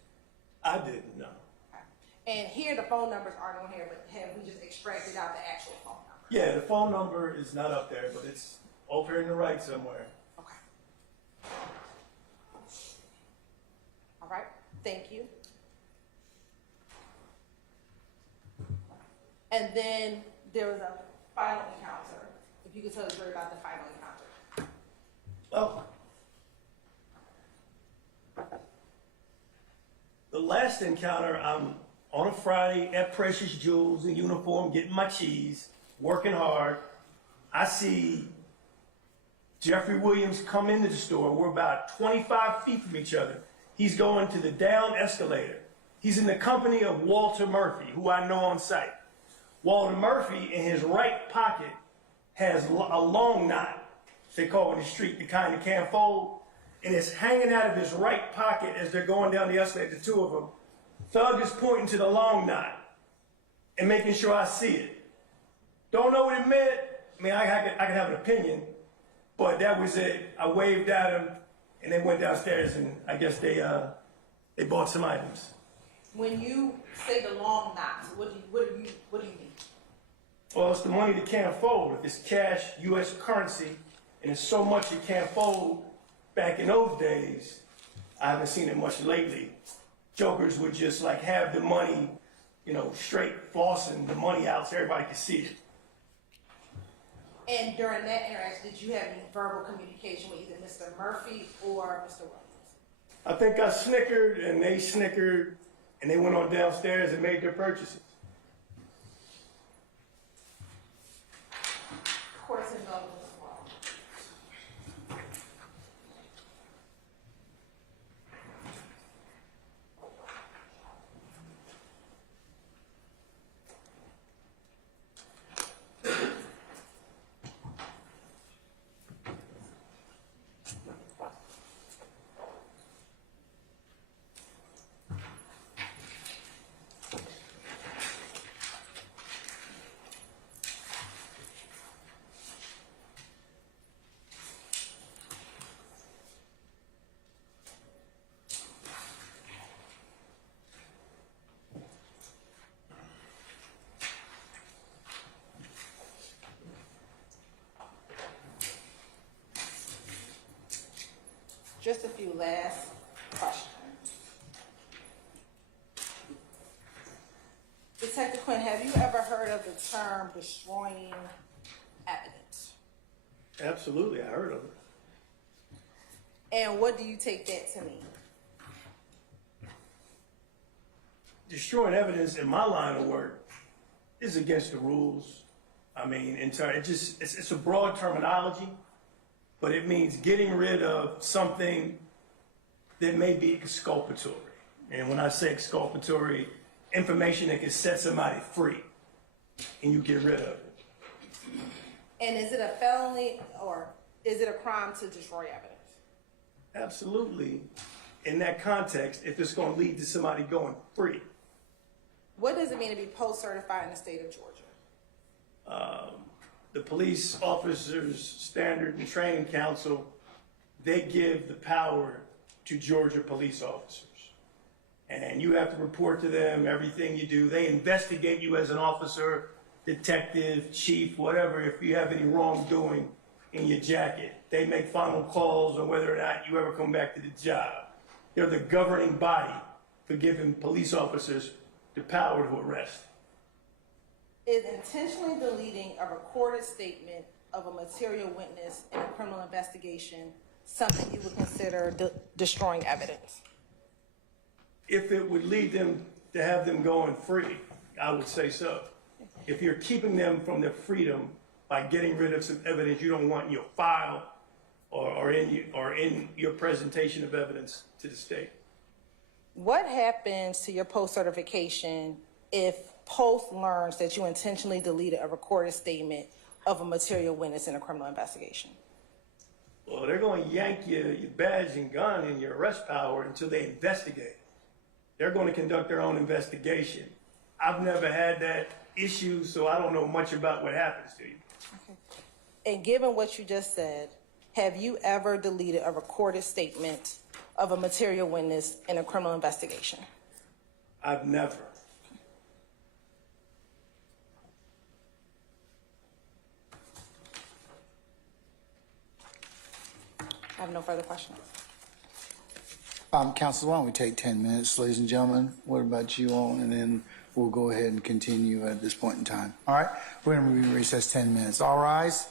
I didn't know. And here the phone numbers aren't on here, but have we just extracted out the actual phone number? Yeah, the phone number is not up there, but it's over in the right somewhere. Okay. All right. Thank you. And then there was a final encounter. If you could tell the jury about the final encounter. Well, the last encounter, I'm on a Friday at Precious Jewels in uniform, getting my cheese, working hard. I see Jeffery Williams come into the store. We're about 25 feet from each other. He's going to the down escalator. He's in the company of Walter Murphy, who I know on site. Walter Murphy, in his right pocket, has a long knot, they call it in the street, the kind that can't fold, and it's hanging out of his right pocket as they're going down the escalator, the two of them. Thug is pointing to the long knot and making sure I see it. Don't know what it meant. I mean, I can have an opinion, but that was it. I waved at him, and they went downstairs, and I guess they bought some items. When you say the long knots, what do you mean? Well, it's the money that can't fold. If it's cash, U.S. currency, and it's so much it can't fold, back in those days, I haven't seen it much lately. Jokers would just like have the money, you know, straight flossing the money out so everybody could see it. And during that interaction, did you have any verbal communication with either Mr. Murphy or Mr. Williams? I think I snickered, and they snickered, and they went on downstairs and made their purchases. Court's involved as well. Just a few last questions. Detective Quinn, have you ever heard of the term destroying evidence? Absolutely, I heard of it. And what do you take that to mean? Destroying evidence in my line of work is against the rules. I mean, it's a broad terminology, but it means getting rid of something that may be exculpatory. And when I say exculpatory, information that can set somebody free, and you get rid of it. And is it a felony or is it a crime to destroy evidence? Absolutely. In that context, if it's going to lead to somebody going free. What does it mean to be post-certified in the state of Georgia? The police officers standard and training council, they give the power to Georgia police officers. And you have to report to them everything you do. They investigate you as an officer, detective, chief, whatever, if you have any wrongdoing in your jacket. They make final calls on whether or not you ever come back to the job. They're the governing body for giving police officers the power to arrest. Is intentionally deleting a recorded statement of a material witness in a criminal investigation something you would consider destroying evidence? If it would lead them to have them going free, I would say so. If you're keeping them from their freedom by getting rid of some evidence you don't want in your file or in your presentation of evidence to the state. What happens to your post-certification if post learns that you intentionally deleted a recorded statement of a material witness in a criminal investigation? Well, they're going to yank your badge and gun and your arrest power until they investigate. They're going to conduct their own investigation. I've never had that issue, so I don't know much about what happens to you. Okay. And given what you just said, have you ever deleted a recorded statement of a material witness in a criminal investigation? I've never. I have no further questions. Counsel, why don't we take 10 minutes, ladies and gentlemen? What about you all? And then we'll go ahead and continue at this point in time. All right? We're going to recess 10 minutes. All rise.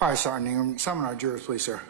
All right, Sergeant Ingram, summon our jurors, please, sir.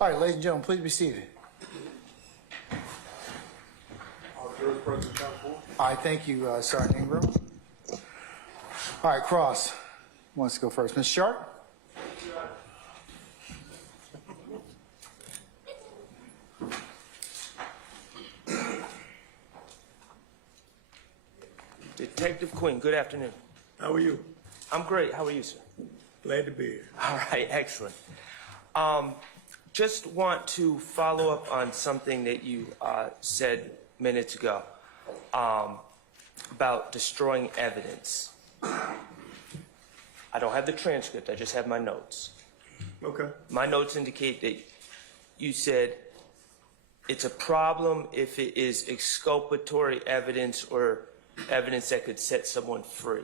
All right, ladies and gentlemen, please be seated. All jurors present in count four. All right, thank you, Sergeant Ingram. All right, Cross wants to go first. Ms. Sharp? Detective Quinn, good afternoon. How are you? I'm great. How are you, sir? Glad to be here. All right, excellent. Just want to follow up on something that you said minutes ago about destroying evidence. I don't have the transcript. I just have my notes. Okay. My notes indicate that you said it's a problem if it is exculpatory evidence or evidence that could set someone free.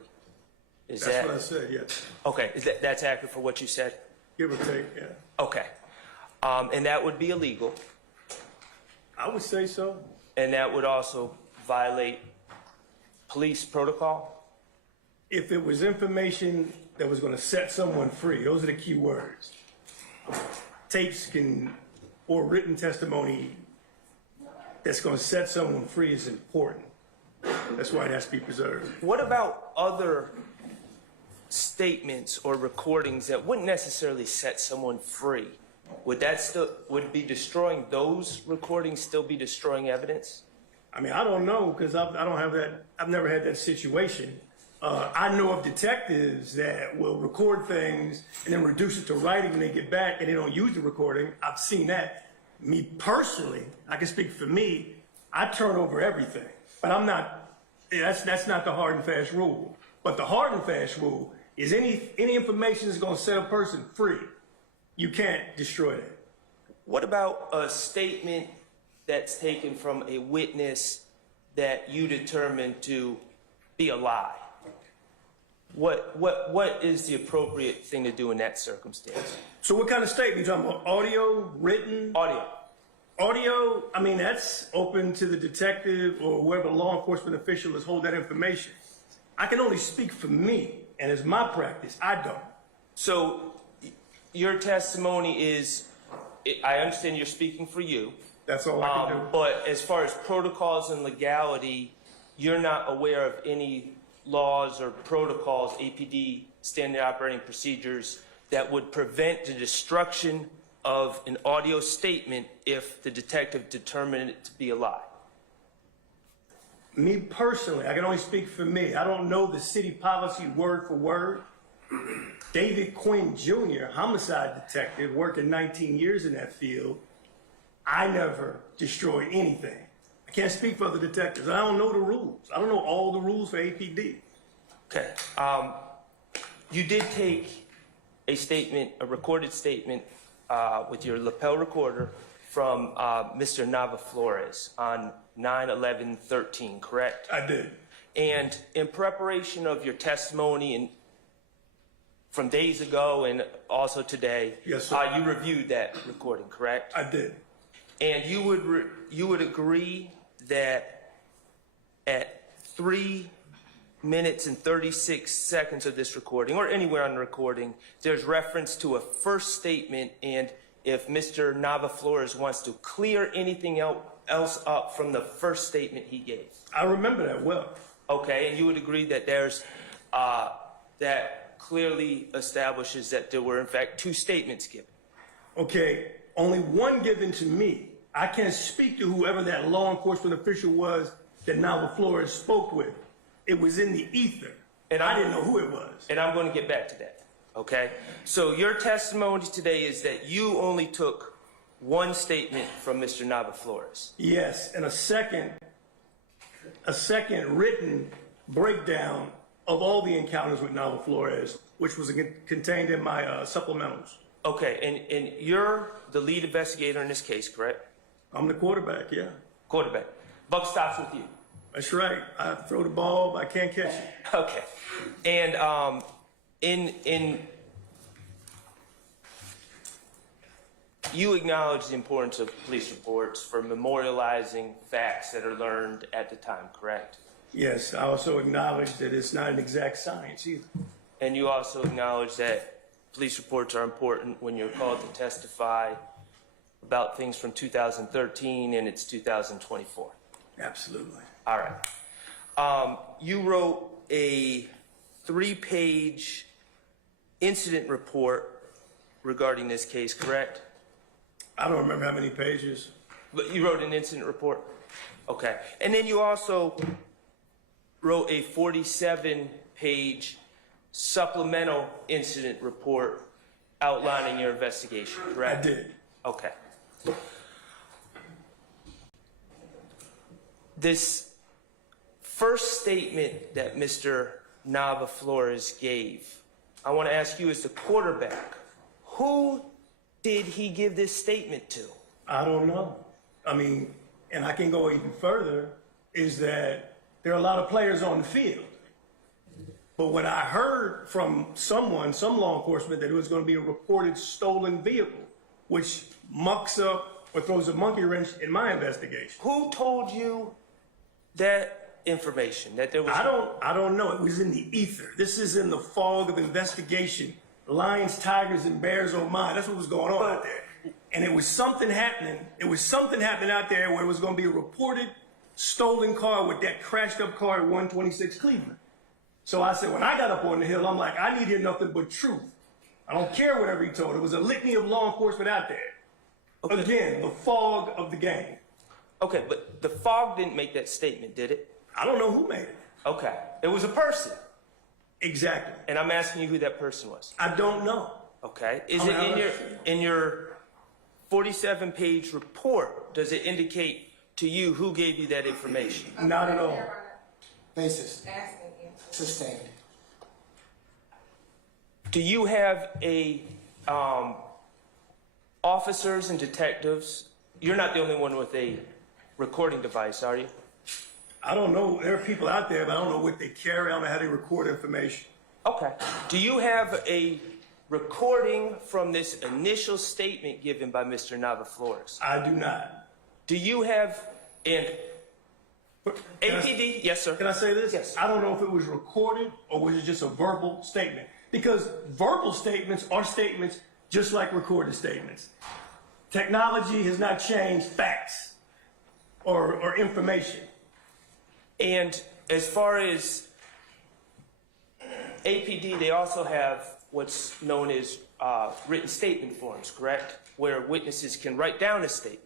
That's what I said, yes. Okay, that's accurate for what you said? Give or take, yeah. Okay. And that would be illegal. I would say so. And that would also violate police protocol? If it was information that was going to set someone free, those are the key words. Tapes or written testimony that's going to set someone free is important. That's why it has to be preserved. What about other statements or recordings that wouldn't necessarily set someone free? Would be destroying those recordings still be destroying evidence? I mean, I don't know because I don't have that. I've never had that situation. I know of detectives that will record things and then reduce it to writing when they get back and they don't use the recording. I've seen that. Me personally, I can speak for me. I turn over everything, but I'm not. That's not the hard and fast rule. But the hard and fast rule is any information that's going to set a person free, you can't destroy that. What about a statement that's taken from a witness that you determined to be a lie? What is the appropriate thing to do in that circumstance? So what kind of statement? You talking about audio, written? Audio. Audio, I mean, that's open to the detective or whoever law enforcement official is holding that information. I can only speak for me, and as my practice, I don't. So your testimony is, I understand you're speaking for you. That's all I can do. But as far as protocols and legality, you're not aware of any laws or protocols, APD, standard operating procedures, that would prevent the destruction of an audio statement if the detective determined it to be a lie? Me personally, I can only speak for me. I don't know the city policy word for word. David Quinn Jr., homicide detective, working 19 years in that field, I never destroy anything. I can't speak for other detectives. I don't know the rules. I don't know all the rules for APD. Okay. You did take a statement, a recorded statement, with your lapel recorder from Mr. Nava Flores on 9/11/13, correct? I did. And in preparation of your testimony and from days ago and also today, yes, sir. You reviewed that recording, correct? I did. And you would agree that at 3 minutes and 36 seconds of this recording, or anywhere on the recording, there's reference to a first statement, and if Mr. Nava Flores wants to clear anything out else up from the first statement he gave? I remember that well. Okay, and you would agree that there's, that clearly establishes that there were in fact 2 statements given? Okay, only one given to me. I can't speak to whoever that law enforcement official was that Nava Flores spoke with. It was in the ether, and I didn't know who it was. And I'm going to get back to that, okay? So your testimony today is that you only took 1 statement from Mr. Nava Flores. Yes, and a second written breakdown of all the encounters with Nava Flores, which was contained in my supplementals. Okay, and you're the lead investigator in this case, correct? I'm the quarterback, yeah. Quarterback. Buck stops with you. That's right. I throw the ball, but I can't catch it. Okay. And you acknowledge the importance of police reports for memorializing facts that are learned at the time, correct? Yes, I also acknowledge that it's not an exact science either. And you also acknowledge that police reports are important when you're called to testify about things from 2013 and it's 2024. Absolutely. All right. You wrote a 3-page incident report regarding this case, correct? I don't remember how many pages. But you wrote an incident report? Okay. And then you also wrote a 47-page supplemental incident report outlining your investigation, correct? I did. Okay. This first statement that Mr. Nava Flores gave, I want to ask you as the quarterback, who did he give this statement to? I don't know. I mean, and I can go even further, is that there are a lot of players on the field. But when I heard from someone, some law enforcement, that it was going to be a reported stolen vehicle, which mucks up or throws a monkey wrench in my investigation. Who told you that information, that there was... I don't know. It was in the ether. This is in the fog of investigation. Lions, tigers, and bears on mine. That's what was going on out there. And it was something happening. It was something happening out there where it was going to be a reported stolen car with that crashed up car at 126 Cleveland. So I said, when I got up on the hill, I'm like, I need to hear nothing but truth. I don't care whatever he told. It was a litany of law enforcement out there. Okay. Again, the fog of the game. Okay, but the fog didn't make that statement, did it? I don't know who made it. Okay. It was a person. Exactly. And I'm asking you who that person was. I don't know. Okay. Is it in your 47-page report, does it indicate to you who gave you that information? Not at all. Basis. Sustained. Do you have officers and detectives? You're not the only one with a recording device, are you? I don't know. There are people out there, but I don't know what they carry. I don't know how they record information. Okay. Do you have a recording from this initial statement given by Mr. Nava Flores? I do not. Do you have an APD? Yes, sir. Can I say this? Yes. I don't know if it was recorded or was it just a verbal statement. Because verbal statements are statements just like recorded statements. Technology has not changed facts or information. And as far as APD, they also have what's known as written statement forms, correct? Where witnesses can write down a statement.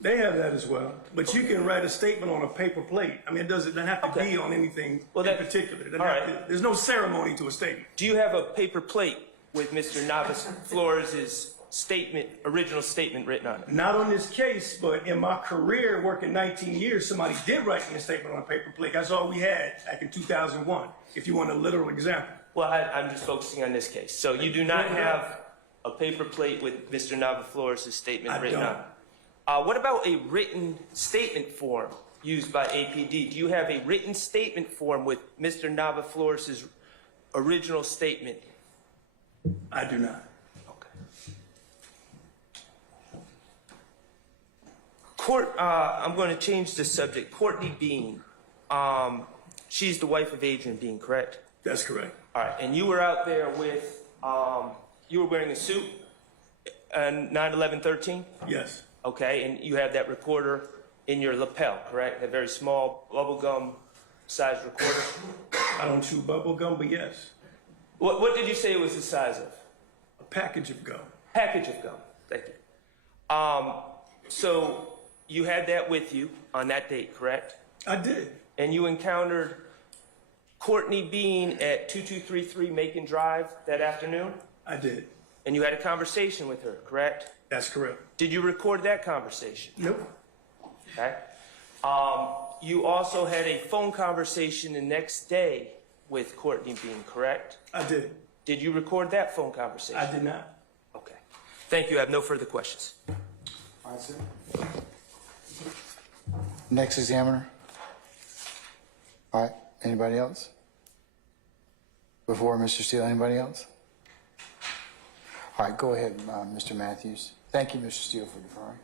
They have that as well. But you can write a statement on a paper plate. I mean, it doesn't have to be on anything in particular. There's no ceremony to a statement. Do you have a paper plate with Mr. Nava Flores' statement, original statement written on it? Not on this case, but in my career, working 19 years, somebody did write me a statement on a paper plate. That's all we had back in 2001, if you want a literal example. Well, I'm just focusing on this case. So you do not have a paper plate with Mr. Nava Flores' statement written on it? What about a written statement form used by APD? Do you have a written statement form with Mr. Nava Flores' original statement? I do not. I'm going to change the subject. Courtney Bean, she's the wife of Adrian Bean, correct? That's correct. All right, and you were out there with, you were wearing a suit on 9/11/13? Yes. Okay, and you have that recorder in your lapel, correct? A very small bubblegum sized recorder? I don't chew bubble gum, but yes, What did you say it was the size of? a package of gum. Package of gum. Thank you. So you had that with you on that date, correct? I did. And you encountered Courtney Bean at 2233 Macon Drive that afternoon? I did. And you had a conversation with her, correct? That's correct. Did you record that conversation? Nope. Okay. You also had a phone conversation the next day with Courtney Bean, correct? I did. Did you record that phone conversation? I did not. Okay. Thank you. I have no further questions. All right, sir. Next examiner. All right, anybody else? Before Mr. Steele, anybody else? All right, go ahead, Mr. Matthews. Thank you, Mr. Steele, for deferring.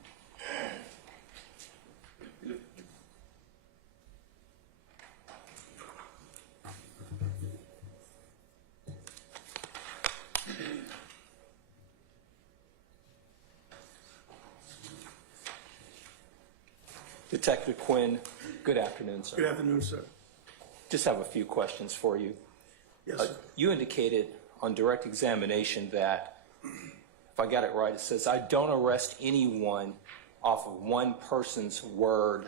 Detective Quinn, good afternoon, sir. Good afternoon, sir. Just have a few questions for you. Yes, sir. You indicated on direct examination that, if I got it right, it says, I don't arrest anyone off of one person's word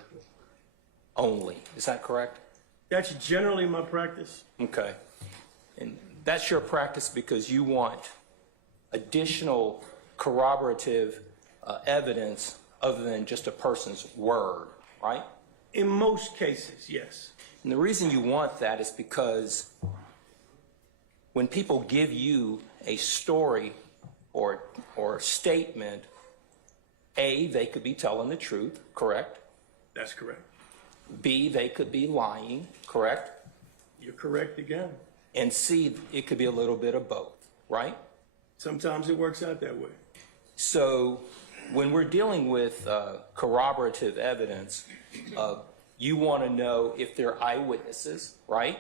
only. Is that correct? That's generally my practice. Okay. And that's your practice because you want additional corroborative evidence other than just a person's word, right? In most cases, yes. And the reason you want that is because when people give you a story or statement, A, they could be telling the truth, correct? That's correct. B, they could be lying, correct? You're correct again. And C, it could be a little bit of both, right? Sometimes it works out that way. So when we're dealing with corroborative evidence, you want to know if they're eyewitnesses, right?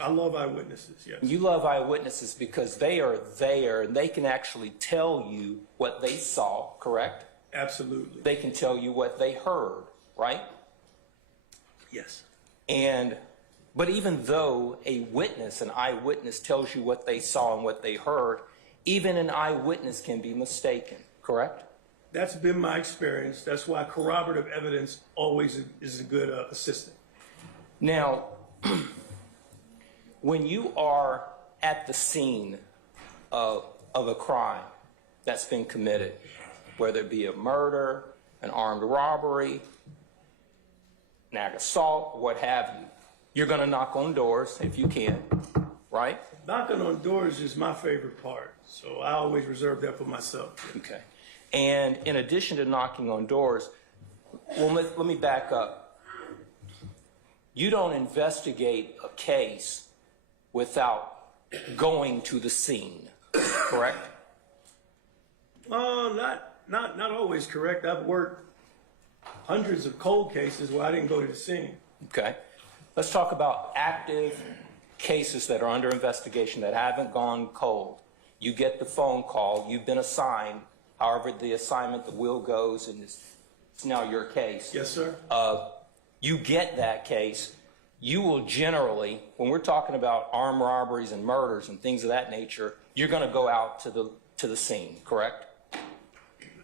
I love eyewitnesses, yes. You love eyewitnesses because they are there and they can actually tell you what they saw, correct? Absolutely. They can tell you what they heard, right? Yes. But even though an eyewitness tells you what they saw and what they heard, even an eyewitness can be mistaken, correct? That's been my experience. That's why corroborative evidence always is a good assistant. Now, when you are at the scene of a crime that's been committed, whether it be a murder, an armed robbery, an ag assault, what have you, you're going to knock on doors if you can, right? Knocking on doors is my favorite part, so I always reserve that for myself. Okay. And in addition to knocking on doors, well, let me back up. You don't investigate a case without going to the scene, correct? Not always correct. I've worked hundreds of cold cases where I didn't go to the scene. Okay. Let's talk about active cases that are under investigation that haven't gone cold. You get the phone call, you've been assigned, however the assignment, the wheel goes, and it's now your case. Yes, sir. You get that case, you will generally, when we're talking about armed robberies and murders and things of that nature, you're going to go out to the scene, correct?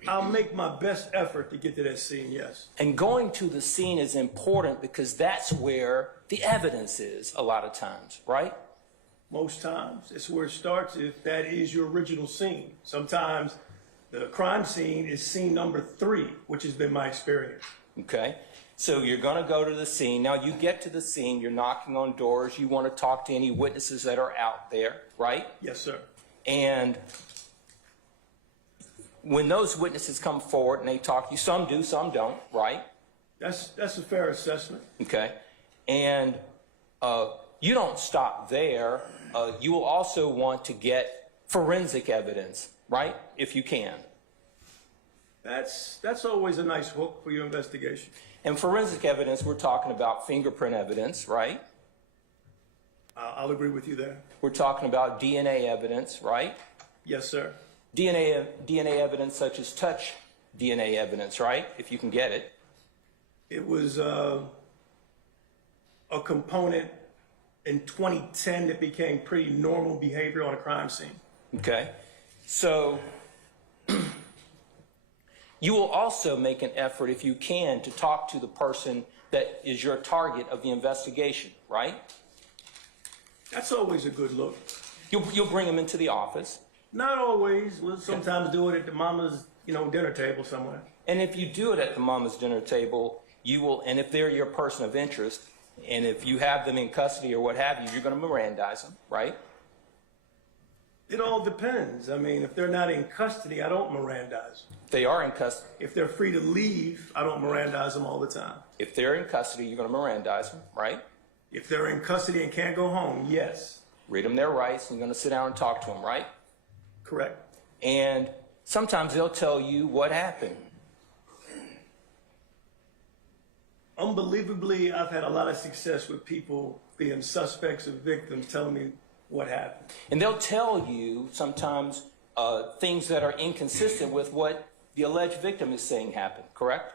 I'll make my best effort to get to that scene, yes. And going to the scene is important because that's where the evidence is a lot of times, right? Most times, it's where it starts if that is your original scene. Sometimes the crime scene is scene number 3, which has been my experience. Okay. So you're going to go to the scene. Now you get to the scene, you're knocking on doors, you want to talk to any witnesses that are out there, right? Yes, sir. And when those witnesses come forward and they talk to you, some do, some don't, right? That's a fair assessment. Okay. And you don't stop there. You will also want to get forensic evidence, right? If you can. That's always a nice hook for your investigation. And forensic evidence, we're talking about fingerprint evidence, right? I'll agree with you there. We're talking about DNA evidence, right? Yes, sir. DNA evidence such as touch DNA evidence, right? If you can get it. It was a component in 2010 that became pretty normal behavior on a crime scene. Okay. So you will also make an effort, if you can, to talk to the person that is your target of the investigation, right? That's always a good look. You'll bring them into the office. Not always. We'll sometimes do it at the mama's, dinner table somewhere. And if you do it at the mama's dinner table, you will, and if they're your person of interest, and if you have them in custody or what have you, you're going to Mirandize them, right? It all depends. I mean, if they're not in custody, I don't Mirandize them. They are in custody. If they're free to leave, I don't Mirandize them all the time. If they're in custody, you're going to Mirandize them, right? If they're in custody and can't go home, yes. Read them their rights, and you're going to sit down and talk to them, right? Correct. And sometimes they'll tell you what happened. Unbelievably, I've had a lot of success with people being suspects or victims telling me what happened. And they'll tell you sometimes things that are inconsistent with what the alleged victim is saying happened, correct?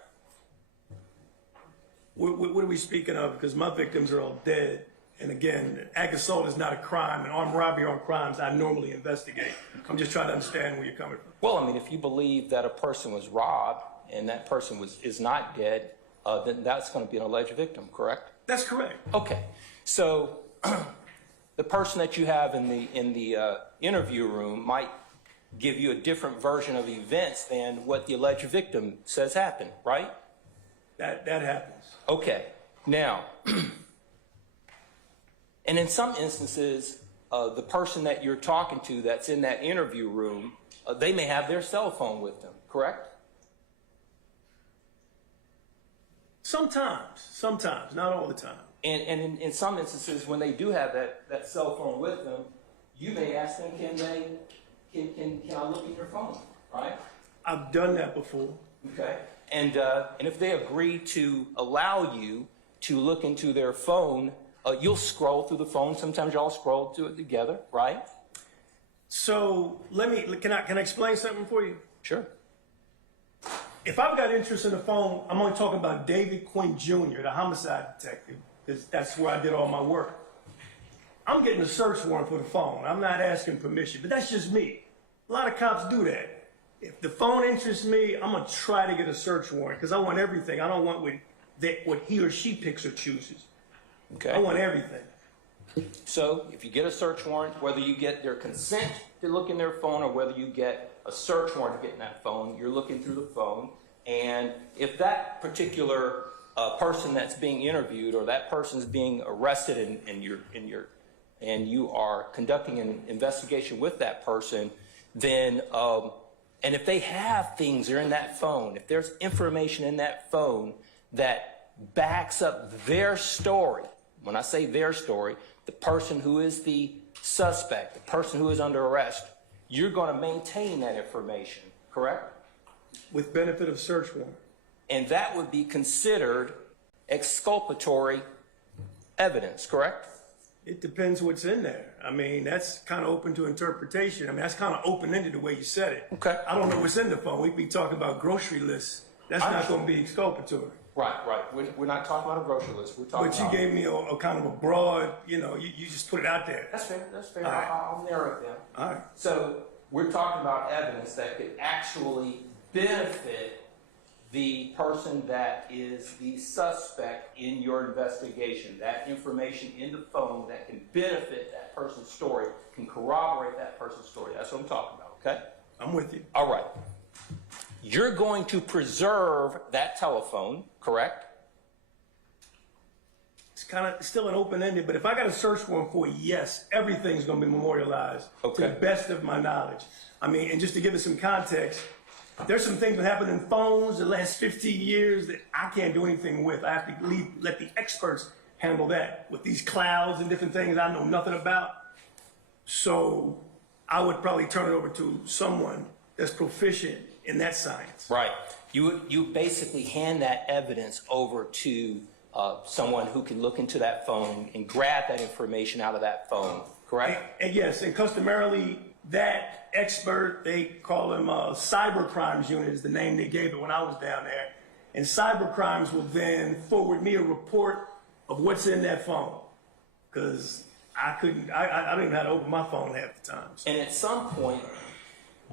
What are we speaking of? Because my victims are all dead. And again, ag assault is not a crime, and armed robbery are crimes I normally investigate. I'm just trying to understand where you're coming from. Well, I mean, if you believe that a person was robbed and that person is not dead, then that's going to be an alleged victim, correct? That's correct. Okay. So the person that you have in the interview room might give you a different version of events than what the alleged victim says happened, right? That happens. Okay. Now, and in some instances, the person that you're talking to that's in that interview room, they may have their cell phone with them, correct? Sometimes, not all the time. And in some instances, when they do have that cell phone with them, you may ask them, can I look at your phone, right? I've done that before. Okay. And if they agree to allow you to look into their phone, you'll scroll through the phone. Sometimes y'all scroll through it together, right? So can I explain something for you? Sure. If I've got interest in the phone, I'm only talking about David Quinn Jr., the homicide detective, because that's where I did all my work. I'm getting a search warrant for the phone. I'm not asking permission, but that's just me. A lot of cops do that. If the phone interests me, I'm going to try to get a search warrant because I want everything. I don't want what he or she picks or chooses. Okay. I want everything. So if you get a search warrant, whether you get their consent to look in their phone or whether you get a search warrant to get in that phone, you're looking through the phone. And if that particular person that's being interviewed or that person's being arrested and you are conducting an investigation with that person, then and if they have things that are in that phone, if there's information in that phone that backs up their story, when I say their story, the person who is the suspect, the person who is under arrest, you're going to maintain that information, correct? With benefit of search warrant. And that would be considered exculpatory evidence, correct? It depends what's in there. I mean, that's kind of open to interpretation. I mean, that's kind of open-ended the way you said it. Okay. I don't know what's in the phone. We'd be talking about grocery lists. That's not going to be exculpatory. Right. We're not talking about a grocery list. We're talking But you about... gave me a kind of a broad, you just put it out there. That's fair. All right. I'll narrow it down. All right. So we're talking about evidence that could actually benefit the person that is the suspect in your investigation. That information in the phone that can benefit that person's story, can corroborate that person's story. That's what I'm talking about, okay? I'm with you. All right. You're going to preserve that telephone, correct? It's kind of still an open-ended, but if I got a search warrant for it, yes, everything's going to be memorialized to the best of my knowledge. I mean, and just to give it some context, there's some things that happen in phones the last 15 years that I can't do anything with. I have to let the experts handle that. With these clouds and different things I know nothing about. So I would probably turn it over to someone that's proficient in that science. Right. You basically hand that evidence over to someone who can look into that phone and grab that information out of that phone, correct? And yes, and customarily, that expert, they call him cyber crimes unit is the name they gave it when I was down there. and cybercrimes will then forward me a report of what's in that phone. Because I don't even know how to open my phone half the time. So. And at some point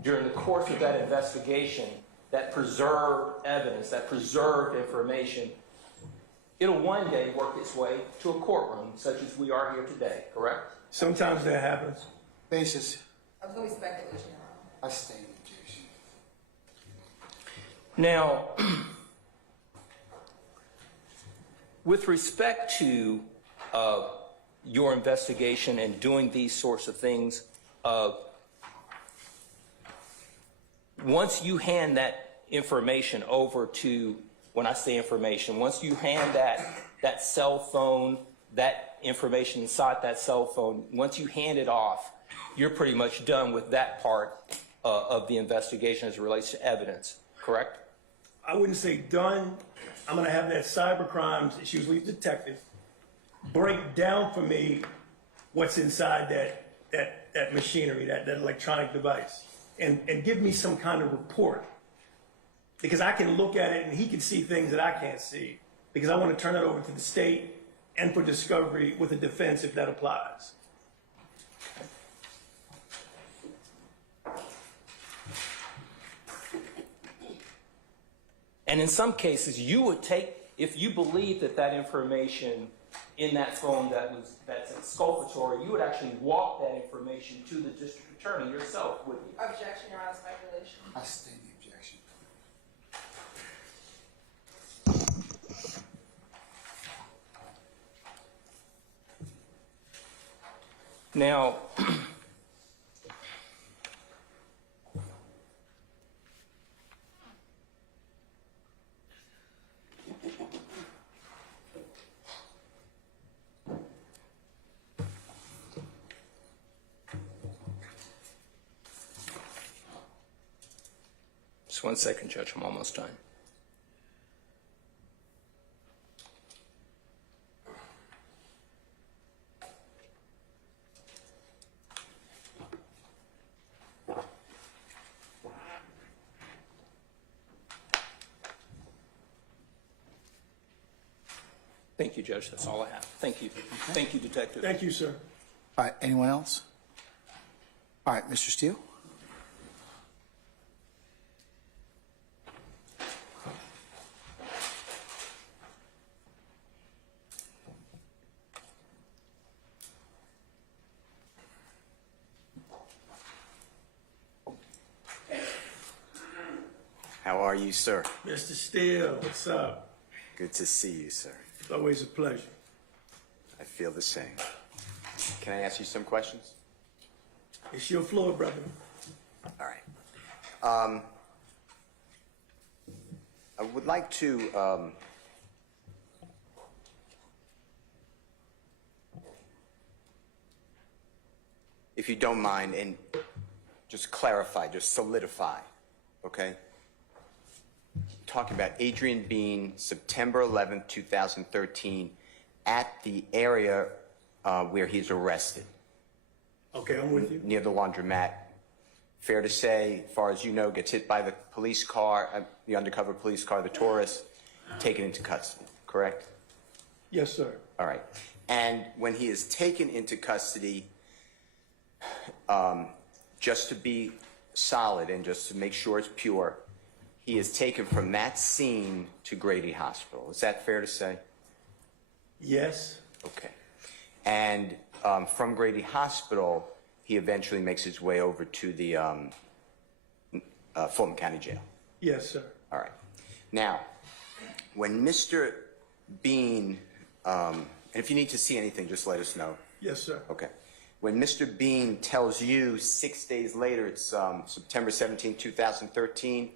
during the course of that investigation, that preserved evidence, that preserved information, it'll one day work its way to a courtroom such as we are here today, correct? Sometimes that happens. Basis. I was going to be speculation. I stand objection. Now, with respect to your investigation and doing these sorts of things, once you hand that information over to, when I say information, once you hand that cell phone, that information inside that cell phone, once you hand it off, you're pretty much done with that part of the investigation as it relates to evidence, correct? I wouldn't say done. I'm going to have that cybercrimes, it's usually a detective, break down for me what's inside that machinery, that electronic device, and give me some kind of report. Because I can look at it and he can see things that I can't see. Because I want to turn it over to the state and for discovery with a defense if that applies. And in some cases, you would take, if you believe that information in that phone that's exculpatory, you would actually walk that information to the district attorney yourself, wouldn't you? Objection, Your Honor, speculation. I stand the objection. Now, just 1 second, Judge, I'm almost done. Thank you, Judge. That's all I have. Thank you. Thank you, Detective. Thank you, sir. All right, anyone else? All right, Mr. Steele? How are you, sir? Mr. Steele, what's up? Good to see you, sir. It's always a pleasure. I feel the same. Can I ask you some questions? It's your floor, brother. All right. I would like to if you don't mind, and just clarify, just solidify, okay? Talking about Adrian Bean, September 11th, 2013, at the area where he's arrested. Okay, I'm with you. Near the laundromat. Fair to say, as far as you know, gets hit by the police car, the undercover police car, the tourist, taken into custody, correct? Yes, sir. All right. And when he is taken into custody, just to be solid and just to make sure it's pure, he is taken from that scene to Grady Hospital. Is that fair to say? Yes. Okay. And from Grady Hospital, he eventually makes his way over to the Fulton County Jail. Yes, sir. All right. Now, when Mr. Bean, and if you need to see anything, just let us know. Yes, sir. Okay. When Mr. Bean tells you 6 days later, it's September 17, 2013,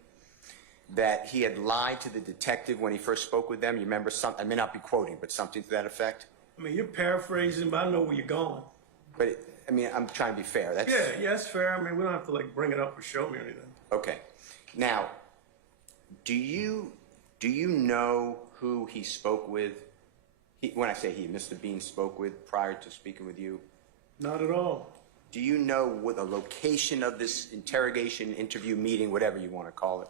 that he had lied to the detective when he first spoke with them, you remember something? I may not be quoting, but something to that effect? I mean, you're paraphrasing, but I know where you're going. But, I'm trying to be fair. That's... Yeah, that's fair. I mean, we don't have to, bring it up or show me anything. Okay. Now, do you know who he spoke with? When I say he, Mr. Bean spoke with prior to speaking with you? Not at all. Do you know what the location of this interrogation, interview, meeting, whatever you want to call it?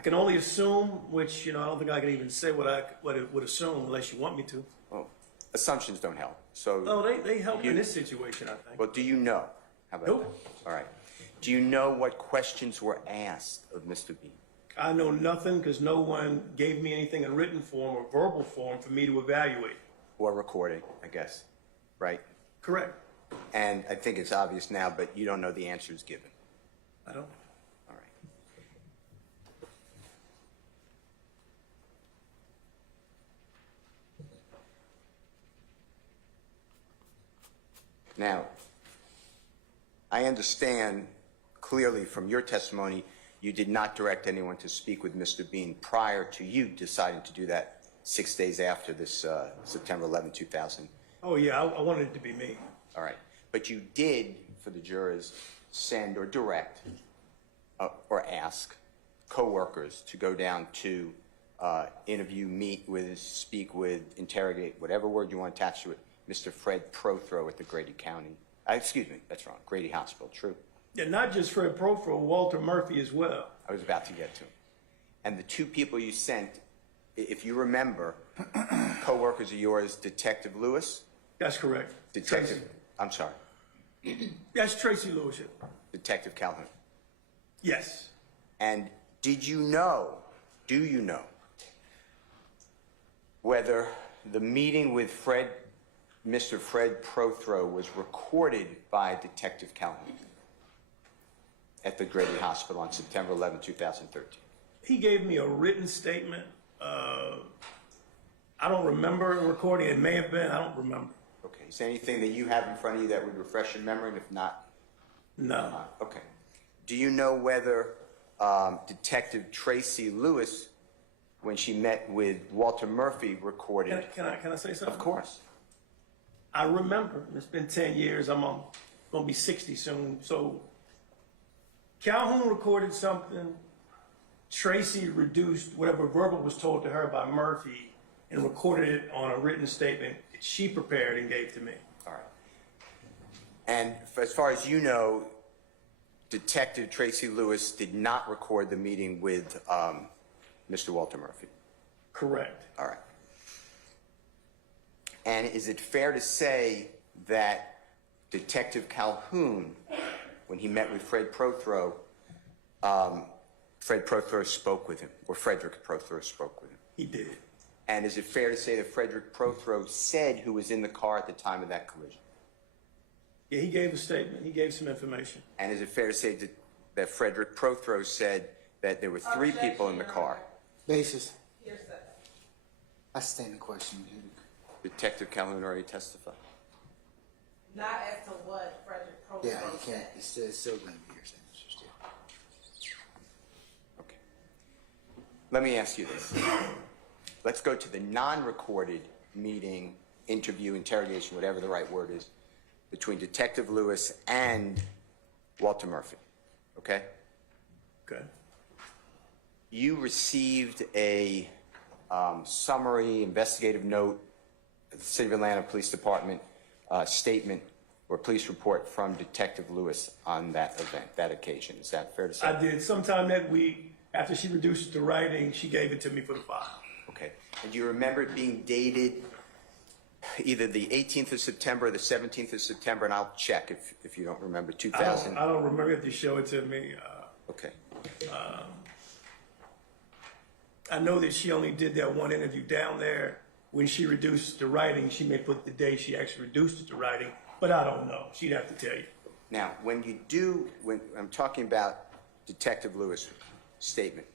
I can only assume, which, I don't think I can even say what it would assume unless you want me to. Well, assumptions don't help. So, No, they help in this situation, I think. well, do you know? How about Nope. that? All right. Do you know what questions were asked of Mr. Bean? I know nothing because no one gave me anything in written form or verbal form for me to evaluate. Or recording, I guess, right? Correct. And I think it's obvious now, but you don't know the answers given. I don't. All right. Now, I understand clearly from your testimony, you did not direct anyone to speak with Mr. Bean prior to you deciding to do that 6 days after this September 11, 2000. Oh, yeah, I wanted it to be me. All right. But you did, for the jurors, send or direct or ask co-workers to go down to interview, meet with, speak with, interrogate, whatever word you want to attach to it, Mr. Fred Prothro at the Grady County. Excuse me, that's wrong. Grady Hospital, true? Yeah, not just Fred Prothro, Walter Murphy as well. I was about to get to him. And the two people you sent, if you remember, co-workers of yours, Detective Lewis? That's correct. Detective, Tracy. I'm sorry, That's Tracy Lewis. Detective Calhoun. Yes. And do you know whether the meeting with Mr. Fred Prothro was recorded by Detective Calhoun at the Grady Hospital on September 11, 2013? He gave me a written statement. I don't remember a recording. It may have been. I don't remember. Okay. Is there anything that you have in front of you that would refresh your memory? And if not, No. okay. Do you know whether Detective Tracy Lewis, when she met with Walter Murphy, recorded? Can I say something? Of course. I remember. It's been 10 years. I'm going to be 60 soon. So Calhoun recorded something. Tracy reduced whatever verbal was told to her by Murphy and recorded it on a written statement that she prepared and gave to me. All right. And as far as you know, Detective Tracy Lewis did not record the meeting with Mr. Walter Murphy. Correct. All right. And is it fair to say that Detective Calhoun, when he met with Fred Prothro, Fred Prothro spoke with him, or Frederick Prothro spoke with him? He did. And is it fair to say that Frederick Prothro said who was in the car at the time of that collision? Yeah, he gave a statement. He gave some information. And is it fair to say that Frederick Prothro said that there were three people in the car? Basis. Here's that. I stand the question, dude. Detective Calhoun already testified. Not as to what Frederick Prothro Yeah, you said. can't. It's still going to be your signature still. Okay. Let me ask you this. Let's go to the non-recorded meeting, interview, interrogation, whatever the right word is, between Detective Lewis and Walter Murphy. Okay? Okay. You received a summary investigative note at the City of Atlanta Police Department statement or police report from Detective Lewis on that event, that occasion. Is that fair to say? I did. Sometime that week, after she reduced it to writing, she gave it to me for the file. Okay. And do you remember it being dated either the 18th of September or the 17th of September? And I'll check if you don't remember. 2000. I don't remember if you show it to me. Okay. I know that she only did that one interview down there. When she reduced it to writing, she may put the day she actually reduced it to writing, but I don't know. She'd have to tell you. Now, when I'm talking about Detective Lewis' statement,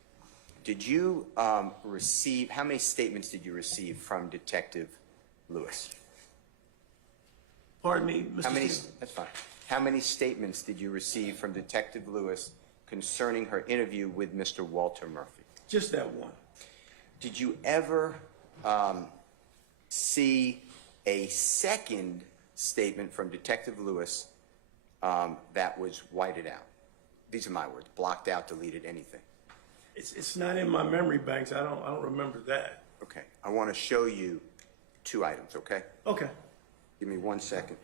did you receive, how many statements did you receive from Detective Lewis? Pardon me, Mr. How many, Stevens? that's fine. How many statements did you receive from Detective Lewis concerning her interview with Mr. Walter Murphy? Just that one. Did you ever see a second statement from Detective Lewis that was whited out? These are my words, blocked out, deleted, anything. It's not in my memory banks. I don't remember that. Okay, I want to show you two items, okay? Okay. Give me 1 second.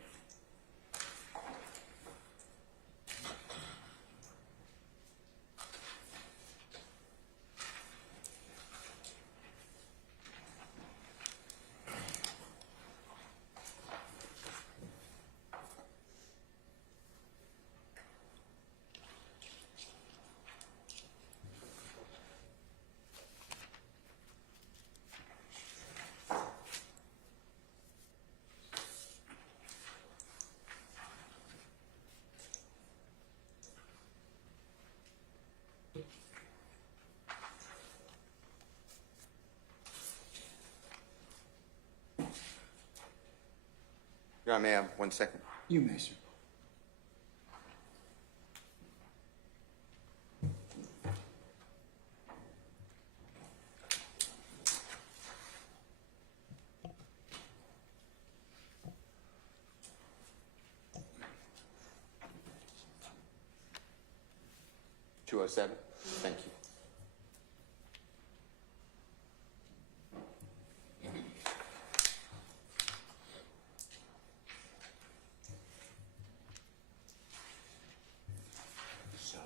Your Honor, may I have 1 second? You may, sir. .207. Thank you. So.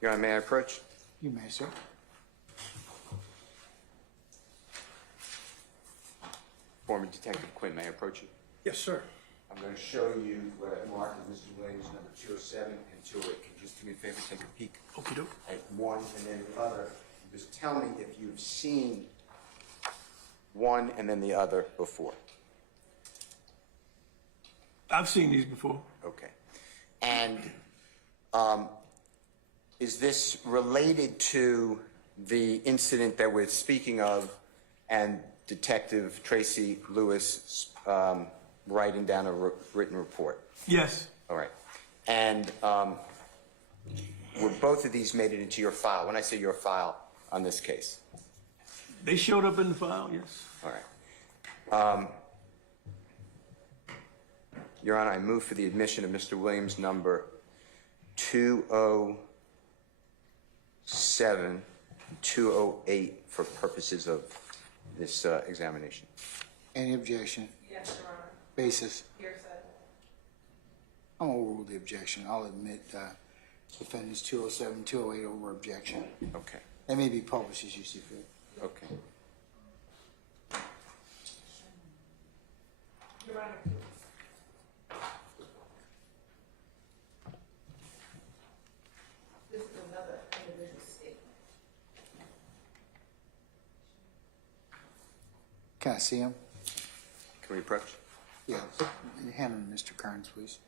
Your Honor, may I approach? You may, sir. Former Detective Quinn, may I approach you? Yes, sir. I'm going to show you what I've marked as Mr. Williams, number 207 and 208. Can you just do me a favor, take a peek Okey doke. at one and then the other? Just tell me if you've seen one and then the other before. I've seen these before. Okay. And is this related to the incident that we're speaking of and Detective Tracy Lewis writing down a written report? Yes. All right. And were both of these made it into your file? When I say your file on this case? They showed up in the file, yes. All right. Your Honor, I move for the admission of Mr. Williams, number 207, 208 for purposes of this examination. Any objection? Yes, Your Honor. Basis? Hearsay. I'm going to overrule the objection. I'll admit defendants 207, 208 over objection. Okay. They may be published as you see fit. Okay. Your Honor. This is another individual statement. Can I see him? Can we approach? Yes. Hand him to Mr. Kearns, please.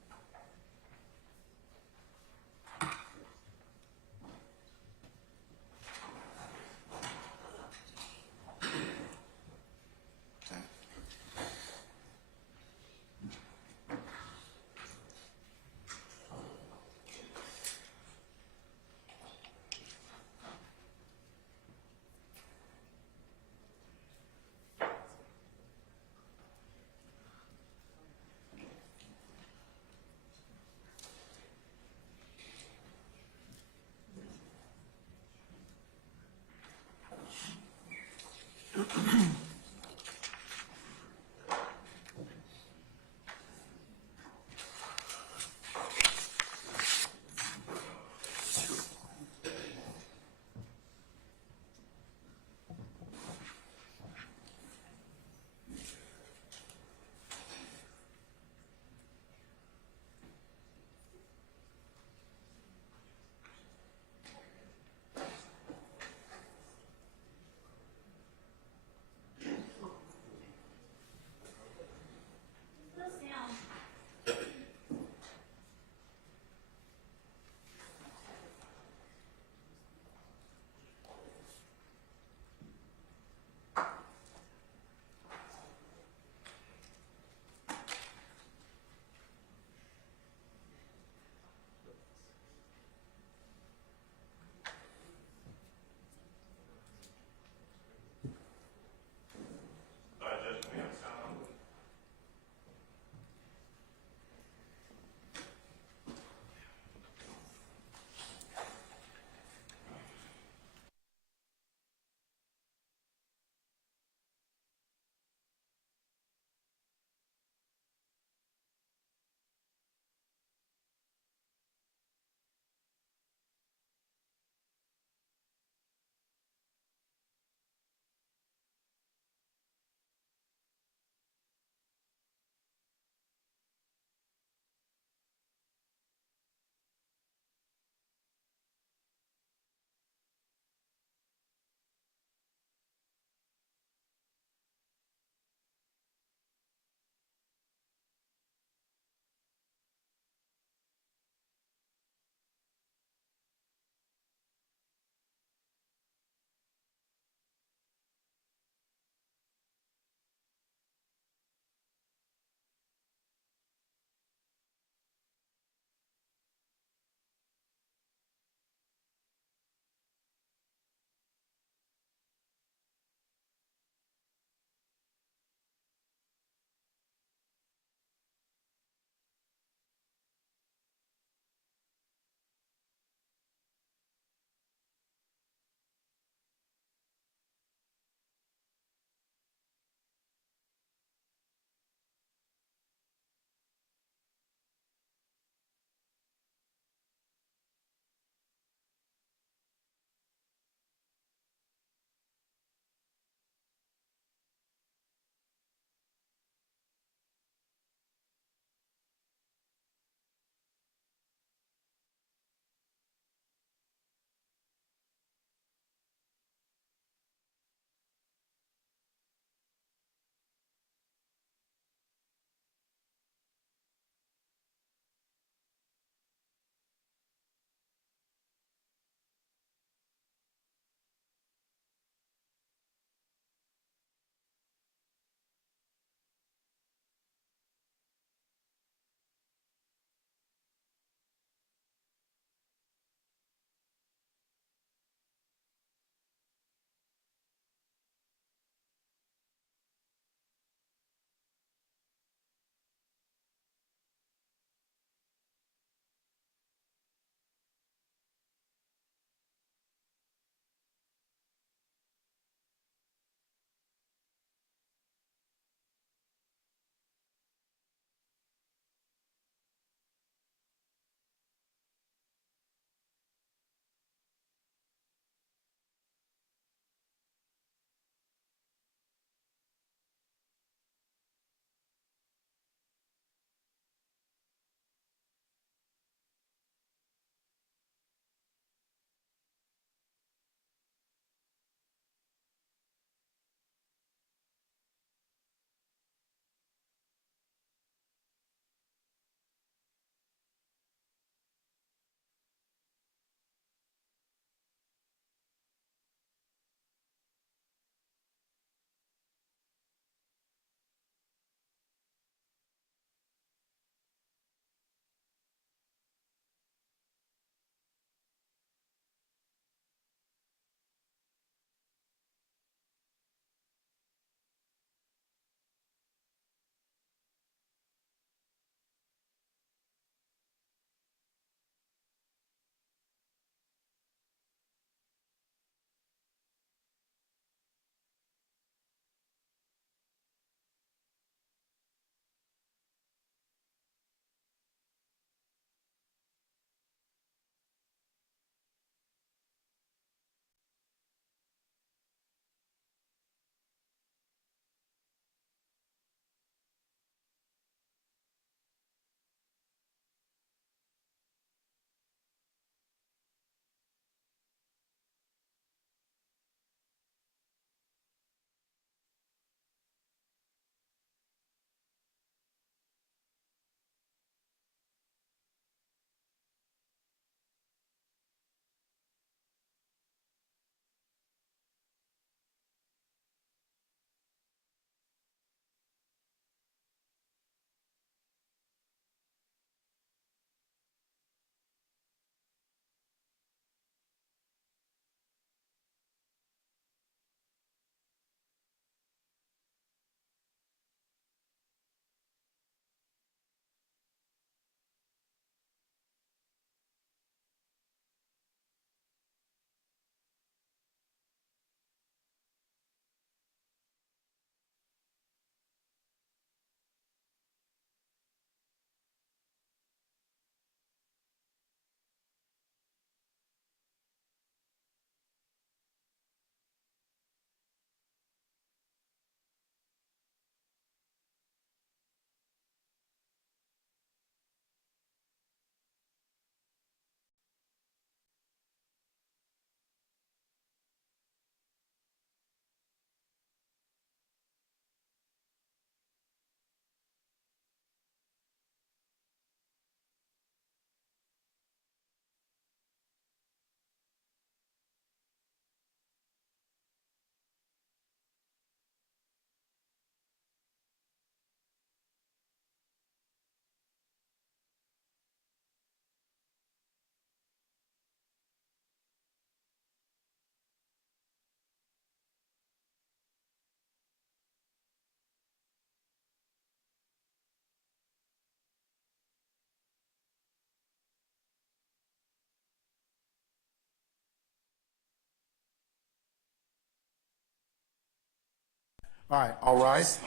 All right, all rise.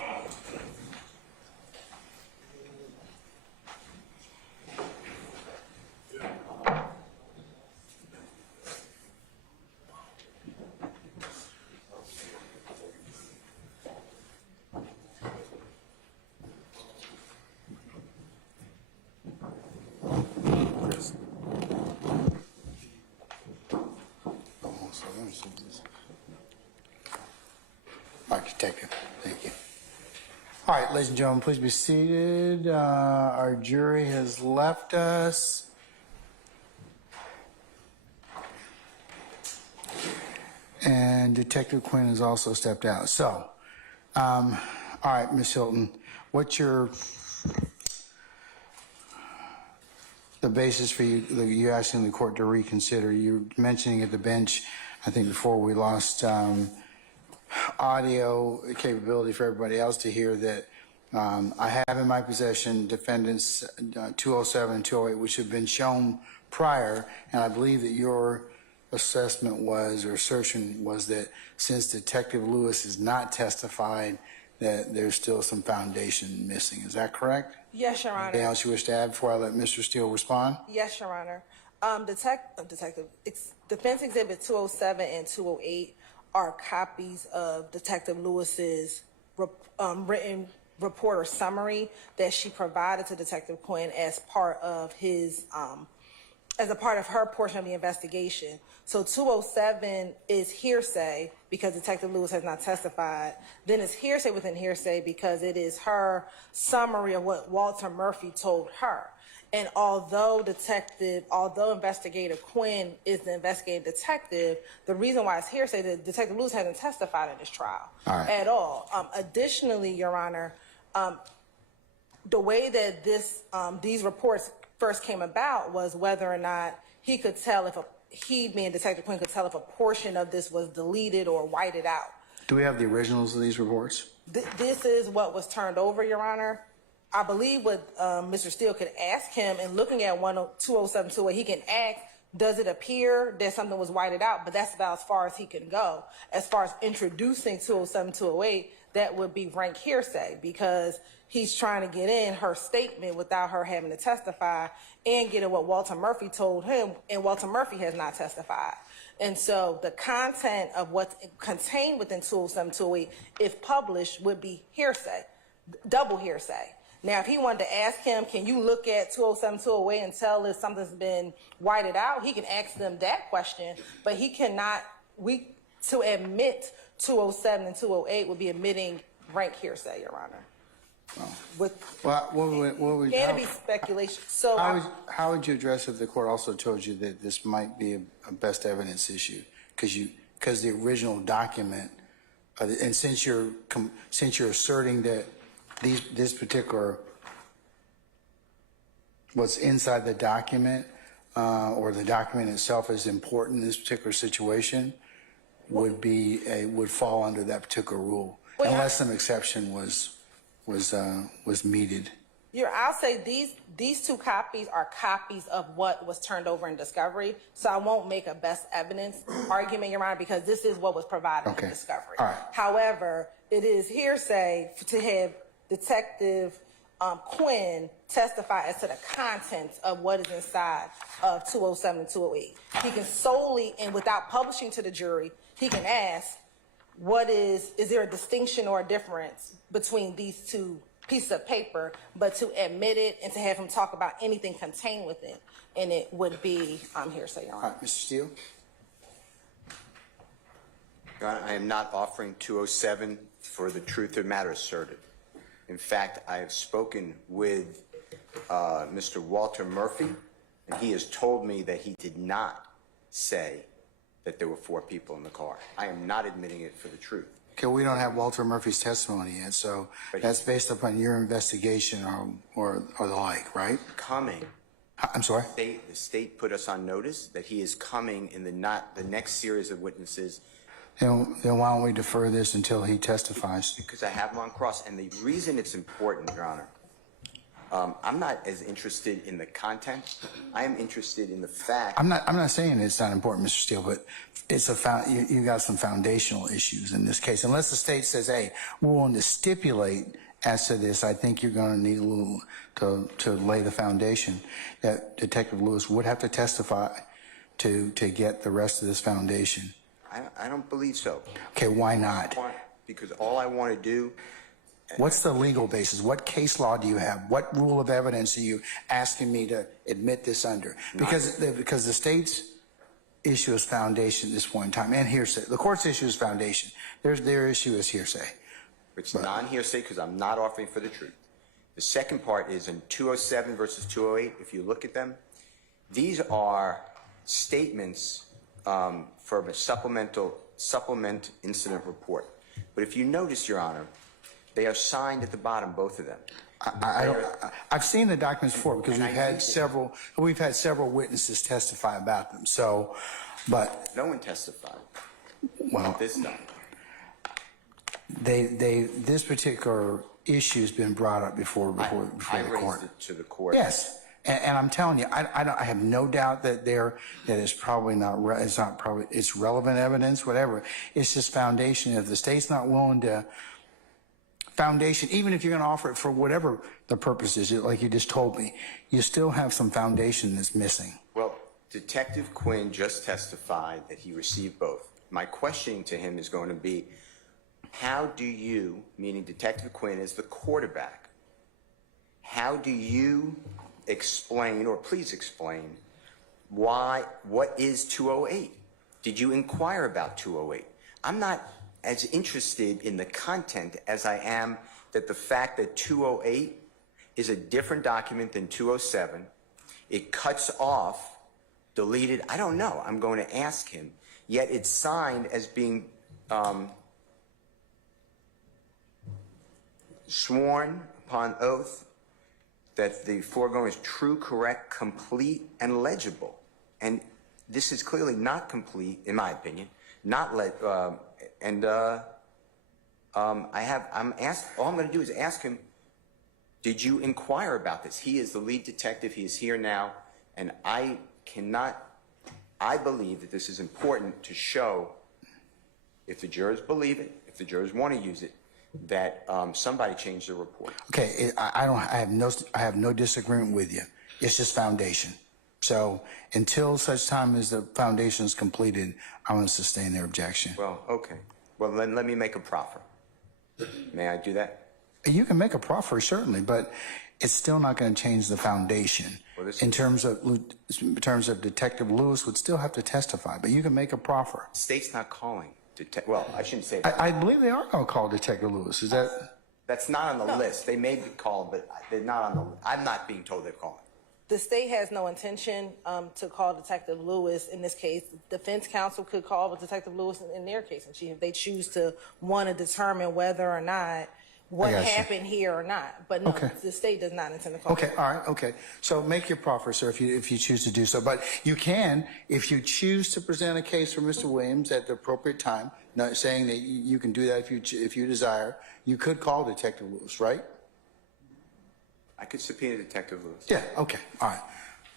All right, Detective, thank you. All right, ladies and gentlemen, please be seated. Our jury has left us. And Detective Quinn has also stepped out. So, all right, Ms. Hilton, what's the basis for you asking the court to reconsider? You're mentioning at the bench, I think before we lost audio capability for everybody else to hear, that I have in my possession defendants 207 and 208, which have been shown prior, and I believe that your assessment was, or assertion was, that since Detective Lewis is not testified, that there's still some foundation missing. Is that correct? Yes, Your Honor. Anything else you wish to add before I let Mr. Steele respond? Yes, Your Honor. Defense Exhibit 207 and 208 are copies of Detective Lewis's written report or summary that she provided to Detective Quinn as part of his, as a part of her portion of the investigation. So 207 is hearsay because Detective Lewis has not testified. Then it's hearsay within hearsay because it is her summary of what Walter Murphy told her. And although Investigator Quinn is the investigating detective, the reason why it's hearsay is that Detective Lewis hasn't testified in this trial at all. Additionally, Your Honor, the way that these reports first came about was whether or not he could tell if being Detective Quinn, could tell if a portion of this was deleted or whited out. Do we have the originals of these reports? This is what was turned over, Your Honor. I believe what Mr. Steele could ask him, and looking at 207, 208, he can ask, does it appear that something was whited out? But that's about as far as he can go. As far as introducing 207, 208, that would be rank hearsay because he's trying to get in her statement without her having to testify and get in what Walter Murphy told him, and Walter Murphy has not testified. And so the content of what's contained within 207, 208, if published, would be hearsay, double hearsay. Now, if he wanted to ask him, can you look at 207, 208 and tell if something's been whited out, he can ask them that question, but he cannot, to admit 207 and 208 would be admitting rank hearsay, Your Honor. Can be speculation. So how would you address if the court also told you that this might be a best evidence issue? Because the original document, and since you're asserting that this particular, what's inside the document, or the document itself is important in this particular situation, would fall under that particular rule, unless some exception was meted. I'll say these two copies are copies of what was turned over in discovery, so I won't make a best evidence argument, Your Honor, because this is what was provided in discovery. All right. However, it is hearsay to have Detective Quinn testify as to the contents of what is inside of 207 and 208. He can solely, and without publishing to the jury, he can ask, is there a distinction or a difference between these two pieces of paper, but to admit it and to have him talk about anything contained within, and it would be hearsay, Your Honor. All right, Mr. Steele. Your Honor, I am not offering 207 for the truth of the matter asserted. In fact, I have spoken with Mr. Walter Murphy, and he has told me that he did not say that there were 4 people in the car. I am not admitting it for the truth. Okay, we don't have Walter Murphy's testimony yet, so that's based upon your investigation or the like, right? Coming. I'm sorry? The state put us on notice that he is coming in the next series of witnesses. Then why don't we defer this until he testifies? Because I have him on cross, and the reason it's important, Your Honor, I'm not as interested in the content. I am interested in the fact. I'm not saying it's not important, Mr. Steele, but it's you got some foundational issues in this case. Unless the state says, hey, we're willing to stipulate as to this, I think you're going to need a little to lay the foundation that Detective Lewis would have to testify to get the rest of this foundation. I don't believe so. Okay, why not? Because all I want to do. What's the legal basis? What case law do you have? What rule of evidence are you asking me to admit this under? Because the state's issue is foundation at this point in time, and hearsay. The court's issue is foundation. Their issue is hearsay. It's non-hearsay because I'm not offering for the truth. The second part is in 207 versus 208. If you look at them, these are statements for a supplement incident report. But if you notice, Your Honor, they are signed at the bottom, both of them. I've seen the documents before because we've had several witnesses testify about them. So, but no one testified. Well, this time. This particular issue has been brought up before the court. I raised it to the court. Yes, and I'm telling you, I have no doubt that it's probably not. It's relevant evidence, whatever. It's just foundation. If the state's not willing to. Foundation, even if you're going to offer it for whatever the purpose is, like you just told me, you still have some foundation that's missing. Well, Detective Quinn just testified that he received both. My questioning to him is going to be, how do you, meaning Detective Quinn is the quarterback, how do you explain, or please explain, what is 208? Did you inquire about 208? I'm not as interested in the content as I am that the fact that 208 is a different document than 207. It cuts off, deleted, I don't know. I'm going to ask him. Yet it's signed as being sworn upon oath that the foregoing is true, correct, complete, and legible. And this is clearly not complete, in my opinion, not all I'm going to do is ask him, did you inquire about this? He is the lead detective. He is here now. And I believe that this is important to show, if the jurors believe it, if the jurors want to use it, that somebody changed the report. Okay, I have no disagreement with you. It's just foundation. So until such time as the foundation is completed, I want to sustain their objection. Well, okay. Well, then let me make a proffer. May I do that? You can make a proffer, certainly, but it's still not going to change the foundation. Well, in terms of Detective Lewis would still have to testify, but you can make a proffer. The state's not calling. Well, I shouldn't say that. I believe they are going to call Detective Lewis. Is that? That's not on the list. They may be called, but they're not on the list. I'm not being told they're calling. The state has no intention to call Detective Lewis in this case. Defense counsel could call Detective Lewis in their case in chief if they choose to want to determine whether or not what happened here or not. But no, the state does not intend to call. Okay, all right, okay. So make your proffer, sir, if you choose to do so. But you can, if you choose to present a case for Mr. Williams at the appropriate time, not saying that you can do that if you desire, you could call Detective Lewis, right? I could subpoena Detective Lewis. Yeah, okay, all right.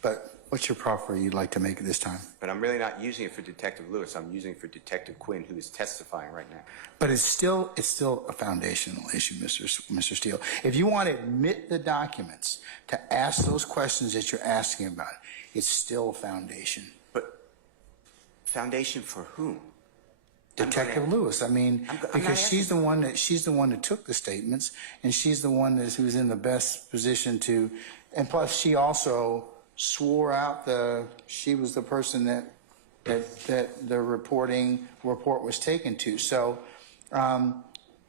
But what's your proffer you'd like to make at this time? But I'm really not using it for Detective Lewis. I'm using it for Detective Quinn, who is testifying right now. But it's still a foundational issue, Mr. Steele. If you want to admit the documents to ask those questions that you're asking about, it's still a foundation. But foundation for whom? Detective Lewis. I mean, because she's the one that took the statements, and she's the one who's in the best position to. And plus, she also swore out she was the person that the report was taken to. So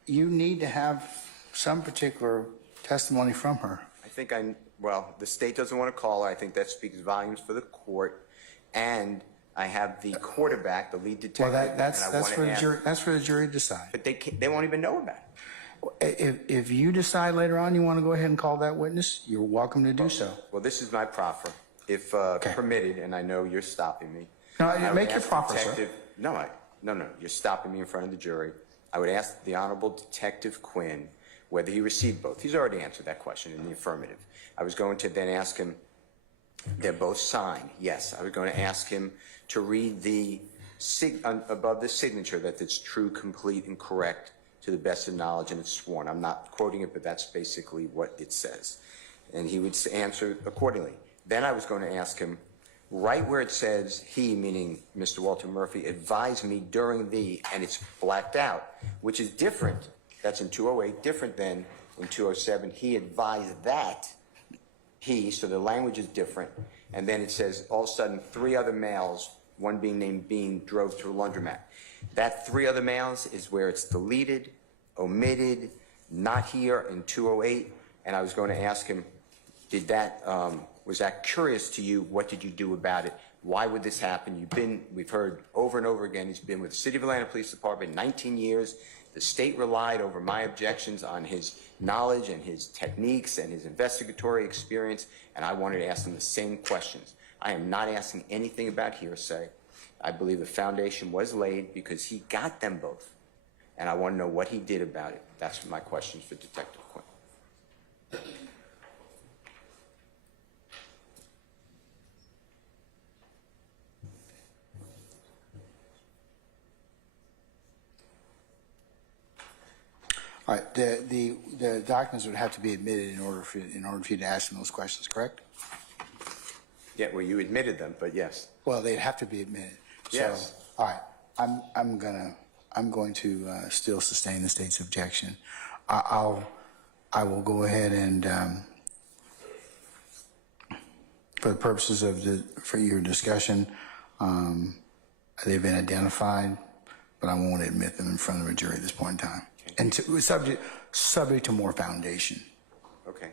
you need to have some particular testimony from her. I think well, the state doesn't want to call her. I think that speaks volumes for the court. And I have the quarterback, the lead detective. Well, that's for the jury. That's for the jury to decide. But they won't even know about it. If you decide later on you want to go ahead and call that witness, you're welcome to do so. Well, this is my proffer, if permitted, and I know you're stopping me. No, make your proffer, sir. No, you're stopping me in front of the jury. I would ask the Honorable Detective Quinn whether he received both. He's already answered that question in the affirmative. I was going to then ask him, they're both signed. Yes, I was going to ask him to read the above the signature that it's true, complete, and correct to the best of knowledge, and it's sworn. I'm not quoting it, but that's basically what it says. And he would answer accordingly. Then I was going to ask him, right where it says he, meaning Mr. Walter Murphy, advised me during the, and it's blacked out, which is different. That's in 208, different than in 207. He advised that he, so the language is different. And then it says, all of a sudden, 3 other males, one being named Bean, drove to a laundromat. That 3 other males is where it's deleted, omitted, not here in 208. And I was going to ask him, did that, was that curious to you? What did you do about it? Why would this happen? We've heard over and over again, he's been with the City of Atlanta Police Department 19 years. The state relied over my objections on his knowledge and his techniques and his investigatory experience, and I wanted to ask him the same questions. I am not asking anything about hearsay. I believe the foundation was laid because he got them both, and I want to know what he did about it. That's my questions for Detective Quinn. All right, the documents would have to be admitted in order for you to ask them those questions, correct? Yeah, well, you admitted them, but yes. Well, they'd have to be admitted. Yes. So, all right, I'm going to still sustain the state's objection. I will go ahead and for the purposes of for your discussion, they've been identified, but I won't admit them in front of a jury at this point in time. And subject to more foundation. Okay,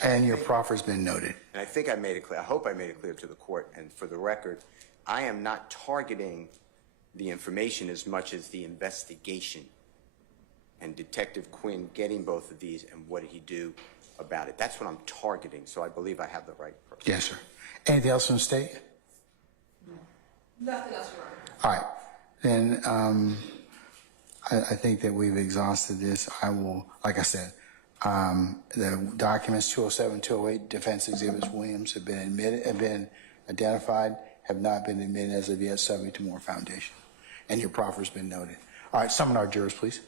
and your proffer's been noted. And I think I made it clear, I hope I made it clear to the court, and for the record, I am not targeting the information as much as the investigation and Detective Quinn getting both of these and what did he do about it. That's what I'm targeting, so I believe I have the right person. Yes, sir. Anything else from the state? Nothing else, Your All Honor. right, then I think that we've exhausted this. I will, like I said, the documents 207, 208, defense exhibits Williams have been identified, have not been admitted as of yet, subject to more foundation. And your proffer's been noted. All right, summon our jurors, please.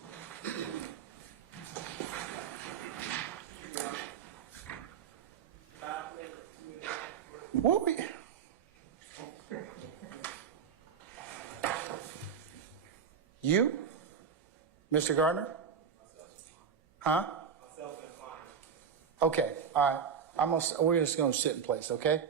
What we? You? Mr. Gardner? Huh? Okay, all right. We're just going to sit in place, okay?